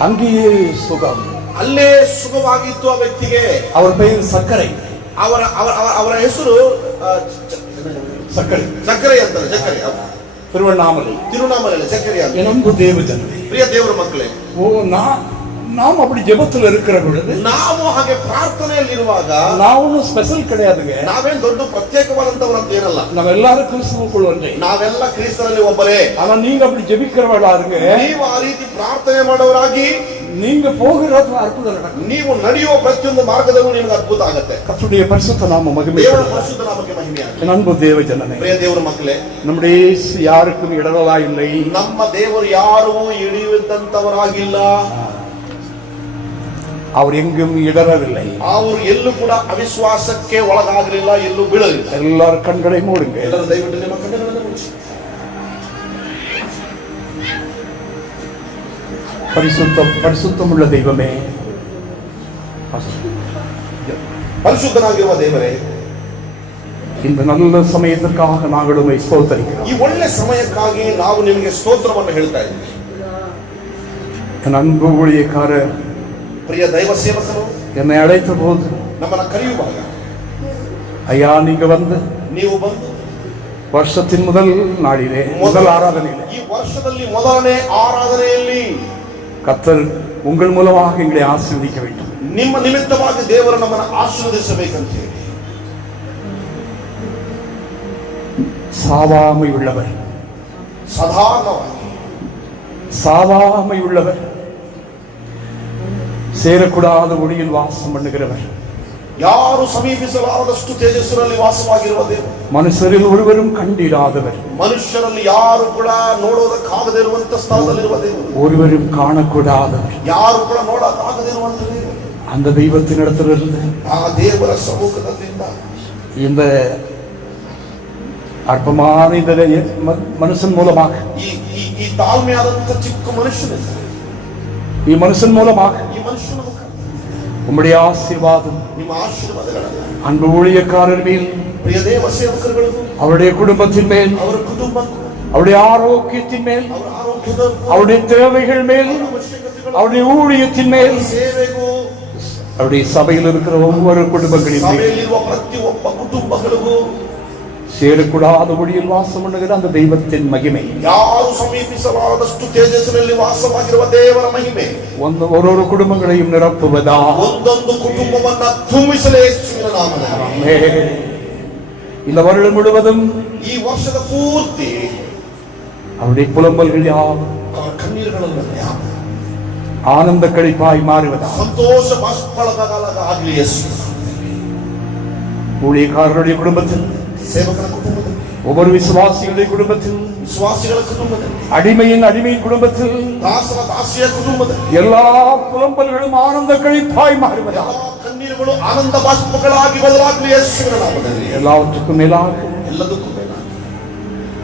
அங்கேயே சுகம். ಅಲ್ಲೇ ಸುಖವಾಗಿತ್ತು ಆ ವ್ಯಕ್ತಿಗೆ. அவர் பெயர் சக்கரை. ಅವರ ಹೆಸರು சக்கரை ಅಂತಾರೆ. ಸಕ್ಕರೆ திருவண்ணாமலை ಸಕ್ಕರೆ ಅಂತ. எனக்கு தேவ ஜனமே, ಪ್ರಿಯ ದೇವರ ಮಕ್ಕಳೇ, ஓ நாம் அப்படி ஜெபத்துல இருக்கிற பொழுது, ನಾವು ಹಾಗೆ ಪ್ರಾರ್ಥನೆಯಲ್ಲಿರುವಾಗ நானும் ஸ்பெஷல் கிடையாதுங்க. ನಾವೇನ್ ದೊಡ್ಡ ಪ್ರತ್ಯೇಕವಾದಂತವ್ರು ಅಂತ ಏನಲ್ಲ. நம்ம எல்லாரும் கிறிஸ்துவுக்குள் ஒன்றே. ನಾವೆಲ್ಲ ಕ್ರಿಸ್ತನಲ್ಲಿ ಒಬ್ಬರೇ. ஆனா நீங்க அப்படி ஜெபிக்கிறவளா இருங்க. ನೀವು ಆ ರೀತಿ ಪ್ರಾರ್ಥನೆ ಮಾಡೋರಾಗಿ நீங்க போகிற அற்புதம் நடக்கும். ನೀವು ನಡೆಯುವ ಪ್ರತಿಯೊಂದು ಮಾರ್ಗದಲ್ಲೂ ನಿಮಗೆ ಅದ್ಭುತ ಆಗುತ್ತೆ. கர்த்தருடைய பரிசுத்த நாம மகிமை. ದೇವರ ಪರಿಶುದ್ಧ ನಾಮಕ್ಕೆ ಮಹಿಮೆ ಆಗಲಿ. என் அன்பு தேவ ஜனமே, ಪ್ರಿಯ ದೇವರ ಮಕ್ಕಳೇ, நம்முடைய இயேசு யாருக்கும் இடரலா இல்லை. ನಮ್ಮ ದೇವರು ಯಾರೂ ಇಳಿಯುವಂತವರಾಗಿಲ್ಲ. அவர் எங்கும் இடரவில்லை. ಅವರು ಎಲ್ಲೂ ಕೂಡ ಅವಿಶ್ವಾಸಕ್ಕೆ ಒಳಗಾಗಲಿಲ್ಲ, ಎಲ್ಲೂ ಬೀಳಲಿಲ್ಲ. எல்லாரும் கண்களை மூடுங்க. ಎಲ್ಲರೂ ದಯವಿಟ್ಟು ನಿಮ್ಮ ಕಣ್ಣುಗಳನ್ನು ಮುಚ್ಚಿ. பரிசுத்தம் உள்ள தெய்வமே, ಪರಿಶುದ್ಧನಾಗಿರುವ ದೇವರೇ, இந்த நல்ல சமயத்திற்காக நாங்கள் உம்மை ஸ்தோத்திரிக்கிறோம். ಈ ಒಳ್ಳೆ ಸಮಯಕ್ಕಾಗಿ ನಾವು ನಿಮಗೆ ಸ್ತೋತ್ರವನ್ನು ಹೇಳ್ತಾ ಇದ್ದೀವಿ. என் அன்பு ஊழியக்காரர், ಪ್ರಿಯ ದೈವ ಸೇವಕರು, என்னை அழைத்த போது, ನಮ್ಮನ್ನ ಕರೆಯುವಾಗ, ஐயா நீங்க வந்து ನೀವು ಬಂದು வருஷத்தின் முதல் நாளிலே, முதல் ஆராதனையிலே, ಈ ವರ್ಷದಲ್ಲಿ ಮೊದಲನೇ ಆರಾಧನೆಯಲ್ಲಿ கர்த்தர் உங்கள் மூலமாக எங்களை ஆசீர்வதிக்க வேண்டும். ನಿಮ್ಮ ನಿಮಿತ್ತವಾಗಿ ದೇವರು ನಮ್ಮನ್ನು ಆಶೀರ್ವದಿಸಬೇಕಂತ ಹೇಳಿ, சாவாமை உள்ளவர், சாவாமை உள்ளவர், சேரக்கூடாத ஒளியில் வாசம் பண்ணுகிறவர், ಯಾರು ಸಮೀಪಿಸಲಾರದಷ್ಟು ತೇಜಸ್ಸಿನಲ್ಲಿ ವಾಸವಾಗಿರುವ ದೇವರು, ಮನುಷ್ಯರಲ್ಲಿ ஒருவரும் கண்டிராதவர், ಮನುಷ್ಯರಲ್ಲಿ ಯಾರು ಕೂಡ ನೋಡೋದಕ್ಕಾಗದೇ ಇರುವಂತ ಸ್ಥಳದಲ್ಲಿರುವ ದೇವರು, ஒருவரும் காணக்கூடாதவர், ಯಾರು ಕೂಡ ನೋಡಕ್ಕಾಗದಿರುವಂತ ದೇವರು. அந்த தெய்வத்தினிடத்திலிருந்து, ಆ ದೇವರ ಸಮ್ಮುಖದಿಂದ இந்த அற்பமான இந்த மனுஷன் மூலமாக, ಈ ತಾಳ್ಮೆಯಾದಂತ ಚಿಕ್ಕ ಮನುಷ್ಯನಿಂದ, ಈ ಮನುಷ್ಯன் மூலமாக ಈ ಮನುಷ್ಯನ ಮುಖ உம்முடைய ஆசீர்வாதம் ನಿಮ್ಮ ಆಶೀರ್ವಾದಗಳನ್ನು அன்பு ஊழியக்காரர் மேல், ಪ್ರಿಯ ದೇವ ಸೇವಕರುಗಳಿಗೂ, அவருடைய குடும்பத்தின் மேல், ಅವರ ಕುಟುಂಬಕ್ಕೂ, அவருடைய ஆரோக்கியத்தின் மேல், ಅವರ ಆರೋಗ್ಯದ அவருடைய தேவைகள் மேல், ಅವಶ್ಯಕತೆಗಳು, அவருடைய ஊழியத்தின் மேல், ಸೇವೆಗೂ, அவருடைய சபையில் இருக்கிற ஒவ்வொரு குடும்பங்களின் மேல், ಸಭೆಯಲ್ಲಿರುವ ಪ್ರತಿಯೊಬ್ಬ ಕುಟುಂಬಗಳಿಗೂ, சேரக்கூடாத ஒளியில் வாசம் பண்ணுகிற அந்த தெய்வத்தின் மகிமை, ಯಾರು ಸಮೀಪಿಸಲಾರದಷ್ಟು ತೇಜಸ್ಸಿನಲ್ಲಿ ವಾಸವಾಗಿರುವ ದೇವರ ಮಹಿಮೆ ஒரு குடும்பங்களையும் நிரப்புவதா, ಒಂದೊಂದು ಕುಟುಂಬವನ್ನ ತುಂಬಿಸಲೇ ಯೇಸುವಿನ ನಾಮದಲ್ಲಿ. இந்த வருடம் முழுவதும் ಈ ವರ್ಷದ ಪೂರ್ತಿ அவருடைய புலம்பல்கள் யாவும் ಅವರ ಕಣ್ಣೀರುಗಳನ್ನು ஆனந்த கழிப்பாய் மாறுவதா, ಸಂತೋಷ ಬಾಷ್ಪಳಗಾಗಲಿ ಯೇಸು. ஊழியக்காரருடைய குடும்பத்தில், ಸೇವಕರ ಕುಟುಂಬದಲ್ಲಿ, ஒவ்வொரு விசுவாசிகளுடைய குடும்பத்தில், ವಿಶ್ವಾಸಿಗಳ ಕುಟುಂಬದಲ್ಲಿ, அடிமையின் குடும்பத்தில், ದಾಸರ ದಾಸಿಯ ಕುಟುಂಬದಲ್ಲಿ எல்லா புலம்பல்களும் ஆனந்த கழிப்பாய் மாறுவதா, ಎಲ್ಲ ಕಣ್ಣೀರುಗಳು ಆನಂದ ಬಾಷ್ಪಗಳಾಗಿ ಬದಲಾಗಲಿ ಯೇಸುವಿನ ನಾಮದಲ್ಲಿ. எல்லாவற்றுக்கும் மேலாக ಎಲ್ಲದಕ್ಕೂ ಮೇಲಾಗಿ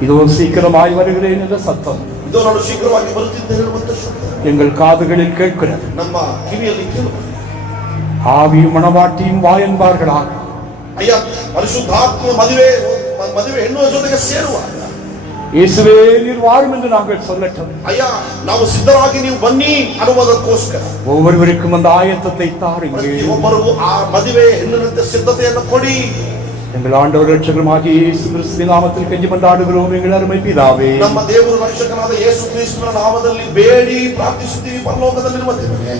இதோ சீக்கிரமாய் வருகிறேன் என்ற சத்தம் ಇದು ನಾನು ಶೀಘ್ರವಾಗಿ ಬರುತ್ತಿದ್ದೆ ಹೇಳುವಂತ ಶಬ್ದ எங்கள் காதுகளில் கேட்கிறது. ನಮ್ಮ ಕಿವಿಯಲ್ಲಿ ಕೇಳುವ ஆவியும் மணவாட்டியும் வா என்பார்களாக. ಅಯ್ಯ, ಪರಿಶುದ್ಧಾತ್ಮ ಮದುವೆ ಹೆಣ್ಣುವ ಜೊತೆಗೆ ಸೇರುವಾಗ இயேசுவே நீர் வாரும் என்று நாங்கள் சொல்லட்டும். ಅಯ್ಯ ನಾವು ಸಿದ್ಧರಾಗಿ ನೀವು ಬನ್ನಿ ಅನ್ನುವುದಕ್ಕೋಸ್ಕರ ஒவ்வொருவருக்கும் அந்த ஆயத்தத்தை தாருங்கள். ಪ್ರತಿಯೊಬ್ಬರಿಗೂ ಆ ಮದುವೆ ಹೆಣ್ಣಿನಂತೆ ಸಿದ್ಧತೆಯನ್ನು ಕೊಡಿ. எங்கள் ஆண்டவர் ரட்சகருமாகிய இயேசு கிறிஸ்துவின் நாமத்தில் கெஞ்சி மன்றாடுகிறோம் எங்கள் அருமை பிதாவே. ನಮ್ಮ ದೇವರು ರಕ್ಷಕನಾದ ಯೇಸು ಕ್ರಿಸ್ತನ ನಾಮದಲ್ಲಿ ಬೇಡಿ ಪ್ರಾರ್ಥಿಸುತ್ತೀವಿ ಪರಲೋಕದಲ್ಲಿರುವ ದೇವರೇ.